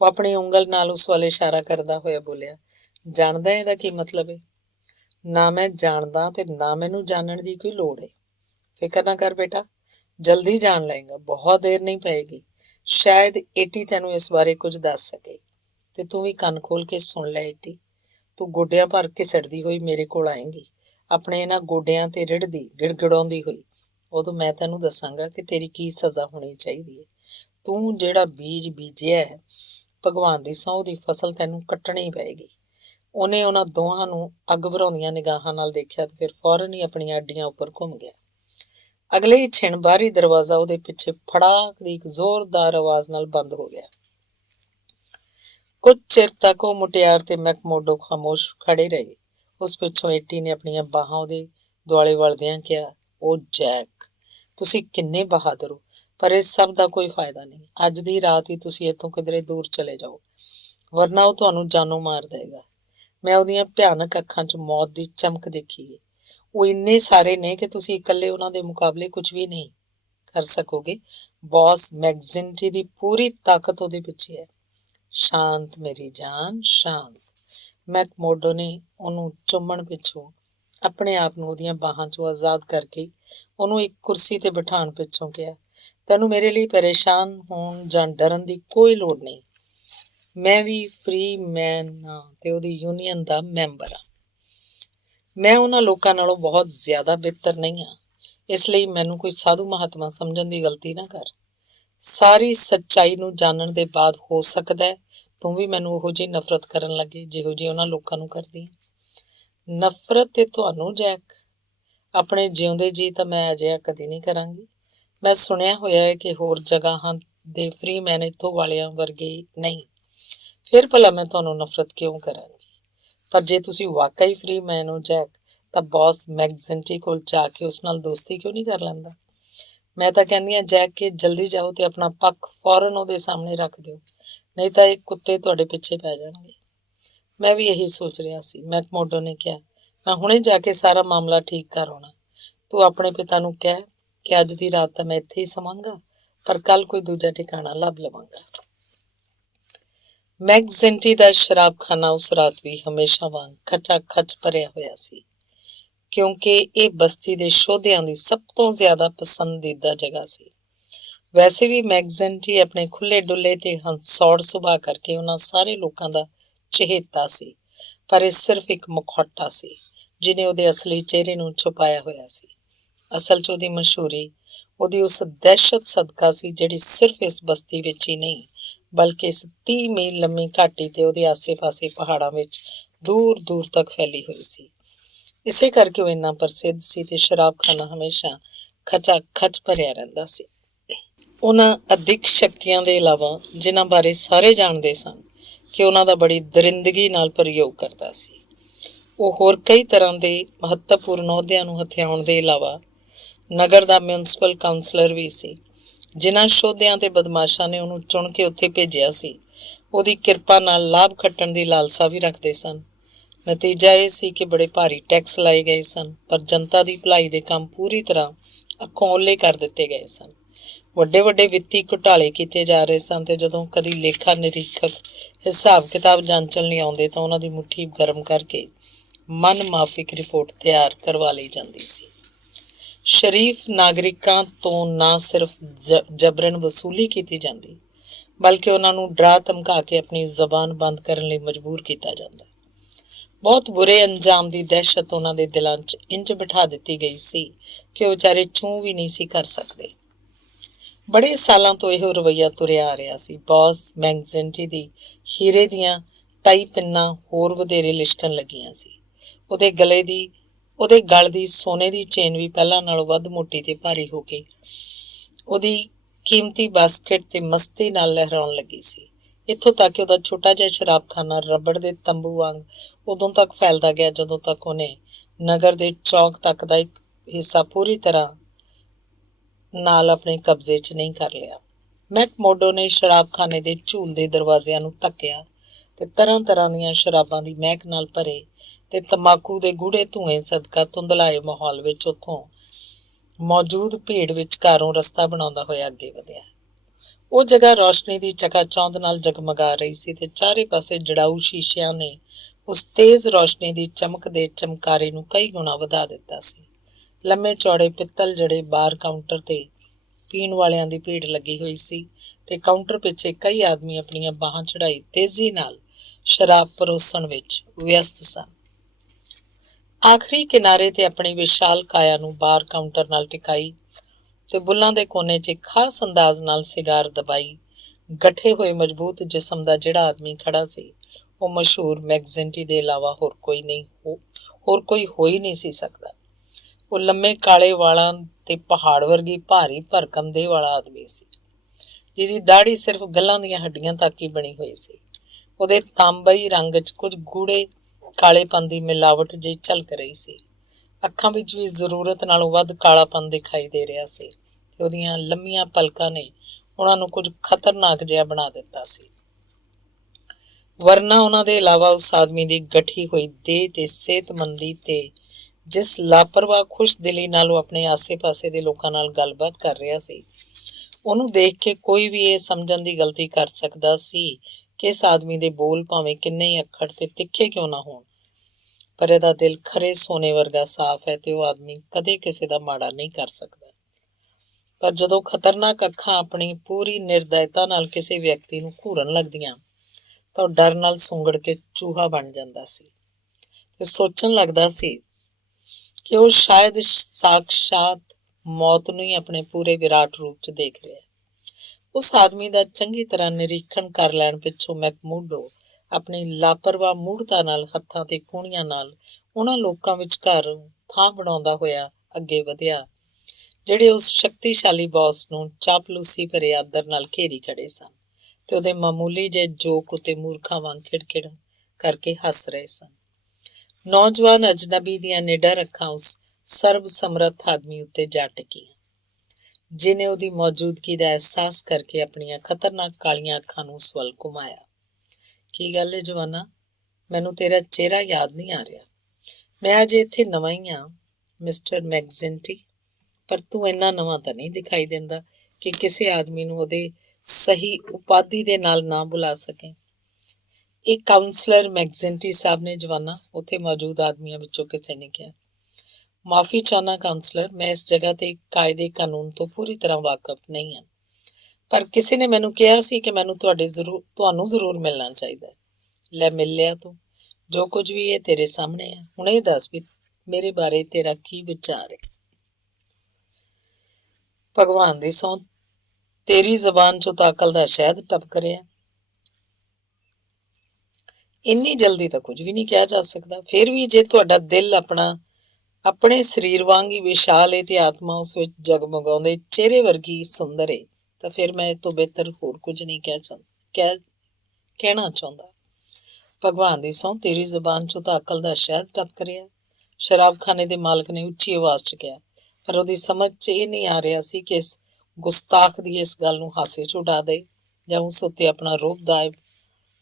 ਉਹ ਆਪਣੀ ਉਂਗਲ ਨਾਲ ਉਸ ਵੱਲ ਇਸ਼ਾਰਾ ਕਰਦਾ ਹੋਇਆ ਬੋਲਿਆ, ਜਾਣਦਾ ਇਹਦਾ ਕੀ ਮਤਲਬ ਹੈ? ਨਾ ਮੈਂ ਜਾਣਦਾ ਤੇ ਨਾ ਮੈਨੂੰ ਜਾਣਨ ਦੀ ਕੋਈ ਲੋੜ ਹੈ। ਫਿਕਰ ਨਾ ਕਰ ਬੇਟਾ, ਜਲਦੀ ਜਾਣ ਲਏਗਾ, ਬਹੁਤ ਦੇਰ ਨਹੀਂ ਪਏਗੀ। ਸ਼ਾਇਦ ਏਟੀ ਤੈਨੂੰ ਇਸ ਬਾਰੇ ਕੁਝ ਦੱਸ ਸਕੇ, ਤੇ ਤੂੰ ਵੀ ਕੰਨ ਖੋਲ ਕੇ ਸੁਣ ਲੈ ਏਟੀ। ਤੂੰ ਗੋਡਿਆਂ ਭਰ ਘਿਸੜਦੀ ਹੋਈ ਮੇਰੇ ਕੋਲ ਆਏਂਗੀ, ਆਪਣੇ ਇਹਨਾਂ ਗੋਡਿਆਂ ਤੇ ਰਿੜਦੀ ਗਿੜਗਿੜਾਉਂਦੀ ਹੋਈ। ਉਦੋਂ ਮੈਂ ਤੈਨੂੰ ਦੱਸਾਂਗਾ ਕਿ ਤੇਰੀ ਕੀ ਸਜ਼ਾ ਹੋਣੀ ਚਾਹੀਦੀ ਹੈ। ਤੂੰ ਜਿਹੜਾ ਬੀਜ ਬੀਜਿਆ ਹੈ, ਭਗਵਾਨ ਦੀ ਸਹੁੰ ਦੀ ਫਸਲ ਤੈਨੂੰ ਕੱਟਣੀ ਪਏਗੀ। ਉਹਨੇ ਉਹਨਾਂ ਦੋਹਾਂ ਨੂੰ ਅੱਗ ਭਰਾਉਂਦੀਆਂ ਨਿਗਾਹਾਂ ਨਾਲ ਦੇਖਿਆ ਤੇ ਫਿਰ ਫੌਰਨ ਹੀ ਆਪਣੀਆਂ ਅੱਡੀਆਂ ਉੱਪਰ ਘੁੰਮ ਗਿਆ। ਅਗਲੇ ਹੀ ਛਿਣ ਬਾਹਰੀ ਦਰਵਾਜ਼ਾ ਉਹਦੇ ਪਿੱਛੇ ਫੜਾਕ ਦੀ ਇੱਕ ਜ਼ੋਰਦਾਰ ਆਵਾਜ਼ ਨਾਲ ਬੰਦ ਹੋ ਗਿਆ। ਕੁਝ ਚਿਰ ਤੱਕ ਉਹ ਮੁਟਿਆਰ ਤੇ ਮੈਕਮੋਡੋ ਖਾਮੋਸ਼ ਖੜੇ ਰਹੇ। ਉਸ ਪਿੱਛੋਂ ਏਟੀ ਨੇ ਆਪਣੀਆਂ ਬਾਹਾਂ ਉਹਦੇ ਦੁਆਲੇ ਵਲਦਿਆਂ ਕਿਹਾ, "ਉਹ ਜੈਕ, ਤੁਸੀਂ ਕਿੰਨੇ ਬਹਾਦਰ ਹੋ, ਪਰ ਇਸ ਸਭ ਦਾ ਕੋਈ ਫਾਇਦਾ ਨਹੀਂ। ਅੱਜ ਦੀ ਰਾਤ ਹੀ ਤੁਸੀਂ ਇੱਥੋਂ ਕਿਧਰੇ ਦੂਰ ਚਲੇ ਜਾਓ, ਵਰਨਾ ਉਹ ਤੁਹਾਨੂੰ ਜਾਨੋਂ ਮਾਰ ਦੇਗਾ।" ਮੈਂ ਉਹਦੀਆਂ ਭਿਆਨਕ ਅੱਖਾਂ 'ਚ ਮੌਤ ਦੀ ਚਮਕ ਦੇਖੀ ਹੈ। ਉਹ ਇੰਨੇ ਸਾਰੇ ਨੇ ਕਿ ਤੁਸੀਂ ਇਕੱਲੇ ਉਹਨਾਂ ਦੇ ਮੁਕਾਬਲੇ ਕੁਝ ਵੀ ਨਹੀਂ ਕਰ ਸਕੋਗੇ। ਬੌਸ ਮੈਕਜਿੰਟੀ ਦੀ ਪੂਰੀ ਤਾਕਤ ਉਹਦੇ ਪਿੱਛੇ ਹੈ। ਸ਼ਾਂਤ ਮੇਰੀ ਜਾਨ, ਸ਼ਾਂਤ। ਮੈਕਮੋਡੋ ਨੇ ਉਹਨੂੰ ਚੁੰਮਣ ਪਿੱਛੋਂ ਆਪਣੇ ਆਪ ਨੂੰ ਉਹਦੀਆਂ ਬਾਹਾਂ 'ਚੋਂ ਆਜ਼ਾਦ ਕਰਕੇ ਉਹਨੂੰ ਇੱਕ ਕੁਰਸੀ ਤੇ ਬਿਠਾਉਣ ਪਿੱਛੋਂ ਕਿਹਾ, "ਤੈਨੂੰ ਮੇਰੇ ਲਈ ਪਰੇਸ਼ਾਨ ਹੋਣ ਜਾਂ ਡਰਨ ਦੀ ਕੋਈ ਲੋੜ ਨਹੀਂ। ਮੈਂ ਵੀ ਫ੍ਰੀ ਮੈਨ ਹਾਂ ਤੇ ਉਹਦੀ ਯੂਨੀਅਨ ਦਾ ਮੈਂਬਰ ਹਾਂ। ਮੈਂ ਉਹਨਾਂ ਲੋਕਾਂ ਨਾਲੋਂ ਬਹੁਤ ਜ਼ਿਆਦਾ ਬਿਹਤਰ ਨਹੀਂ ਹਾਂ, ਇਸ ਲਈ ਮੈਨੂੰ ਕੋਈ ਸਾਧੂ ਮਹਾਤਮਾ ਸਮਝਣ ਦੀ ਗਲਤੀ ਨਾ ਕਰ। ਸਾਰੀ ਸੱਚਾਈ ਨੂੰ ਜਾਣਨ ਦੇ ਬਾਅਦ ਹੋ ਸਕਦਾ ਹੈ ਤੂੰ ਵੀ ਮੈਨੂੰ ਉਹੋ ਜਿਹੀ ਨਫ਼ਰਤ ਕਰਨ ਲੱਗੇ ਜਿਹੋ ਜਿਹੀ ਉਹਨਾਂ ਲੋਕਾਂ ਨੂੰ ਕਰਦੀ ਹੈ। ਨਫ਼ਰਤ ਤੇ ਤੁਹਾਨੂੰ ਜੈਕ? ਆਪਣੇ ਜਿਉਂਦੇ ਜੀ ਤਾਂ ਮੈਂ ਅਜਿਹਾ ਕਦੇ ਨਹੀਂ ਕਰਾਂਗੀ। ਮੈਂ ਸੁਣਿਆ ਹੋਇਆ ਹੈ ਕਿ ਹੋਰ ਜਗ੍ਹਾਵਾਂ ਦੇ ਫ੍ਰੀ ਮੈਨ ਇੱਥੋਂ ਵਾਲਿਆਂ ਵਰਗੇ ਨਹੀਂ। ਫਿਰ ਭਲਾ ਮੈਂ ਤੁਹਾਨੂੰ ਨਫ਼ਰਤ ਕਿਉਂ ਕਰਾਂਗੀ? ਪਰ ਜੇ ਤੁਸੀਂ ਵਾਕਈ ਫ੍ਰੀ ਮੈਨ ਹੋ ਜੈਕ, ਤਾਂ ਬੌਸ ਮੈਕਜਿੰਟੀ ਕੋਲ ਜਾ ਕੇ ਉਸ ਨਾਲ ਦੋਸਤੀ ਕਿਉਂ ਨਹੀਂ ਕਰ ਲੈਂਦਾ? ਮੈਂ ਤਾਂ ਕਹਿੰਦੀ ਹਾਂ ਜੈਕ ਕਿ ਜਲਦੀ ਜਾਓ ਤੇ ਆਪਣਾ ਪੱਖ ਫੌਰਨ ਉਹਦੇ ਸਾਹਮਣੇ ਰੱਖ ਦਿਓ, ਨਹੀਂ ਤਾਂ ਇਹ ਕੁੱਤੇ ਤੁਹਾਡੇ ਪਿੱਛੇ ਪੈ ਜਾਣਗੇ। ਮੈਂ ਵੀ ਇਹੀ ਸੋਚ ਰਿਹਾ ਸੀ, ਮੈਕਮੋਡੋ ਨੇ ਕਿਹਾ। ਮੈਂ ਹੁਣੇ ਜਾ ਕੇ ਸਾਰਾ ਮਾਮਲਾ ਠੀਕ ਕਰ ਆਉਣਾ। ਤੂੰ ਆਪਣੇ ਪਿਤਾ ਨੂੰ ਕਹਿ ਕਿ ਅੱਜ ਦੀ ਰਾਤ ਤਾਂ ਮੈਂ ਇੱਥੇ ਹੀ ਸੌਵਾਂਗਾ, ਪਰ ਕੱਲ ਕੋਈ ਦੂਜਾ ਠਿਕਾਣਾ ਲੱਭ ਲਵਾਂਗਾ। ਮੈਕਜਿੰਟੀ ਦਾ ਸ਼ਰਾਬਖਾਨਾ ਉਸ ਰਾਤ ਵੀ ਹਮੇਸ਼ਾ ਵਾਂਗ ਖਚਾ ਖਚ ਭਰਿਆ ਹੋਇਆ ਸੀ, ਕਿਉਂਕਿ ਇਹ ਬਸਤੀ ਦੇ ਸ਼ੋਧਿਆਂ ਦੀ ਸਭ ਤੋਂ ਜ਼ਿਆਦਾ ਪਸੰਦੀਦਾ ਜਗ੍ਹਾ ਸੀ। ਵੈਸੇ ਵੀ ਮੈਕਜਿੰਟੀ ਆਪਣੇ ਖੁੱਲੇ ਡੁੱਲੇ ਤੇ ਹੰਸੌੜ ਸੁਭਾਅ ਕਰਕੇ ਉਹਨਾਂ ਸਾਰੇ ਲੋਕਾਂ ਦਾ ਚਹੇਤਾ ਸੀ, ਪਰ ਇਹ ਸਿਰਫ ਇੱਕ ਮੁਖੌਟਾ ਸੀ ਜਿਹਨੇ ਉਹਦੇ ਅਸਲੀ ਚਿਹਰੇ ਨੂੰ ਛੁਪਾਇਆ ਹੋਇਆ ਸੀ। ਅਸਲ 'ਚ ਉਹਦੀ ਮਸ਼ਹੂਰੀ ਉਹਦੀ ਉਸ ਦਹਿਸ਼ਤ ਸਦਕਾ ਸੀ ਜਿਹੜੀ ਸਿਰਫ ਇਸ ਬਸਤੀ ਵਿੱਚ ਹੀ ਨਹੀਂ, ਬਲਕਿ ਇਸ 30 ਮੀਲ ਲੰਮੀ ਘਾਟੀ ਤੇ ਉਹਦੇ ਆਸੇ-ਪਾਸੇ ਪਹਾੜਾਂ ਵਿੱਚ ਦੂਰ ਦੂਰ ਤੱਕ ਫੈਲੀ ਹੋਈ ਸੀ। ਇਸੇ ਕਰਕੇ ਉਹ ਇੰਨਾ ਪ੍ਰਸਿੱਧ ਸੀ ਤੇ ਸ਼ਰਾਬਖਾਨਾ ਹਮੇਸ਼ਾ ਖਚਾ ਖਚ ਭਰਿਆ ਰਹਿੰਦਾ ਸੀ। ਉਹਨਾਂ ਅਦਿੱਖ ਸ਼ਕਤੀਆਂ ਦੇ ਇਲਾਵਾ ਜਿਨ੍ਹਾਂ ਬਾਰੇ ਸਾਰੇ ਜਾਣਦੇ ਸਨ ਕਿ ਉਹਨਾਂ ਦਾ ਬੜੀ ਦਰਿੰਦਗੀ ਨਾਲ ਪ੍ਰਯੋਗ ਕਰਦਾ ਸੀ, ਉਹ ਹੋਰ ਕਈ ਤਰ੍ਹਾਂ ਦੇ ਮਹੱਤਵਪੂਰਨ ਅਹੁਦਿਆਂ ਨੂੰ ਹਥਿਆਉਣ ਦੇ ਇਲਾਵਾ ਨਗਰ ਦਾ ਮਿਊਨਿਸਪਲ ਕਾਉਂਸਲਰ ਵੀ ਸੀ। ਜਿਨ੍ਹਾਂ ਸ਼ੋਧਿਆਂ ਤੇ ਬਦਮਾਸ਼ਾਂ ਨੇ ਉਹਨੂੰ ਚੁਣ ਕੇ ਉੱਥੇ ਭੇਜਿਆ ਸੀ, ਉਹਦੀ ਕਿਰਪਾ ਨਾਲ ਲਾਭ ਖੱਟਣ ਦੀ ਲਾਲਸਾ ਵੀ ਰੱਖਦੇ ਸਨ। ਨਤੀਜਾ ਇਹ ਸੀ ਕਿ ਬੜੇ ਭਾਰੀ ਟੈਕਸ ਲਾਏ ਗਏ ਸਨ, ਪਰ ਜਨਤਾ ਦੀ ਭਲਾਈ ਦੇ ਕੰਮ ਪੂਰੀ ਤਰ੍ਹਾਂ ਅੱਖੋਂ ਓਹਲੇ ਕਰ ਦਿੱਤੇ ਗਏ ਸਨ। ਵੱਡੇ ਵੱਡੇ ਵਿੱਤੀ ਘੁਟਾਲੇ ਕੀਤੇ ਜਾ ਰਹੇ ਸਨ ਤੇ ਜਦੋਂ ਕਦੀ ਲੇਖਾ ਨਿਰੀਖਕ ਹਿਸਾਬ ਕਿਤਾਬ ਜਾਂਚਣ ਲਈ ਆਉਂਦੇ ਤਾਂ ਉਹਨਾਂ ਦੀ ਮੁੱਠੀ ਗਰਮ ਕਰਕੇ ਮਨ ਮਾਫਿਕ ਰਿਪੋਰਟ ਤਿਆਰ ਕਰਵਾ ਲਈ ਜਾਂਦੀ ਸੀ। ਸ਼ਰੀਫ ਨਾਗਰਿਕਾਂ ਤੋਂ ਨਾ ਸਿਰਫ ਜਬਰਨ ਵਸੂਲੀ ਕੀਤੀ ਜਾਂਦੀ, ਬਲਕਿ ਉਹਨਾਂ ਨੂੰ ਡਰਾ ਧਮਕਾ ਕੇ ਆਪਣੀ ਜ਼ਬਾਨ ਬੰਦ ਕਰਨ ਲਈ ਮਜਬੂਰ ਕੀਤਾ ਜਾਂਦਾ। ਬਹੁਤ ਬੁਰੇ ਅੰਜਾਮ ਦੀ ਦਹਿਸ਼ਤ ਉਹਨਾਂ ਦੇ ਦਿਲਾਂ 'ਚ ਇੰਝ ਬਿਠਾ ਦਿੱਤੀ ਗਈ ਸੀ ਕਿ ਉਹ ਵਿਚਾਰੇ ਚੂੰ ਵੀ ਨਹੀਂ ਸੀ ਕਰ ਸਕਦੇ। ਬੜੇ ਸਾਲਾਂ ਤੋਂ ਇਹੋ ਰਵੱਈਆ ਤੁਰਿਆ ਆ ਰਿਹਾ ਸੀ। ਬੌਸ ਮੈਕਜਿੰਟੀ ਦੀ ਹੀਰੇ ਦੀਆਂ ਟਾਈ ਪਿੰਨਾਂ ਹੋਰ ਵਧੇਰੇ ਲਿਸ਼ਕਣ ਲੱਗੀਆਂ ਸੀ। ਉਹਦੇ ਗਲ ਦੀ ਸੋਨੇ ਦੀ ਚੇਨ ਵੀ ਪਹਿਲਾਂ ਨਾਲੋਂ ਵੱਧ ਮੋਟੀ ਤੇ ਭਾਰੀ ਹੋ ਕੇ ਉਹਦੀ ਕੀਮਤੀ ਬਾਸਕਟ ਤੇ ਮਸਤੀ ਨਾਲ ਲਹਿਰਾਉਣ ਲੱਗੀ ਸੀ। ਇੱਥੋਂ ਤੱਕ ਕਿ ਉਹਦਾ ਛੋਟਾ ਜਿਹਾ ਸ਼ਰਾਬਖਾਨਾ ਰਬੜ ਦੇ ਤੰਬੂ ਵਾਂਗ ਉਦੋਂ ਤੱਕ ਫੈਲਦਾ ਗਿਆ ਜਦੋਂ ਤੱਕ ਉਹਨੇ ਨਗਰ ਦੇ ਚੌਕ ਤੱਕ ਦਾ ਇੱਕ ਹਿੱਸਾ ਪੂਰੀ ਤਰ੍ਹਾਂ ਨਾਲ ਆਪਣੇ ਕਬਜ਼ੇ 'ਚ ਨਹੀਂ ਕਰ ਲਿਆ। ਮੈਕਮੋਡੋ ਨੇ ਸ਼ਰਾਬਖਾਨੇ ਦੇ ਝੂਲਦੇ ਦਰਵਾਜ਼ਿਆਂ ਨੂੰ ਧੱਕਿਆ ਤੇ ਤਰ੍ਹਾਂ ਤਰ੍ਹਾਂ ਦੀਆਂ ਸ਼ਰਾਬਾਂ ਦੀ ਮਹਿਕ ਨਾਲ ਭਰੇ ਤੇ ਤੰਬਾਕੂ ਦੇ ਗੂੜ੍ਹੇ ਧੂੰਏਂ ਸਦਕਾ ਧੁੰਦਲਾਏ ਮਾਹੌਲ ਵਿੱਚ ਉੱਥੋਂ ਮੌਜੂਦ ਭੀੜ ਵਿਚਕਾਰੋਂ ਰਸਤਾ ਬਣਾਉਂਦਾ ਹੋਇਆ ਅੱਗੇ ਵਧਿਆ। ਉਹ ਜਗ੍ਹਾ ਰੌਸ਼ਨੀ ਦੀ ਚਕਾਚੌਂਧ ਨਾਲ ਜਗਮਗਾ ਰਹੀ ਸੀ ਤੇ ਚਾਰੇ ਪਾਸੇ ਜੜਾਊ ਸ਼ੀਸ਼ਿਆਂ ਨੇ ਉਸ ਤੇਜ਼ ਰੌਸ਼ਨੀ ਦੀ ਚਮਕ ਦੇ ਚਮਕਾਰੇ ਨੂੰ ਕਈ ਗੁਣਾ ਵਧਾ ਦਿੱਤਾ ਸੀ। ਲੰਮੇ ਚੌੜੇ ਪਿੱਤਲ ਜੜੇ ਬਾਰ ਕਾਊਂਟਰ ਤੇ ਪੀਣ ਵਾਲਿਆਂ ਦੀ ਭੀੜ ਲੱਗੀ ਹੋਈ ਸੀ ਤੇ ਕਾਊਂਟਰ ਪਿੱਛੇ ਕਈ ਆਦਮੀ ਆਪਣੀਆਂ ਬਾਹਾਂ ਚੜਾਈ ਤੇਜ਼ੀ ਨਾਲ ਸ਼ਰਾਬ ਪਰੋਸਣ ਵਿੱਚ ਵਿਅਸਤ ਸਨ। ਆਖਰੀ ਕਿਨਾਰੇ ਤੇ ਆਪਣੀ ਵਿਸ਼ਾਲ ਕਾਇਆ ਨੂੰ ਬਾਰ ਕਾਊਂਟਰ ਨਾਲ ਟਿਕਾਈ ਤੇ ਬੁੱਲਾਂ ਦੇ ਕੋਨੇ 'ਚ ਇੱਕ ਖਾਸ ਅੰਦਾਜ਼ ਨਾਲ ਸਿਗਾਰ ਦਬਾਈ ਗੱਠੇ ਹੋਏ ਮਜ਼ਬੂਤ ਜਿਸਮ ਦਾ ਜਿਹੜਾ ਆਦਮੀ ਖੜਾ ਸੀ ਉਹ ਮਸ਼ਹੂਰ ਮੈਗਜ਼ੈਂਟੀ ਦੇ ਇਲਾਵਾ ਹੋਰ ਕੋਈ ਹੋ ਹੀ ਨਹੀਂ ਸੀ ਸਕਦਾ। ਉਹ ਲੰਮੇ ਕਾਲੇ ਵਾਲਾਂ ਤੇ ਪਹਾੜ ਵਰਗੀ ਭਾਰੀ ਭਰਕਮ ਦੇਹ ਵਾਲਾ ਆਦਮੀ ਸੀ, ਜਿਹਦੀ ਦਾੜੀ ਸਿਰਫ ਗੱਲਾਂ ਦੀਆਂ ਹੱਡੀਆਂ ਤੱਕ ਹੀ ਬਣੀ ਹੋਈ ਸੀ। ਉਹਦੇ ਤਾਂਬਈ ਰੰਗ 'ਚ ਕੁਝ ਗੂੜੇ ਕਾਲੇਪਨ ਦੀ ਮਿਲਾਵਟ ਜਿਹੀ ਝਲਕ ਰਹੀ ਸੀ। ਅੱਖਾਂ ਵਿੱਚ ਵੀ ਜ਼ਰੂਰਤ ਨਾਲੋਂ ਵੱਧ ਕਾਲਾਪਨ ਦਿਖਾਈ ਦੇ ਰਿਹਾ ਸੀ ਤੇ ਉਹਦੀਆਂ ਲੰਮੀਆਂ ਪਲਕਾਂ ਨੇ ਉਹਨਾਂ ਨੂੰ ਕੁਝ ਖਤਰਨਾਕ ਜਿਹਾ ਬਣਾ ਦਿੱਤਾ ਸੀ। ਵਰਨਾ ਉਹਨਾਂ ਦੇ ਇਲਾਵਾ ਉਸ ਆਦਮੀ ਦੀ ਗਠੀ ਹੋਈ ਦੇਹ ਤੇ ਸਿਹਤਮੰਦੀ ਤੇ ਜਿਸ ਲਾਪਰਵਾਹ ਖੁਸ਼ ਦਿਲੀ ਨਾਲ ਉਹ ਆਪਣੇ ਆਸੇ-ਪਾਸੇ ਦੇ ਲੋਕਾਂ ਨਾਲ ਗੱਲਬਾਤ ਕਰ ਰਿਹਾ ਸੀ, ਉਹਨੂੰ ਦੇਖ ਕੇ ਕੋਈ ਵੀ ਇਹ ਸਮਝਣ ਦੀ ਗਲਤੀ ਕਰ ਸਕਦਾ ਸੀ ਕਿ ਇਸ ਆਦਮੀ ਦੇ ਬੋਲ ਭਾਵੇਂ ਕਿੰਨੇ ਹੀ ਅੱਖੜ ਤੇ ਤਿੱਖੇ ਕਿਉਂ ਨਾ ਹੋਣ, ਪਰ ਇਹਦਾ ਦਿਲ ਖਰੇ ਸੋਨੇ ਵਰਗਾ ਸਾਫ਼ ਹੈ ਤੇ ਉਹ ਆਦਮੀ ਕਦੇ ਕਿਸੇ ਦਾ ਮਾੜਾ ਨਹੀਂ ਕਰ ਸਕਦਾ। ਪਰ ਜਦੋਂ ਖਤਰਨਾਕ ਅੱਖਾਂ ਆਪਣੀ ਪੂਰੀ ਨਿਰਦਇਤਾ ਨਾਲ ਕਿਸੇ ਵਿਅਕਤੀ ਨੂੰ ਘੂਰਨ ਲੱਗਦੀਆਂ ਤਾਂ ਉਹ ਡਰ ਨਾਲ ਸੁੰਗੜ ਕੇ ਚੂਹਾ ਬਣ ਜਾਂਦਾ ਸੀ ਤੇ ਸੋਚਣ ਲੱਗਦਾ ਸੀ ਕਿ ਉਹ ਸ਼ਾਇਦ ਸਾਕਸ਼ਾਤ ਮੌਤ ਨੂੰ ਹੀ ਆਪਣੇ ਪੂਰੇ ਵਿਰਾਟ ਰੂਪ 'ਚ ਦੇਖ ਰਿਹਾ। ਉਸ ਆਦਮੀ ਦਾ ਚੰਗੀ ਤਰ੍ਹਾਂ ਨਿਰੀਖਣ ਕਰ ਲੈਣ ਪਿੱਛੋਂ ਮੈਕਮੂਡੋ ਆਪਣੀ ਲਾਪਰਵਾਹ ਮੂੜਤਾ ਨਾਲ ਹੱਥਾਂ ਤੇ ਕੂਹਣੀਆਂ ਨਾਲ ਉਹਨਾਂ ਲੋਕਾਂ ਵਿਚਕਾਰ ਥਾਂ ਬਣਾਉਂਦਾ ਹੋਇਆ ਅੱਗੇ ਵਧਿਆ ਜਿਹੜੇ ਉਸ ਸ਼ਕਤੀਸ਼ਾਲੀ ਬੌਸ ਨੂੰ ਚਾਪਲੂਸੀ ਭਰੇ ਆਦਰ ਨਾਲ ਘੇਰੀ ਖੜੇ ਸਨ ਤੇ ਉਹਦੇ ਮਾਮੂਲੀ ਜਿਹੇ ਜੋਕ ਉੱਤੇ ਮੂਰਖਾਂ ਵਾਂਗ ਖਿੜਖਿੜ ਕਰਕੇ ਹੱਸ ਰਹੇ ਸਨ। ਨੌਜਵਾਨ ਅਜਨਬੀ ਦੀਆਂ ਨਿਡਰ ਅੱਖਾਂ ਉਸ ਸਰਬ ਸਮਰੱਥ ਆਦਮੀ ਉੱਤੇ ਜਾ ਟਿਕੀਆਂ, ਜਿਹਨੇ ਉਹਦੀ ਮੌਜੂਦਗੀ ਦਾ ਅਹਿਸਾਸ ਕਰਕੇ ਆਪਣੀਆਂ ਖਤਰਨਾਕ ਕਾਲੀਆਂ ਅੱਖਾਂ ਨੂੰ ਉਸ ਵੱਲ ਘੁਮਾਇਆ। ਕੀ ਗੱਲ ਹੈ ਜਵਾਨਾ, ਮੈਨੂੰ ਤੇਰਾ ਚਿਹਰਾ ਯਾਦ ਨਹੀਂ ਆ ਰਿਹਾ। ਮੈਂ ਅਜੇ ਇੱਥੇ ਨਵਾਂ ਹੀ ਹਾਂ ਮਿਸਟਰ ਮੈਗਜ਼ੈਂਟੀ, ਪਰ ਤੂੰ ਇੰਨਾ ਨਵਾਂ ਤਾਂ ਨਹੀਂ ਦਿਖਾਈ ਦਿੰਦਾ ਕਿ ਕਿਸੇ ਆਦਮੀ ਨੂੰ ਉਹਦੇ ਸਹੀ ਉਪਾਧੀ ਦੇ ਨਾਲ ਨਾ ਬੁਲਾ ਸਕੇ। ਇਹ ਕਾਉਂਸਲਰ ਮੈਗਜ਼ੈਂਟੀ ਸਾਹਿਬ ਨੇ ਜਵਾਨਾ, ਉੱਥੇ ਮੌਜੂਦ ਆਦਮੀਆਂ ਵਿੱਚੋਂ ਕਿਸੇ ਨੇ ਕਿਹਾ। ਮਾਫੀ ਚਾਹੁੰਦਾ ਕਾਉਂਸਲਰ, ਮੈਂ ਇਸ ਜਗ੍ਹਾ ਤੇ ਕਾਇਦੇ ਕਾਨੂੰਨ ਤੋਂ ਪੂਰੀ ਤਰ੍ਹਾਂ ਵਾਕਫ ਨਹੀਂ ਹਾਂ, ਪਰ ਕਿਸੇ ਨੇ ਮੈਨੂੰ ਕਿਹਾ ਸੀ ਕਿ ਮੈਨੂੰ ਤੁਹਾਨੂੰ ਜ਼ਰੂਰ ਮਿਲਣਾ ਚਾਹੀਦਾ। ਲੈ ਮਿਲ ਲਿਆ ਤੂੰ। ਜੋ ਕੁਝ ਵੀ ਇਹ ਤੇਰੇ ਸਾਹਮਣੇ ਹੈ, ਹੁਣ ਇਹ ਦੱਸ ਵੀ ਮੇਰੇ ਬਾਰੇ ਤੇਰਾ ਕੀ ਵਿਚਾਰ ਹੈ। ਭਗਵਾਨ ਦੀ ਸਹੁੰ, ਤੇਰੀ ਜ਼ਬਾਨ ਚੋਂ ਤਾਂ ਅਕਲ ਦਾ ਸ਼ਹਿਦ ਟਪਕ ਰਿਹਾ। ਇੰਨੀ ਜਲਦੀ ਤਾਂ ਕੁਝ ਵੀ ਨਹੀਂ ਕਿਹਾ ਜਾ ਸਕਦਾ। ਫਿਰ ਵੀ ਜੇ ਤੁਹਾਡਾ ਦਿਲ ਆਪਣੇ ਸਰੀਰ ਵਾਂਗ ਹੀ ਵਿਸ਼ਾਲ ਏ ਤੇ ਆਤਮਾ ਉਸ ਵਿੱਚ ਜਗਮਗਾਉਂਦੇ ਚਿਹਰੇ ਵਰਗੀ ਸੁੰਦਰ ਏ, ਤਾਂ ਫਿਰ ਮੈਂ ਇਹ ਤੋਂ ਬਿਹਤਰ ਹੋਰ ਕੁਝ ਨਹੀਂ ਕਹਿਣਾ ਚਾਹੁੰਦਾ। ਭਗਵਾਨ ਦੀ ਸਹੁੰ, ਤੇਰੀ ਜ਼ਬਾਨ ਚੋਂ ਤਾਂ ਅਕਲ ਦਾ ਸ਼ਹਿਦ ਟਪਕ ਰਿਹਾ, ਸ਼ਰਾਬਖਾਨੇ ਦੇ ਮਾਲਕ ਨੇ ਉੱਚੀ ਆਵਾਜ਼ 'ਚ ਕਿਹਾ, ਪਰ ਉਹਦੀ ਸਮਝ 'ਚ ਇਹ ਨਹੀਂ ਆ ਰਿਹਾ ਸੀ ਕਿ ਇਸ ਗੁਸਤਾਖ ਦੀ ਇਸ ਗੱਲ ਨੂੰ ਹਾਸੇ 'ਚ ਉਡਾ ਦੇ ਜਾਂ ਉਸ ਉੱਤੇ ਆਪਣਾ ਰੋਹਬ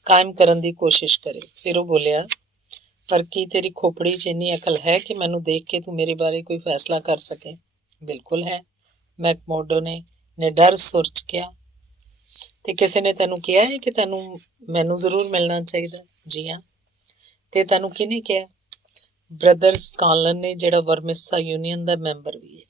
ਕਾਇਮ ਕਰਨ ਦੀ ਕੋਸ਼ਿਸ਼ ਕਰੇ। ਫਿਰ ਉਹ ਬੋਲਿਆ, ਪਰ ਕੀ ਤੇਰੀ ਖੋਪੜੀ 'ਚ ਇੰਨੀ ਅਕਲ ਹੈ ਕਿ ਮੈਨੂੰ ਦੇਖ ਕੇ ਤੂੰ ਮੇਰੇ ਬਾਰੇ ਕੋਈ ਫੈਸਲਾ ਕਰ ਸਕੇ। ਬਿਲਕੁਲ ਹੈ, ਮੈਕਮੋਡੋ ਨੇ ਨਿਡਰ ਸੁਰ 'ਚ ਕਿਹਾ। ਤੇ ਕਿਸੇ ਨੇ ਤੈਨੂੰ ਕਿਹਾ ਹੈ ਕਿ ਮੈਨੂੰ ਜ਼ਰੂਰ ਮਿਲਣਾ ਚਾਹੀਦਾ। ਜੀ ਹਾਂ। ਤੇ ਤੈਨੂੰ ਕਿਹਨੇ ਕਿਹਾ? ਬ੍ਰਦਰਸ ਕਾਨਲਨ ਨੇ, ਜਿਹੜਾ ਵਰਮਿਸਾ ਯੂਨੀਅਨ ਦਾ ਮੈਂਬਰ ਵੀ ਹੈ।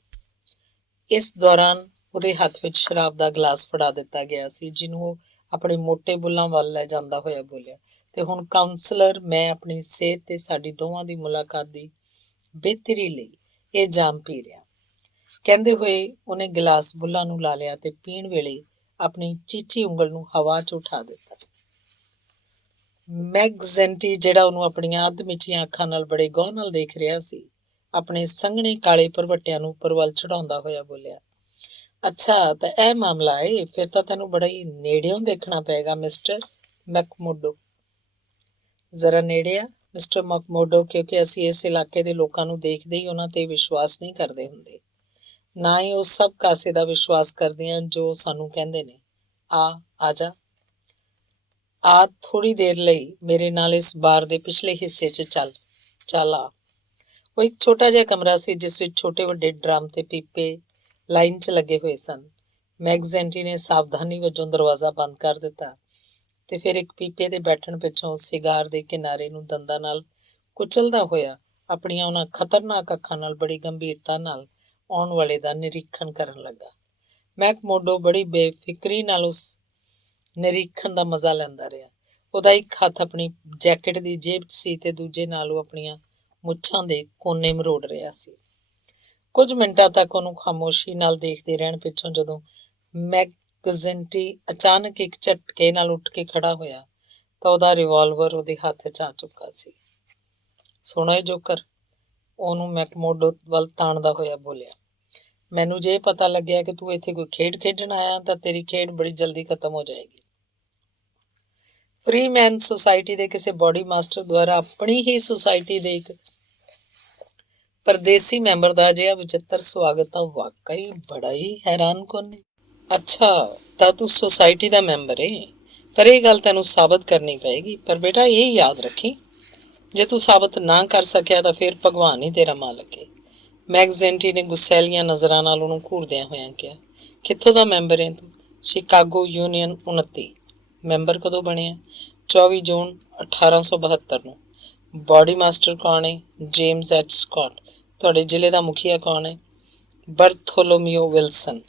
ਇਸ ਦੌਰਾਨ ਉਹਦੇ ਹੱਥ ਵਿੱਚ ਸ਼ਰਾਬ ਦਾ ਗਲਾਸ ਫੜਾ ਦਿੱਤਾ ਗਿਆ ਸੀ, ਜਿਹਨੂੰ ਉਹ ਆਪਣੇ ਮੋਟੇ ਬੁੱਲਾਂ ਵੱਲ ਲੈ ਜਾਂਦਾ ਹੋਇਆ ਬੋਲਿਆ, ਤੇ ਹੁਣ ਕਾਉਂਸਲਰ, ਮੈਂ ਆਪਣੀ ਸਿਹਤ ਤੇ ਸਾਡੀ ਦੋਵਾਂ ਦੀ ਮੁਲਾਕਾਤ ਦੀ ਬਿਹਤਰੀ ਲਈ ਇਹ ਜਾਮ ਪੀ ਰਿਹਾ। ਕਹਿੰਦੇ ਹੋਏ ਉਹਨੇ ਗਲਾਸ ਬੁੱਲਾਂ ਨੂੰ ਲਾ ਲਿਆ ਤੇ ਪੀਣ ਵੇਲੇ ਆਪਣੀ ਚੀਚੀ ਉਂਗਲ ਨੂੰ ਹਵਾ 'ਚ ਉਠਾ ਦਿੱਤਾ। ਮੈਗਜ਼ੈਂਟੀ, ਜਿਹੜਾ ਉਹਨੂੰ ਆਪਣੀਆਂ ਅੱਧ-ਮਿਚੀਆਂ ਅੱਖਾਂ ਨਾਲ ਬੜੇ ਗੌਰ ਨਾਲ ਦੇਖ ਰਿਹਾ ਸੀ, ਆਪਣੇ ਸੰਘਣੇ ਕਾਲੇ ਭਰਵੱਟਿਆਂ ਨੂੰ ਉੱਪਰ ਵੱਲ ਚੜਾਉਂਦਾ ਹੋਇਆ ਬੋਲਿਆ, ਅੱਛਾ ਤਾਂ ਇਹ ਮਾਮਲਾ ਏ, ਫਿਰ ਤਾਂ ਤੈਨੂੰ ਬੜਾ ਹੀ ਨੇੜਿਓਂ ਦੇਖਣਾ ਪਏਗਾ ਮਿਸਟਰ ਮੈਕਮੋਡੋ। ਜ਼ਰਾ ਨੇੜੇ ਆ ਮਿਸਟਰ ਮੈਕਮੋਡੋ, ਕਿਉਂਕਿ ਅਸੀਂ ਇਸ ਇਲਾਕੇ ਦੇ ਲੋਕਾਂ ਨੂੰ ਦੇਖਦੇ ਹੀ ਉਹਨਾਂ ਤੇ ਵਿਸ਼ਵਾਸ ਨਹੀਂ ਕਰਦੇ ਹੁੰਦੇ, ਨਾ ਹੀ ਉਹ ਸਭ ਕਾਸੇ ਦਾ ਵਿਸ਼ਵਾਸ ਕਰਦੇ ਹਾਂ ਜੋ ਸਾਨੂੰ ਕਹਿੰਦੇ ਨੇ। ਆ ਜਾ। ਆ ਥੋੜ੍ਹੀ ਦੇਰ ਲਈ ਮੇਰੇ ਨਾਲ ਇਸ ਬਾਰ ਦੇ ਪਿਛਲੇ ਹਿੱਸੇ 'ਚ ਚੱਲ ਆ। ਉਹ ਇੱਕ ਛੋਟਾ ਜਿਹਾ ਕਮਰਾ ਸੀ ਜਿਸ ਵਿੱਚ ਛੋਟੇ ਵੱਡੇ ਡਰਮ ਤੇ ਪੀਪੇ ਲਾਈਨ 'ਚ ਲੱਗੇ ਹੋਏ ਸਨ। ਮੈਗਜ਼ੈਂਟੀ ਨੇ ਸਾਵਧਾਨੀ ਵਜੋਂ ਦਰਵਾਜ਼ਾ ਬੰਦ ਕਰ ਦਿੱਤਾ ਤੇ ਫਿਰ ਇੱਕ ਪੀਪੇ ਤੇ ਬੈਠਣ ਪਿੱਛੋਂ ਸਿਗਾਰ ਦੇ ਕਿਨਾਰੇ ਨੂੰ ਦੰਦਾਂ ਨਾਲ ਕੁਚਲਦਾ ਹੋਇਆ ਆਪਣੀਆਂ ਉਹਨਾਂ ਖਤਰਨਾਕ ਅੱਖਾਂ ਨਾਲ ਬੜੀ ਗੰਭੀਰਤਾ ਨਾਲ ਆਉਣ ਵਾਲੇ ਦਾ ਨਿਰੀਖਣ ਕਰਨ ਲੱਗਾ। ਮੈਕਮੋਡੋ ਬੜੀ ਬੇਫਿਕਰੀ ਨਾਲ ਉਸ ਨਿਰੀਖਣ ਦਾ ਮਜ਼ਾ ਲੈਂਦਾ ਰਿਹਾ। ਉਹਦਾ ਇੱਕ ਹੱਥ ਆਪਣੀ ਜੈਕਟ ਦੀ ਜੇਬ 'ਚ ਸੀ ਤੇ ਦੂਜੇ ਨਾਲ ਉਹ ਆਪਣੀਆਂ ਮੁੱਛਾਂ ਦੇ ਕੋਨੇ ਮਰੋੜ ਰਿਹਾ ਸੀ। ਕੁਝ ਮਿੰਟਾਂ ਤੱਕ ਉਹਨੂੰ ਖਾਮੋਸ਼ੀ ਨਾਲ ਦੇਖਦੇ ਰਹਿਣ ਪਿੱਛੋਂ ਜਦੋਂ ਮੈਕਗਜ਼ਿੰਟੀ ਅਚਾਨਕ ਇੱਕ ਝਟਕੇ ਨਾਲ ਉੱਠ ਕੇ ਖੜਾ ਹੋਇਆ ਤਾਂ ਉਹਦਾ ਰਿਵਾਲਵਰ ਉਹਦੇ ਹੱਥ 'ਚ ਆ ਚੁੱਕਾ ਸੀ। ਸੁਣੋ ਜੋਕਰ, ਉਹਨੂੰ ਮੈਕਮੋਡੋ ਵੱਲ ਤਾਣਦਾ ਹੋਇਆ ਬੋਲਿਆ, ਮੈਨੂੰ ਜੇ ਪਤਾ ਲੱਗਿਆ ਕਿ ਤੂੰ ਇੱਥੇ ਕੋਈ ਖੇਡ ਖੇਡਣ ਆਇਆ ਤਾਂ ਤੇਰੀ ਖੇਡ ਬੜੀ ਜਲਦੀ ਖਤਮ ਹੋ ਜਾਏਗੀ। ਫ੍ਰੀਮੈਨ ਸੁਸਾਇਟੀ ਦੇ ਕਿਸੇ ਬੋਡੀ ਮਾਸਟਰ ਦੁਆਰਾ ਆਪਣੀ ਹੀ ਸੁਸਾਇਟੀ ਦੇ ਇੱਕ ਪਰਦੇਸੀ ਮੈਂਬਰ ਦਾ ਅਜਿਹਾ ਵਿਚਿੱਤਰ ਸਵਾਗਤ ਤਾਂ ਵਾਕਈ ਬੜਾ ਹੀ ਹੈਰਾਨ ਕੁੰਨ। ਅੱਛਾ, ਤਾਂ ਤੂੰ ਸੁਸਾਇਟੀ ਦਾ ਮੈਂਬਰ ਏ, ਪਰ ਇਹ ਗੱਲ ਤੈਨੂੰ ਸਾਬਤ ਕਰਨੀ ਪਏਗੀ। ਪਰ ਬੇਟਾ ਇਹ ਯਾਦ ਰੱਖੀ, ਜੇ ਤੂੰ ਸਾਬਤ ਨਾ ਕਰ ਸਕਿਆ ਤਾਂ ਫਿਰ ਭਗਵਾਨ ਹੀ ਤੇਰਾ ਮਾਲਕ ਏ। ਮੈਕਜ਼ੈਂਟੀ ਨੇ ਗੁੱਸੈਲੀਆਂ ਨਜ਼ਰਾਂ ਨਾਲ ਉਹਨੂੰ ਘੂਰਦਿਆਂ ਹੋਇਆਂ ਕਿਹਾ, ਕਿੱਥੋਂ ਦਾ ਮੈਂਬਰ ਏ ਤੂੰ? Chicago union 29। ਮੈਂਬਰ ਕਦੋਂ ਬਣਿਆ? 24 ਜੂਨ 1872 ਨੂੰ। ਬੋਡੀ ਮਾਸਟਰ ਕੌਣ ਏ? James H Scott. ਤੁਹਾਡੇ ਜ਼ਿਲ੍ਹੇ ਦਾ ਮੁਖੀਆ ਕੌਣ ਹੈ? ਬਰਥੋਲੋਮੀਓ ਵਿਲਸਨ।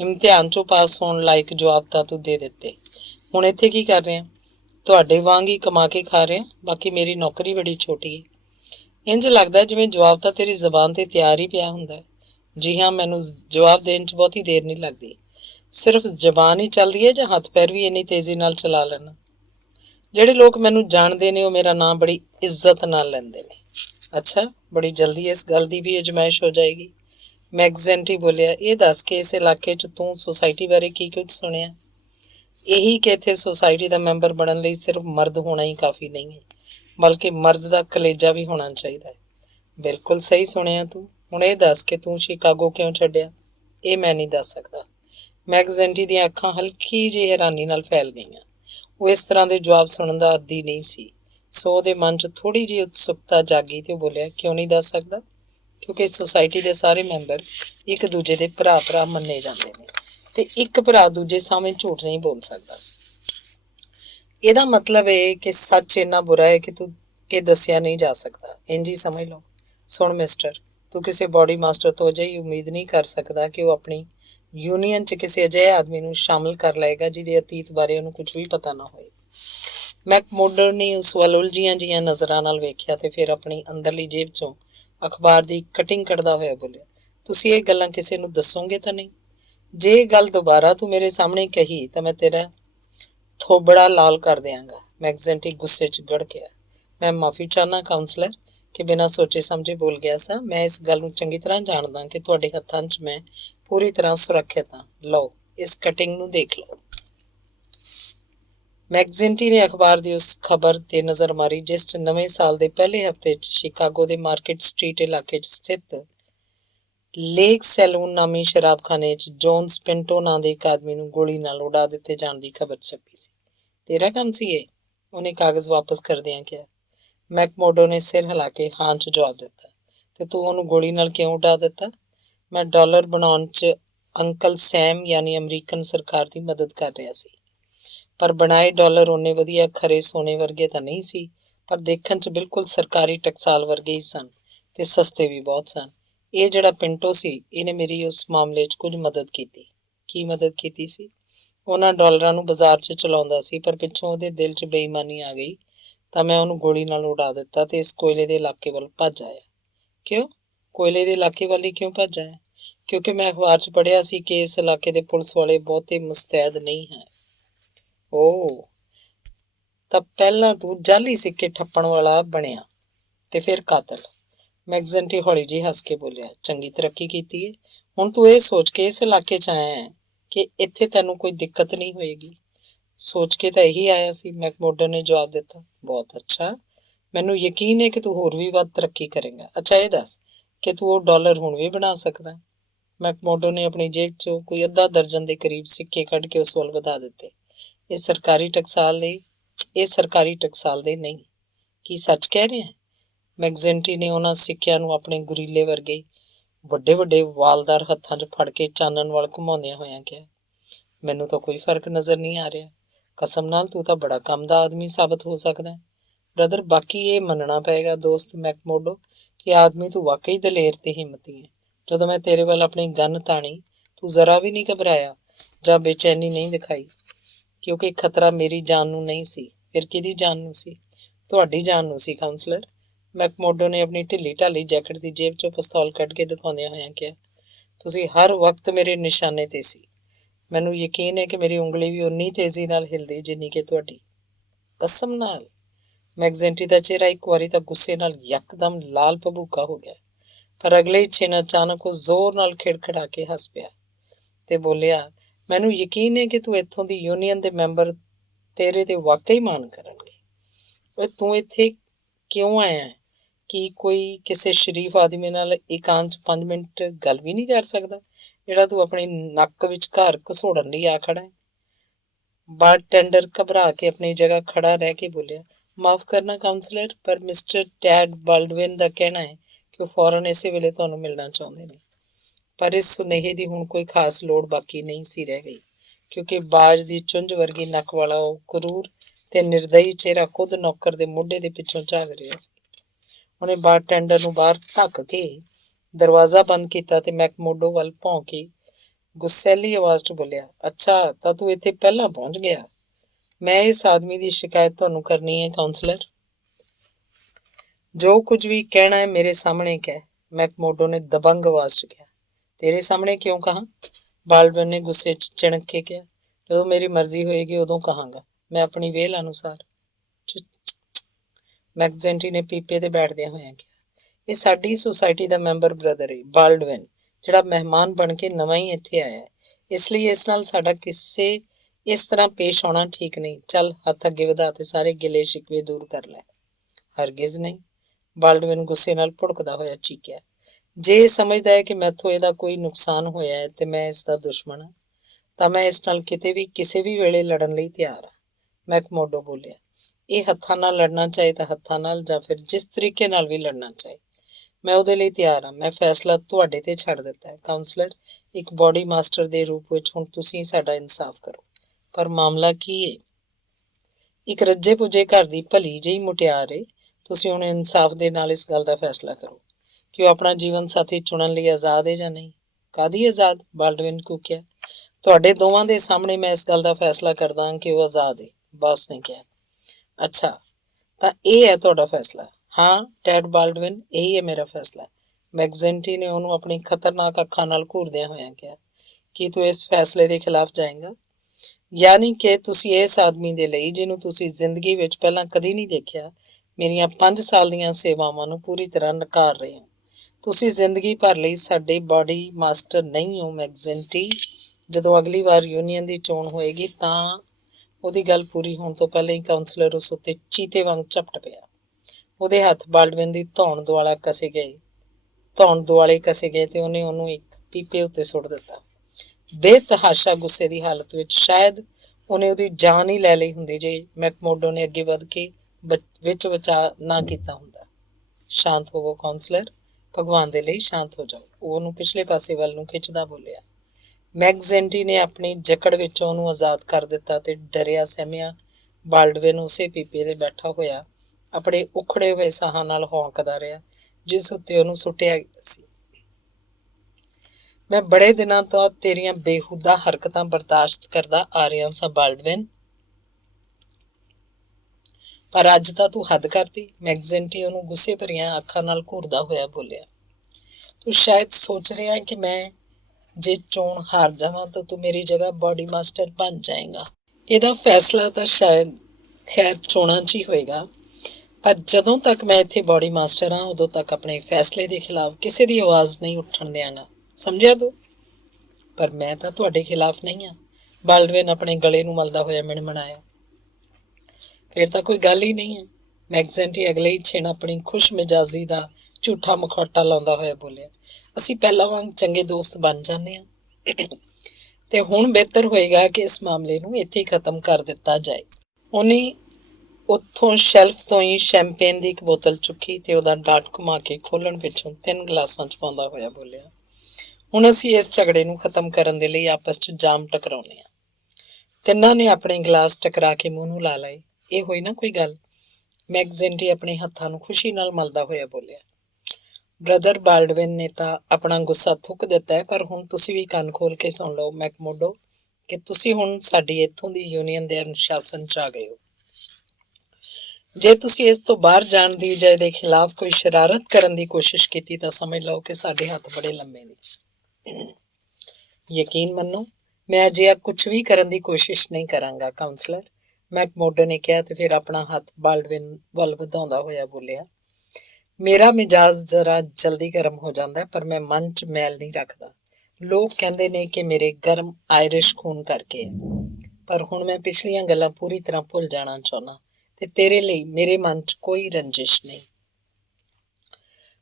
ਇਮਤਿਹਾਨ 'ਚੋਂ ਪਾਸ ਹੋਣ ਲਾਇਕ ਜਵਾਬ ਤਾਂ ਤੂੰ ਦੇ ਦਿੱਤੇ, ਹੁਣ ਇੱਥੇ ਕੀ ਕਰ ਰਿਹਾ? ਤੁਹਾਡੇ ਵਾਂਗ ਹੀ ਕਮਾ ਕੇ ਖਾ ਰਿਹਾ। ਬਾਕੀ ਮੇਰੀ ਨੌਕਰੀ ਬੜੀ ਛੋਟੀ ਹੈ। ਇੰਝ ਲੱਗਦਾ ਜਿਵੇਂ ਜਵਾਬ ਤਾਂ ਤੇਰੀ ਜ਼ਬਾਨ 'ਤੇ ਤਿਆਰ ਹੀ ਪਿਆ ਹੁੰਦਾ। ਜੀ ਹਾਂ, ਮੈਨੂੰ ਜਵਾਬ ਦੇਣ 'ਚ ਬਹੁਤੀ ਦੇਰ ਨਹੀਂ ਲੱਗਦੀ। ਸਿਰਫ ਜ਼ਬਾਨ ਹੀ ਚੱਲਦੀ ਹੈ ਜਾਂ ਹੱਥ ਪੈਰ ਵੀ ਇੰਨੀ ਤੇਜ਼ੀ ਨਾਲ ਚਲਾ ਲੈਣਾ? ਜਿਹੜੇ ਲੋਕ ਮੈਨੂੰ ਜਾਣਦੇ ਨੇ ਉਹ ਮੇਰਾ ਨਾਂ ਬੜੀ ਇੱਜ਼ਤ ਨਾਲ ਲੈਂਦੇ ਨੇ। ਅੱਛਾ, ਬੜੀ ਜਲਦੀ ਇਸ ਗੱਲ ਦੀ ਵੀ ਅਜਮਾਇਸ਼ ਹੋ ਜਾਏਗੀ। ਮੈਕਜ਼ੈਂਟੀ ਬੋਲਿਆ, ਇਹ ਦੱਸ ਕੇ ਇਸ ਇਲਾਕੇ 'ਚ ਤੂੰ ਸੁਸਾਇਟੀ ਬਾਰੇ ਕੀ ਕੁਝ ਸੁਣਿਆ? ਇਹੀ ਕਿ ਇੱਥੇ ਸੁਸਾਇਟੀ ਦਾ ਮੈਂਬਰ ਬਣਨ ਲਈ ਸਿਰਫ ਮਰਦ ਹੋਣਾ ਹੀ ਕਾਫੀ ਨਹੀਂ ਹੈ, ਬਲਕਿ ਮਰਦ ਦਾ ਕਲੇਜਾ ਵੀ ਹੋਣਾ ਚਾਹੀਦਾ ਹੈ। ਬਿਲਕੁਲ ਸਹੀ ਸੁਣਿਆ ਤੂੰ। ਹੁਣ ਇਹ ਦੱਸ ਕਿ ਤੂੰ ਸ਼ਿਕਾਗੋ ਕਿਉਂ ਛੱਡਿਆ? ਇਹ ਮੈਂ ਨਹੀਂ ਦੱਸ ਸਕਦਾ। ਮੈਕਜ਼ੈਂਟੀ ਦੀਆਂ ਅੱਖਾਂ ਹਲਕੀ ਜਿਹੀ ਹੈਰਾਨੀ ਨਾਲ ਫੈਲ ਗਈਆਂ। ਉਹ ਇਸ ਤਰ੍ਹਾਂ ਦੇ ਜਵਾਬ ਸੁਣਨ ਦਾ ਆਦੀ ਨਹੀਂ ਸੀ, ਸੋ ਉਹਦੇ ਮਨ 'ਚ ਥੋੜ੍ਹੀ ਜਿਹੀ ਉਤਸੁਕਤਾ ਜਾਗੀ ਤੇ ਉਹ ਬੋਲਿਆ, ਕਿਉਂ ਨਹੀਂ ਦੱਸ ਸਕਦਾ? ਕਿਉਂਕਿ ਸੁਸਾਇਟੀ ਦੇ ਸਾਰੇ ਮੈਂਬਰ ਇੱਕ ਦੂਜੇ ਦੇ ਭਰਾ ਮੰਨੇ ਜਾਂਦੇ ਨੇ ਤੇ ਇੱਕ ਭਰਾ ਦੂਜੇ ਸਾਹਮਣੇ ਝੂਠ ਨਹੀਂ ਬੋਲ ਸਕਦਾ। ਇਹਦਾ ਮਤਲਬ ਇਹ ਕਿ ਸੱਚ ਇੰਨਾ ਬੁਰਾ ਹੈ ਕਿ ਦੱਸਿਆ ਨਹੀਂ ਜਾ ਸਕਦਾ। ਇੰਝ ਹੀ ਸਮਝ ਲਓ। ਸੁਣ ਮਿਸਟਰ, ਤੂੰ ਕਿਸੇ ਬੋਡੀ ਮਾਸਟਰ ਤੋਂ ਅਜਿਹੀ ਉਮੀਦ ਨਹੀਂ ਕਰ ਸਕਦਾ ਕਿ ਉਹ ਆਪਣੀ ਯੂਨੀਅਨ 'ਚ ਕਿਸੇ ਅਜਿਹੇ ਆਦਮੀ ਨੂੰ ਸ਼ਾਮਲ ਕਰ ਲਏਗਾ ਜਿਹਦੇ ਅਤੀਤ ਬਾਰੇ ਉਹਨੂੰ ਕੁਝ ਵੀ ਪਤਾ ਨਾ ਹੋਏ। ਮੈਕਮੋਡੋ ਨੇ ਉਸ ਵੱਲ ਉਲਝੀਆਂ ਜਿਹੀਆਂ ਨਜ਼ਰਾਂ ਨਾਲ ਵੇਖਿਆ ਤੇ ਫਿਰ ਆਪਣੀ ਅੰਦਰਲੀ ਜੇਬ 'ਚੋਂ ਅਖਬਾਰ ਦੀ ਕਟਿੰਗ ਕੱਢਦਾ ਹੋਇਆ ਬੋਲਿਆ, ਤੁਸੀਂ ਇਹ ਗੱਲਾਂ ਕਿਸੇ ਨੂੰ ਦੱਸੋਗੇ ਤਾਂ ਨਹੀਂ? ਜੇ ਇਹ ਗੱਲ ਦੁਬਾਰਾ ਤੂੰ ਮੇਰੇ ਸਾਹਮਣੇ ਕਹੀ ਤਾਂ ਮੈਂ ਤੇਰਾ ਥੋਬੜਾ ਲਾਲ ਕਰ ਦਿਆਂਗਾ। ਮੈਕਜ਼ੈਂਟੀ ਗੁੱਸੇ 'ਚ ਗੜ ਗਿਆ। ਮੈਂ ਮਾਫੀ ਚਾਹੁੰਦਾ ਕਾਉਂਸਲਰ ਕਿ ਬਿਨਾਂ ਸੋਚੇ ਸਮਝੇ ਬੋਲ ਗਿਆ ਸਾਂ। ਮੈਂ ਇਸ ਗੱਲ ਨੂੰ ਚੰਗੀ ਤਰ੍ਹਾਂ ਜਾਣਦਾ ਕਿ ਤੁਹਾਡੇ ਹੱਥਾਂ 'ਚ ਮੈਂ ਪੂਰੀ ਤਰ੍ਹਾਂ ਸੁਰੱਖਿਅਤ ਹਾਂ। ਲਓ, ਇਸ ਕਟਿੰਗ ਨੂੰ ਦੇਖ ਲਓ। ਮੈਕਜ਼ੈਂਟੀ ਨੇ ਅਖਬਾਰ ਦੀ ਉਸ ਖਬਰ 'ਤੇ ਨਜ਼ਰ ਮਾਰੀ ਜਿਸ 'ਚ ਨਵੇਂ ਸਾਲ ਦੇ ਪਹਿਲੇ ਹਫ਼ਤੇ 'ਚ ਸ਼ਿਕਾਗੋ ਦੇ ਮਾਰਕੀਟ ਸਟਰੀਟ ਇਲਾਕੇ 'ਚ ਸਥਿਤ ਲੇਕ ਸੈਲੂਨ ਨਾਮੀ ਸ਼ਰਾਬਖਾਨੇ 'ਚ ਜੋਨਸ ਪਿੰਟੋ ਨਾਂ ਦੇ ਇੱਕ ਆਦਮੀ ਨੂੰ ਗੋਲੀ ਨਾਲ ਉਡਾ ਦਿੱਤੇ ਜਾਣ ਦੀ ਖਬਰ ਛਪੀ ਸੀ। ਤੇਰਾ ਕੰਮ ਸੀ ਇਹ? ਉਹਨੇ ਕਾਗਜ਼ ਵਾਪਸ ਕਰਦਿਆਂ ਕਿਹਾ। ਮੈਕਮੋਡੋ ਨੇ ਸਿਰ ਹਿਲਾ ਕੇ ਹਾਂ 'ਚ ਜਵਾਬ ਦਿੱਤਾ। ਤੇ ਤੂੰ ਉਹਨੂੰ ਗੋਲੀ ਨਾਲ ਕਿਉਂ ਉਡਾ ਦਿੱਤਾ? ਮੈਂ ਡਾਲਰ ਬਣਾਉਣ 'ਚ ਅੰਕਲ ਸੈਮ ਯਾਨੀ ਅਮਰੀਕਨ ਸਰਕਾਰ ਦੀ ਮਦਦ ਕਰ ਰਿਹਾ ਸੀ। ਪਰ ਬਣਾਏ ਡਾਲਰ ਓਨੇ ਵਧੀਆ ਖਰੇ ਸੋਨੇ ਵਰਗੇ ਤਾਂ ਨਹੀਂ ਸੀ, ਪਰ ਦੇਖਣ 'ਚ ਬਿਲਕੁਲ ਸਰਕਾਰੀ ਟਕਸਾਲ ਵਰਗੇ ਹੀ ਸਨ ਤੇ ਸਸਤੇ ਵੀ ਬਹੁਤ ਸਨ। ਇਹ ਜਿਹੜਾ ਪਿੰਟੋ ਸੀ, ਇਹਨੇ ਮੇਰੀ ਉਸ ਮਾਮਲੇ 'ਚ ਕੁਝ ਮਦਦ ਕੀਤੀ। ਕੀ ਮਦਦ ਕੀਤੀ ਸੀ? ਉਹਨਾਂ ਡਾਲਰਾਂ ਨੂੰ ਬਾਜ਼ਾਰ 'ਚ ਚਲਾਉਂਦਾ ਸੀ, ਪਰ ਪਿੱਛੋਂ ਉਹਦੇ ਦਿਲ 'ਚ ਬੇਈਮਾਨੀ ਆ ਗਈ ਤਾਂ ਮੈਂ ਉਹਨੂੰ ਗੋਲੀ ਨਾਲ ਉਡਾ ਦਿੱਤਾ ਤੇ ਇਸ ਕੋਇਲੇ ਦੇ ਇਲਾਕੇ ਵੱਲ ਭੱਜ ਆਇਆ। ਕਿਉਂ? ਕੋਇਲੇ ਦੇ ਇਲਾਕੇ ਵੱਲ ਹੀ ਕਿਉਂ ਭੱਜ ਆਇਆ? ਕਿਉਂਕਿ ਮੈਂ ਅਖਬਾਰ 'ਚ ਪੜ੍ਹਿਆ ਸੀ ਕਿ ਇਸ ਇਲਾਕੇ ਦੇ ਪੁਲਿਸ ਵਾਲੇ ਬਹੁਤੇ ਮੁਸਤੈਦ ਨਹੀਂ ਹੈ। ਓਹ, ਤਾਂ ਪਹਿਲਾਂ ਤੂੰ ਜਾਲੀ ਸਿੱਕੇ ਠੱਪਣ ਵਾਲਾ ਬਣਿਆ ਤੇ ਫਿਰ ਕਾਤਲ। ਮੈਕਜ਼ੈਂਟੀ ਹੌਲੀ ਜਿਹੀ ਹੱਸ ਕੇ ਬੋਲਿਆ, ਚੰਗੀ ਤਰੱਕੀ ਕੀਤੀ ਏ। ਹੁਣ ਤੂੰ ਇਹ ਸੋਚ ਕੇ ਇਸ ਇਲਾਕੇ 'ਚ ਆਇਆ ਹੈ ਕਿ ਇੱਥੇ ਤੈਨੂੰ ਕੋਈ ਦਿੱਕਤ ਨਹੀਂ ਹੋਏਗੀ। ਸੋਚ ਕੇ ਤਾਂ ਇਹੀ ਆਇਆ ਸੀ, ਮੈਕਮੋਡੋ ਨੇ ਜਵਾਬ ਦਿੱਤਾ। ਬਹੁਤ ਅੱਛਾ, ਮੈਨੂੰ ਯਕੀਨ ਹੈ ਕਿ ਤੂੰ ਹੋਰ ਵੀ ਵੱਧ ਤਰੱਕੀ ਕਰੇਗਾ। ਅੱਛਾ, ਇਹ ਦੱਸ ਕਿ ਤੂੰ ਉਹ ਡਾਲਰ ਹੁਣ ਵੀ ਬਣਾ ਸਕਦਾ? ਮੈਕਮੋਡੋ ਨੇ ਆਪਣੀ ਜੇਬ 'ਚੋਂ ਕੋਈ ਅੱਧਾ ਦਰਜਨ ਦੇ ਕਰੀਬ ਸਿੱਕੇ ਕੱਢ ਕੇ ਉਸ ਵੱਲ ਵਧਾ ਦਿੱਤੇ। ਇਹ ਸਰਕਾਰੀ ਟਕਸਾਲ ਦੇ ਨਹੀਂ। ਕੀ ਸੱਚ ਕਹਿ ਰਿਹਾ? ਮੈਕਜ਼ੈਂਟੀ ਨੇ ਉਹਨਾਂ ਸਿੱਕਿਆਂ ਨੂੰ ਆਪਣੇ ਗੁਰੀਲੇ ਵਰਗੇ ਵੱਡੇ ਵੱਡੇ ਵਾਲਦਾਰ ਹੱਥਾਂ 'ਚ ਫੜ ਕੇ ਚਾਨਣ ਵੱਲ ਘੁਮਾਉਂਦਿਆਂ ਹੋਇਆਂ ਕਿਹਾ, ਮੈਨੂੰ ਤਾਂ ਕੋਈ ਫਰਕ ਨਜ਼ਰ ਨਹੀਂ ਆ ਰਿਹਾ। ਕਸਮ ਨਾਲ ਤੂੰ ਤਾਂ ਬੜਾ ਕੰਮ ਦਾ ਆਦਮੀ ਸਾਬਤ ਹੋ ਸਕਦਾ। ਬ੍ਰਦਰ, ਬਾਕੀ ਇਹ ਮੰਨਣਾ ਪਏਗਾ ਦੋਸਤ ਮੈਕਮੋਡੋ ਕਿ ਆਦਮੀ ਤੂੰ ਵਾਕਈ ਦਲੇਰ ਤੇ ਹਿੰਮਤੀ ਹੈ। ਜਦੋਂ ਮੈਂ ਤੇਰੇ ਵੱਲ ਆਪਣੀ ਗਨ ਤਾਣੀ, ਤੂੰ ਜ਼ਰਾ ਵੀ ਨਹੀਂ ਘਬਰਾਇਆ ਜਾਂ ਬੇਚੈਨੀ ਨਹੀਂ ਦਿਖਾਈ। ਕਿਉਂਕਿ ਖਤਰਾ ਮੇਰੀ ਜਾਨ ਨੂੰ ਨਹੀਂ ਸੀ। ਫਿਰ ਕਿਹਦੀ ਜਾਨ ਨੂੰ ਸੀ? ਤੁਹਾਡੀ ਜਾਨ ਨੂੰ ਸੀ ਕਾਉਂਸਲਰ। ਮੈਕਮੋਡੋ ਨੇ ਆਪਣੀ ਢਿੱਲੀ ਢਾਲੀ ਜੈਕਟ ਦੀ ਜੇਬ ਚੋਂ ਪਿਸਤੌਲ ਕੱਢ ਕੇ ਦਿਖਾਉਂਦਿਆਂ ਹੋਇਆਂ ਕਿਹਾ, ਤੁਸੀਂ ਹਰ ਵਕਤ ਮੇਰੇ ਨਿਸ਼ਾਨੇ ਤੇ ਸੀ। ਮੈਨੂੰ ਯਕੀਨ ਹੈ ਕਿ ਮੇਰੀ ਉਂਗਲੀ ਵੀ ਉਨੀ ਤੇਜ਼ੀ ਨਾਲ ਹਿਲਦੀ ਜਿੰਨੀ ਕਿ ਤੁਹਾਡੀ। ਕਸਮ ਨਾਲ। ਮੈਕਜ਼ੈਂਟੀ ਦਾ ਚਿਹਰਾ ਇੱਕ ਵਾਰੀ ਤਾਂ ਗੁੱਸੇ ਨਾਲ ਯਕਦਮ ਲਾਲ ਭਬੂਕਾ ਹੋ ਗਿਆ, ਪਰ ਅਗਲੇ ਹੀ ਛਿਨ ਅਚਾਨਕ ਉਹ ਜ਼ੋਰ ਨਾਲ ਖਿੜਖਿੜਾ ਕੇ ਹੱਸ ਪਿਆ ਤੇ ਬੋਲਿਆ, ਮੈਨੂੰ ਯਕੀਨ ਹੈ ਕਿ ਤੂੰ ਇੱਥੋਂ ਦੀ ਯੂਨੀਅਨ ਦੇ ਮੈਂਬਰ ਤੇਰੇ ਤੇ ਵਾਕਈ ਮਾਣ ਕਰਨਗੇ। ਓਏ ਤੂੰ ਇੱਥੇ ਕਿਉਂ ਆਇਆ? ਕੀ ਕੋਈ ਕਿਸੇ ਸ਼ਰੀਫ ਆਦਮੀ ਨਾਲ ਇਕਾਂਤ 'ਚ 5 ਮਿੰਟ ਗੱਲ ਵੀ ਨਹੀਂ ਕਰ ਸਕਦਾ, ਜਿਹੜਾ ਤੂੰ ਆਪਣੀ ਨੱਕ ਵਿੱਚ ਘਰ ਘਸੋੜਨ ਲਈ ਆ ਖੜਾ ਹੈ? ਬਾਰਟੈਂਡਰ ਘਬਰਾ ਕੇ ਆਪਣੀ ਜਗ੍ਹਾ ਖੜਾ ਰਹਿ ਕੇ ਬੋਲਿਆ, ਮਾਫ਼ ਕਰਨਾ ਕਾਉਂਸਲਰ, ਪਰ ਮਿਸਟਰ ਟੈਡ ਬਾਲਡਵਿਨ ਦਾ ਕਹਿਣਾ ਹੈ ਕਿ ਉਹ ਫੌਰਨ ਇਸੇ ਵੇਲੇ ਤੁਹਾਨੂੰ ਮਿਲਣਾ ਚਾਹੁੰਦੇ ਨੇ। ਪਰ ਇਸ ਸੁਨੇਹੇ ਦੀ ਹੁਣ ਕੋਈ ਖਾਸ ਲੋੜ ਬਾਕੀ ਨਹੀਂ ਸੀ ਰਹਿ ਗਈ, ਕਿਉਂਕਿ ਬਾਜ ਦੀ ਚੁੰਝ ਵਰਗੀ ਨੱਕ ਵਾਲਾ ਉਹ ਕਰੂਰ ਤੇ ਨਿਰਦਈ ਚਿਹਰਾ ਖੁਦ ਨੌਕਰ ਦੇ ਮੋਢੇ ਦੇ ਪਿੱਛੋਂ ਝਾਕ ਰਿਹਾ ਸੀ। ਉਹਨੇ ਬਾਰਟੈਂਡਰ ਨੂੰ ਬਾਹਰ ਧੱਕ ਕੇ ਦਰਵਾਜ਼ਾ ਬੰਦ ਕੀਤਾ ਤੇ ਮੈਕਮੋਡੋ ਵੱਲ ਭੌਂ ਕੇ ਗੁੱਸੈਲੀ ਆਵਾਜ਼ 'ਚ ਬੋਲਿਆ, ਅੱਛਾ ਤਾਂ ਤੂੰ ਇੱਥੇ ਪਹਿਲਾਂ ਪਹੁੰਚ ਗਿਆ। ਮੈਂ ਇਸ ਆਦਮੀ ਦੀ ਸ਼ਿਕਾਇਤ ਤੁਹਾਨੂੰ ਕਰਨੀ ਹੈ ਕਾਉਂਸਲਰ। ਜੋ ਕੁਝ ਵੀ ਕਹਿਣਾ ਹੈ ਮੇਰੇ ਸਾਹਮਣੇ ਕਹਿ, ਮੈਕਮੋਡੋ ਨੇ ਦਬੰਗ ਆਵਾਜ਼ 'ਚ ਕਿਹਾ। ਤੇਰੇ ਸਾਹਮਣੇ ਕਿਉਂ ਕਹਾਂ? ਬਾਲਡਵਿਨ ਨੇ ਗੁੱਸੇ 'ਚ ਚਿਣਕ ਕੇ ਕਿਹਾ, ਜਦੋਂ ਮੇਰੀ ਮਰਜ਼ੀ ਹੋਏਗੀ ਉਦੋਂ ਕਹਾਂਗਾ, ਮੈਂ ਆਪਣੀ ਵਿਹਲ ਅਨੁਸਾਰ। ਮੈਕਜ਼ੈਂਟੀ ਨੇ ਪੀਪੇ ਤੇ ਬੈਠਦਿਆਂ ਹੋਇਆਂ ਕਿਹਾ, ਇਹ ਸਾਡੀ ਸੁਸਾਇਟੀ ਦਾ ਮੈਂਬਰ ਬ੍ਰਦਰ ਹੈ ਬਾਲਡਵਿਨ, ਜਿਹੜਾ ਮਹਿਮਾਨ ਬਣ ਕੇ ਨਵਾਂ ਹੀ ਇੱਥੇ ਆਇਆ ਹੈ, ਇਸ ਲਈ ਇਸ ਨਾਲ ਸਾਡਾ ਕਿਸੇ ਇਸ ਤਰ੍ਹਾਂ ਪੇਸ਼ ਆਉਣਾ ਠੀਕ ਨਹੀਂ। ਚੱਲ ਹੱਥ ਅੱਗੇ ਵਧਾ ਤੇ ਸਾਰੇ ਗਿਲੇ ਸ਼ਿਕਵੇ ਦੂਰ ਕਰ ਲੈ। ਹਰਗਿਜ਼ ਨਹੀਂ, ਬਾਲਡਵਿਨ ਗੁੱਸੇ ਨਾਲ ਭੁੜਕਦਾ ਹੋਇਆ ਚੀਕਿਆ। ਜੇ ਇਹ ਸਮਝਦਾ ਹੈ ਕਿ ਮੈਥੋਂ ਇਹਦਾ ਕੋਈ ਨੁਕਸਾਨ ਹੋਇਆ ਹੈ ਤੇ ਮੈਂ ਇਸ ਦਾ ਦੁਸ਼ਮਣ ਹਾਂ, ਤਾਂ ਮੈਂ ਇਸ ਨਾਲ ਕਿਤੇ ਵੀ ਕਿਸੇ ਵੀ ਵੇਲੇ ਲੜਨ ਲਈ ਤਿਆਰ ਹਾਂ। ਮੈਕਮੋਡੋ ਬੋਲਿਆ, ਇਹ ਹੱਥਾਂ ਨਾਲ ਲੜਨਾ ਚਾਹੇ ਤਾਂ ਹੱਥਾਂ ਨਾਲ, ਜਾਂ ਫਿਰ ਜਿਸ ਤਰੀਕੇ ਨਾਲ ਵੀ ਲੜਨਾ ਚਾਹੇ, ਮੈਂ ਉਹਦੇ ਲਈ ਤਿਆਰ ਹਾਂ। ਮੈਂ ਫੈਸਲਾ ਤੁਹਾਡੇ ਤੇ ਛੱਡ ਦਿੱਤਾ ਹੈ ਕਾਉਂਸਲਰ। ਇੱਕ ਬੋਡੀ ਮਾਸਟਰ ਦੇ ਰੂਪ ਵਿੱਚ ਹੁਣ ਤੁਸੀਂ ਸਾਡਾ ਇਨਸਾਫ ਕਰੋ। ਪਰ ਮਾਮਲਾ ਕੀ ਹੈ? ਇੱਕ ਰੱਜੇ ਪੁੱਜੇ ਘਰ ਦੀ ਭਲੀ ਜਿਹੀ ਮੁਟਿਆਰ ਏ। ਤੁਸੀਂ ਹੁਣ ਇਨਸਾਫ ਦੇ ਨਾਲ ਇਸ ਗੱਲ ਦਾ ਫੈਸਲਾ ਕਰੋ ਕਿ ਉਹ ਆਪਣਾ ਜੀਵਨ ਸਾਥੀ ਚੁਣਨ ਲਈ ਆਜ਼ਾਦ ਹੈ ਜਾਂ ਨਹੀਂ। ਕਾਹਦੀ ਆਜ਼ਾਦ? ਬਾਲਡਵਿਨ ਕੂਕਿਆ। ਤੁਹਾਡੇ ਦੋਵਾਂ ਦੇ ਸਾਹਮਣੇ ਮੈਂ ਇਸ ਗੱਲ ਦਾ ਫੈਸਲਾ ਕਰਦਾ ਹਾਂ ਕਿ ਉਹ ਆਜ਼ਾਦ ਹੈ, ਬਾਸ ਨੇ ਕਿਹਾ। ਅੱਛਾ, ਤਾਂ ਇਹ ਹੈ ਤੁਹਾਡਾ ਫੈਸਲਾ? ਹਾਂ ਟੈਡ ਬਾਲਡਵਿਨ, ਇਹੀ ਹੈ ਮੇਰਾ ਫੈਸਲਾ। ਮੈਕਜ਼ੈਂਟੀ ਨੇ ਉਹਨੂੰ ਆਪਣੀ ਖਤਰਨਾਕ ਅੱਖਾਂ ਨਾਲ ਘੂਰਦਿਆਂ ਹੋਇਆਂ ਕਿਹਾ, ਕੀ ਤੂੰ ਇਸ ਫੈਸਲੇ ਦੇ ਖਿਲਾਫ ਜਾਏਂਗਾ? ਯਾਨੀ ਕਿ ਤੁਸੀਂ ਇਸ ਆਦਮੀ ਦੇ ਲਈ, ਜਿਹਨੂੰ ਤੁਸੀਂ ਜ਼ਿੰਦਗੀ ਵਿੱਚ ਪਹਿਲਾਂ ਕਦੀ ਨਹੀਂ ਦੇਖਿਆ, ਮੇਰੀਆਂ 5 ਸਾਲ ਦੀਆਂ ਸੇਵਾਵਾਂ ਨੂੰ ਪੂਰੀ ਤਰ੍ਹਾਂ ਨਕਾਰ ਰਹੇ ਹੋ। ਤੁਸੀਂ ਜ਼ਿੰਦਗੀ ਭਰ ਲਈ ਸਾਡੇ ਬਾਡੀ ਮਾਸਟਰ ਨਹੀਂ ਹੋ ਮੈਕਜ਼ੈਂਟੀ। ਜਦੋਂ ਅਗਲੀ ਵਾਰ ਯੂਨੀਅਨ ਦੀ ਚੋਣ ਹੋਏਗੀ ਤਾਂ ਉਹਦੀ ਗੱਲ ਪੂਰੀ ਹੋਣ ਤੋਂ ਪਹਿਲਾਂ ਹੀ ਕਾਉਂਸਲਰ ਉਸ ਉੱਤੇ ਚੀਤੇ ਵਾਂਗ ਝਪਟ ਪਿਆ। ਉਹਦੇ ਹੱਥ ਬਾਲਡਵਿਨ ਦੀ ਧੌਣ ਦੁਆਲੇ ਕਸੇ ਗਏ ਤੇ ਉਹਨੇ ਉਹਨੂੰ ਇੱਕ ਪੀਪੇ ਉੱਤੇ ਸੁੱਟ ਦਿੱਤਾ। ਬੇਤਹਾਸ਼ਾ ਗੁੱਸੇ ਦੀ ਹਾਲਤ ਵਿੱਚ ਸ਼ਾਇਦ ਉਹਨੇ ਉਹਦੀ ਜਾਨ ਹੀ ਲੈ ਲਈ ਹੁੰਦੀ ਜੇ ਮੈਕਮੋਡੋ ਨੇ ਅੱਗੇ ਵੱਧ ਕੇ ਵਿੱਚ ਵਿਚਾਰ ਨਾ ਕੀਤਾ ਹੁੰਦਾ। ਸ਼ਾਂਤ ਹੋਵੋ ਕਾਉਂਸਲਰ, ਭਗਵਾਨ ਦੇ ਲਈ ਸ਼ਾਂਤ ਹੋ ਜਾਓ, ਉਹ ਉਹਨੂੰ ਪਿਛਲੇ ਪਾਸੇ ਵੱਲ ਨੂੰ ਖਿੱਚਦਾ ਬੋਲਿਆ। ਮੈਕਜ਼ੈਂਟੀ ਨੇ ਆਪਣੀ ਜਕੜ ਵਿੱਚੋਂ ਉਹਨੂੰ ਆਜ਼ਾਦ ਕਰ ਦਿੱਤਾ ਤੇ ਡਰਿਆ ਸਹਿਮਿਆ ਬਾਲਡਵਿਨ ਉਸੇ ਪੀਪੇ ਤੇ ਬੈਠਾ ਹੋਇਆ ਆਪਣੇ ਉਖੜੇ ਹੋਏ ਸਾਹਾਂ ਨਾਲ ਹੌਂਕਦਾ ਰਿਹਾ ਜਿਸ ਉੱਤੇ ਉਹਨੂੰ ਸੁੱਟਿਆ ਗਿਆ ਸੀ। ਮੈਂ ਬੜੇ ਦਿਨਾਂ ਤੋਂ ਤੇਰੀਆਂ ਬੇਹੂਦਾ ਹਰਕਤਾਂ ਬਰਦਾਸ਼ਤ ਕਰਦਾ ਆ ਰਿਹਾ ਸਾਂ ਬਾਲਡਵਿਨ, ਪਰ ਅੱਜ ਤਾਂ ਤੂੰ ਹੱਦ ਕਰਤੀ। ਮੈਕਜ਼ੈਂਟੀ ਉਹਨੂੰ ਗੁੱਸੇ ਭਰੀਆਂ ਅੱਖਾਂ ਨਾਲ ਘੂਰਦਾ ਹੋਇਆ ਬੋਲਿਆ। ਤੂੰ ਸ਼ਾਇਦ ਸੋਚ ਰਿਹਾ ਹੈ ਕਿ ਮੈਂ ਜੇ ਚੋਣ ਹਾਰ ਜਾਵਾਂ ਤਾਂ ਤੂੰ ਮੇਰੀ ਜਗ੍ਹਾ ਬਾਡੀ ਮਾਸਟਰ ਬਣ ਜਾਏਗਾ। ਇਹਦਾ ਫੈਸਲਾ ਤਾਂ ਸ਼ਾਇਦ ਖੈਰ ਚੋਣਾਂ 'ਚ ਹੀ ਹੋਏਗਾ, ਪਰ ਜਦੋਂ ਤੱਕ ਮੈਂ ਇੱਥੇ ਬਾਡੀ ਮਾਸਟਰ ਹਾਂ ਉਦੋਂ ਤੱਕ ਆਪਣੇ ਫੈਸਲੇ ਦੇ ਖਿਲਾਫ ਕਿਸੇ ਦੀ ਆਵਾਜ਼ ਨਹੀਂ ਉੱਠਣ ਦਿਆਂਗਾ, ਸਮਝਿਆ ਤੂੰ? ਪਰ ਮੈਂ ਤਾਂ ਤੁਹਾਡੇ ਖਿਲਾਫ ਨਹੀਂ ਹਾਂ, ਬਾਲਡਵਿਨ ਆਪਣੇ ਗਲੇ ਨੂੰ ਮਲਦਾ ਹੋਇਆ ਮਿਣਮਿਣਾਇਆ। ਫਿਰ ਤਾਂ ਕੋਈ ਗੱਲ ਹੀ ਨਹੀਂ ਹੈ, ਮੈਕਜ਼ੈਂਟੀ ਅਗਲੇ ਹੀ ਛਿਣ ਆਪਣੀ ਖੁਸ਼ ਮਿਜਾਜ਼ੀ ਦਾ ਝੂਠਾ ਮੁਖੌਟਾ ਲਾਉਂਦਾ ਹੋਇਆ ਬੋਲਿਆ। ਅਸੀਂ ਪਹਿਲਾਂ ਵਾਂਗ ਚੰਗੇ ਦੋਸਤ ਬਣ ਜਾਂਦੇ ਹਾਂ ਤੇ ਹੁਣ ਬਿਹਤਰ ਹੋਏਗਾ ਕਿ ਇਸ ਮਾਮਲੇ ਨੂੰ ਇੱਥੇ ਹੀ ਖਤਮ ਕਰ ਦਿੱਤਾ ਜਾਏ। ਉਹਨੇ ਉੱਥੋਂ ਸ਼ੈਲਫ ਤੋਂ ਹੀ ਸ਼ੈਂਪੇਨ ਦੀ ਇੱਕ ਬੋਤਲ ਚੁੱਕੀ ਤੇ ਉਹਦਾ ਡਾਟ ਘੁਮਾ ਕੇ ਖੋਲਣ ਪਿੱਛੋਂ 3 ਗਲਾਸਾਂ 'ਚ ਪਾਉਂਦਾ ਹੋਇਆ ਬੋਲਿਆ, ਹੁਣ ਅਸੀਂ ਇਸ ਝਗੜੇ ਨੂੰ ਖਤਮ ਕਰਨ ਦੇ ਲਈ ਆਪਸ 'ਚ ਜਾਮ ਟਕਰਾਉਂਦੇ ਹਾਂ। ਤਿੰਨਾਂ ਨੇ ਆਪਣੇ ਗਲਾਸ ਟਕਰਾ ਕੇ ਮੂੰਹ ਨੂੰ ਲਾ ਲਏ। ਇਹ ਹੋਈ ਨਾ ਕੋਈ ਗੱਲ? ਮੈਕਜ਼ੈਂਟੀ ਆਪਣੇ ਹੱਥਾਂ ਨੂੰ ਖੁਸ਼ੀ ਨਾਲ ਮਲਦਾ ਹੋਇਆ ਬੋਲਿਆ। ਬ੍ਰਦਰ ਬਾਲਡਵਿਨ ਨੇ ਤਾਂ ਆਪਣਾ ਗੁੱਸਾ ਥੁੱਕ ਦਿੱਤਾ ਹੈ, ਪਰ ਹੁਣ ਤੁਸੀਂ ਵੀ ਕੰਨ ਖੋਲ ਕੇ ਸੁਣ ਲਓ ਮੈਕਮੋਡੋ, ਕਿ ਤੁਸੀਂ ਹੁਣ ਸਾਡੀ ਇੱਥੋਂ ਦੀ ਯੂਨੀਅਨ ਦੇ ਅਨੁਸ਼ਾਸਨ 'ਚ ਆ ਗਏ ਹੋ। ਜੇ ਤੁਸੀਂ ਇਸ ਤੋਂ ਬਾਹਰ ਜਾਣ ਦੀ ਜਾਂ ਇਹਦੇ ਖਿਲਾਫ ਕੋਈ ਸ਼ਰਾਰਤ ਕਰਨ ਦੀ ਕੋਸ਼ਿਸ਼ ਕੀਤੀ ਤਾਂ ਸਮਝ ਲਓ ਕਿ ਸਾਡੇ ਹੱਥ ਬੜੇ ਲੰਮੇ ਨੇ। ਯਕੀਨ ਮੰਨੋ, ਮੈਂ ਅਜਿਹਾ ਕੁਝ ਵੀ ਕਰਨ ਦੀ ਕੋਸ਼ਿਸ਼ ਨਹੀਂ ਕਰਾਂਗਾ ਕਾਉਂਸਲਰ, ਮੈਕਮੋਰਡੋ ਨੇ ਕਿਹਾ ਤੇ ਫਿਰ ਆਪਣਾ ਹੱਥ ਬਾਲਡਵਿਨ ਵੱਲ ਵਧਾਉਂਦਾ ਹੋਇਆ ਬੋਲਿਆ। ਮੇਰਾ ਮਿਜਾਜ਼ ਜ਼ਰਾ ਜਲਦੀ ਗਰਮ ਹੋ ਜਾਂਦਾ, ਪਰ ਮੈਂ ਮਨ 'ਚ ਮੈਲ ਨਹੀਂ ਰੱਖਦਾ। ਲੋਕ ਕਹਿੰਦੇ ਨੇ ਕਿ ਮੇਰੇ ਗਰਮ ਆਇਰਿਸ਼ ਖੂਨ ਕਰਕੇ ਹੈ, ਪਰ ਹੁਣ ਮੈਂ ਪਿਛਲੀਆਂ ਗੱਲਾਂ ਪੂਰੀ ਤਰ੍ਹਾਂ ਭੁੱਲ ਜਾਣਾ ਚਾਹੁੰਦਾ ਤੇ ਤੇਰੇ ਲਈ ਮੇਰੇ ਮਨ 'ਚ ਕੋਈ ਰੰਜਿਸ਼ ਨਹੀਂ।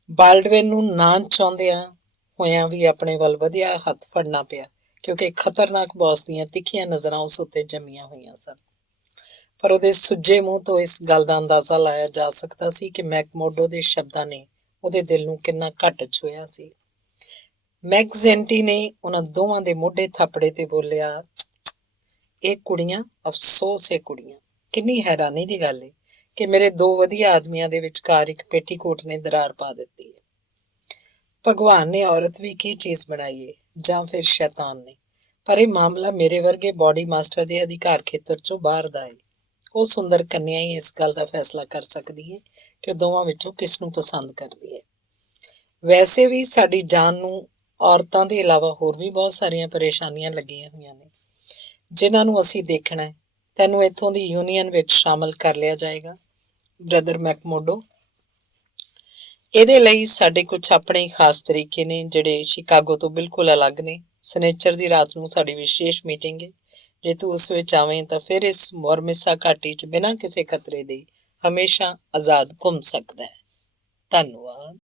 ਬਾਲਡਵਿਨ ਨੂੰ ਨਾ ਚਾਹੁੰਦਿਆਂ ਹੋਇਆਂ ਵੀ ਆਪਣੇ ਵੱਲ ਵਧਿਆ ਹੱਥ ਫੜਨਾ ਪਿਆ, ਕਿਉਂਕਿ ਖਤਰਨਾਕ ਬੌਸ ਦੀਆਂ ਤਿੱਖੀਆਂ ਨਜ਼ਰਾਂ ਉਸ ਉੱਤੇ ਜੰਮੀਆਂ ਹੋਈਆਂ ਸਨ। ਪਰ ਉਹਦੇ ਸੁੱਜੇ ਮੂੰਹ ਤੋਂ ਇਸ ਗੱਲ ਦਾ ਅੰਦਾਜ਼ਾ ਲਾਇਆ ਜਾ ਸਕਦਾ ਸੀ ਕਿ ਮੈਕਮੋਰਡੋ ਦੇ ਸ਼ਬਦਾਂ ਨੇ ਉਹਦੇ ਦਿਲ ਨੂੰ ਕਿੰਨਾ ਘੱਟ ਛੂਹਿਆ ਸੀ। ਮੈਕਜ਼ੈਂਟੀ ਨੇ ਉਹਨਾਂ ਦੋਵਾਂ ਦੇ ਮੋਢੇ ਥਾਪੜੇ ਤੇ ਬੋਲਿਆ, ਇਹ ਕੁੜੀਆਂ, ਅਫਸੋਸ ਇਹ ਕੁੜੀਆਂ। ਕਿੰਨੀ ਹੈਰਾਨੀ ਦੀ ਗੱਲ ਏ ਕਿ ਮੇਰੇ ਦੋ ਵਧੀਆ ਆਦਮੀਆਂ ਦੇ ਵਿਚਕਾਰ ਇੱਕ ਪੇਟੀਕੋਟ ਨੇ ਦਰਾਰ ਪਾ ਦਿੱਤੀ ਹੈ। ਭਗਵਾਨ ਨੇ ਔਰਤ ਵੀ ਕੀ ਚੀਜ਼ ਬਣਾਈ ਏ, ਜਾਂ ਫਿਰ ਸ਼ੈਤਾਨ ਨੇ, ਪਰ ਇਹ ਮਾਮਲਾ ਮੇਰੇ ਵਰਗੇ ਬਾਡੀ ਮਾਸਟਰ ਦੇ ਅਧਿਕਾਰ ਖੇਤਰ 'ਚੋਂ ਬਾਹਰ ਦਾ ਏ। ਉਹ ਸੁੰਦਰ ਕੰਨਿਆ ਹੀ ਇਸ ਗੱਲ ਦਾ ਫੈਸਲਾ ਕਰ ਸਕਦੀ ਹੈ ਕਿ ਉਹ ਦੋਵਾਂ ਵਿੱਚੋਂ ਕਿਸ ਨੂੰ ਪਸੰਦ ਕਰਦੀ ਹੈ। ਵੈਸੇ ਵੀ ਸਾਡੀ ਜਾਨ ਨੂੰ ਔਰਤਾਂ ਦੇ ਇਲਾਵਾ ਹੋਰ ਵੀ ਬਹੁਤ ਸਾਰੀਆਂ ਪਰੇਸ਼ਾਨੀਆਂ ਲੱਗੀਆਂ ਹੋਈਆਂ ਨੇ, ਜਿਨ੍ਹਾਂ ਨੂੰ ਅਸੀਂ ਦੇਖਣਾ ਹੈ। ਤੈਨੂੰ ਇੱਥੋਂ ਦੀ ਯੂਨੀਅਨ ਵਿੱਚ ਸ਼ਾਮਲ ਕਰ ਲਿਆ ਜਾਏਗਾ ਬ੍ਰਦਰ ਮੈਕਮੋਰਡੋ। ਇਹਦੇ ਲਈ ਸਾਡੇ ਕੁਝ ਆਪਣੇ ਖਾਸ ਤਰੀਕੇ ਨੇ ਜਿਹੜੇ ਸ਼ਿਕਾਗੋ ਤੋਂ ਬਿਲਕੁਲ ਅਲੱਗ ਨੇ। ਸਨਿਚਰ ਦੀ ਰਾਤ ਨੂੰ ਸਾਡੀ ਵਿਸ਼ੇਸ਼ ਮੀਟਿੰਗ ਹੈ। ਜੇ ਤੂੰ ਉਸ ਵਿੱਚ ਆਵੇਂ ਤਾਂ ਫਿਰ ਇਸ ਮੋਰਮਿਸਾ ਘਾਟੀ 'ਚ ਬਿਨਾਂ ਕਿਸੇ ਖਤਰੇ ਦੇ ਹਮੇਸ਼ਾ ਆਜ਼ਾਦ ਘੁੰਮ ਸਕਦਾ ਹੈ। ਧੰਨਵਾਦ।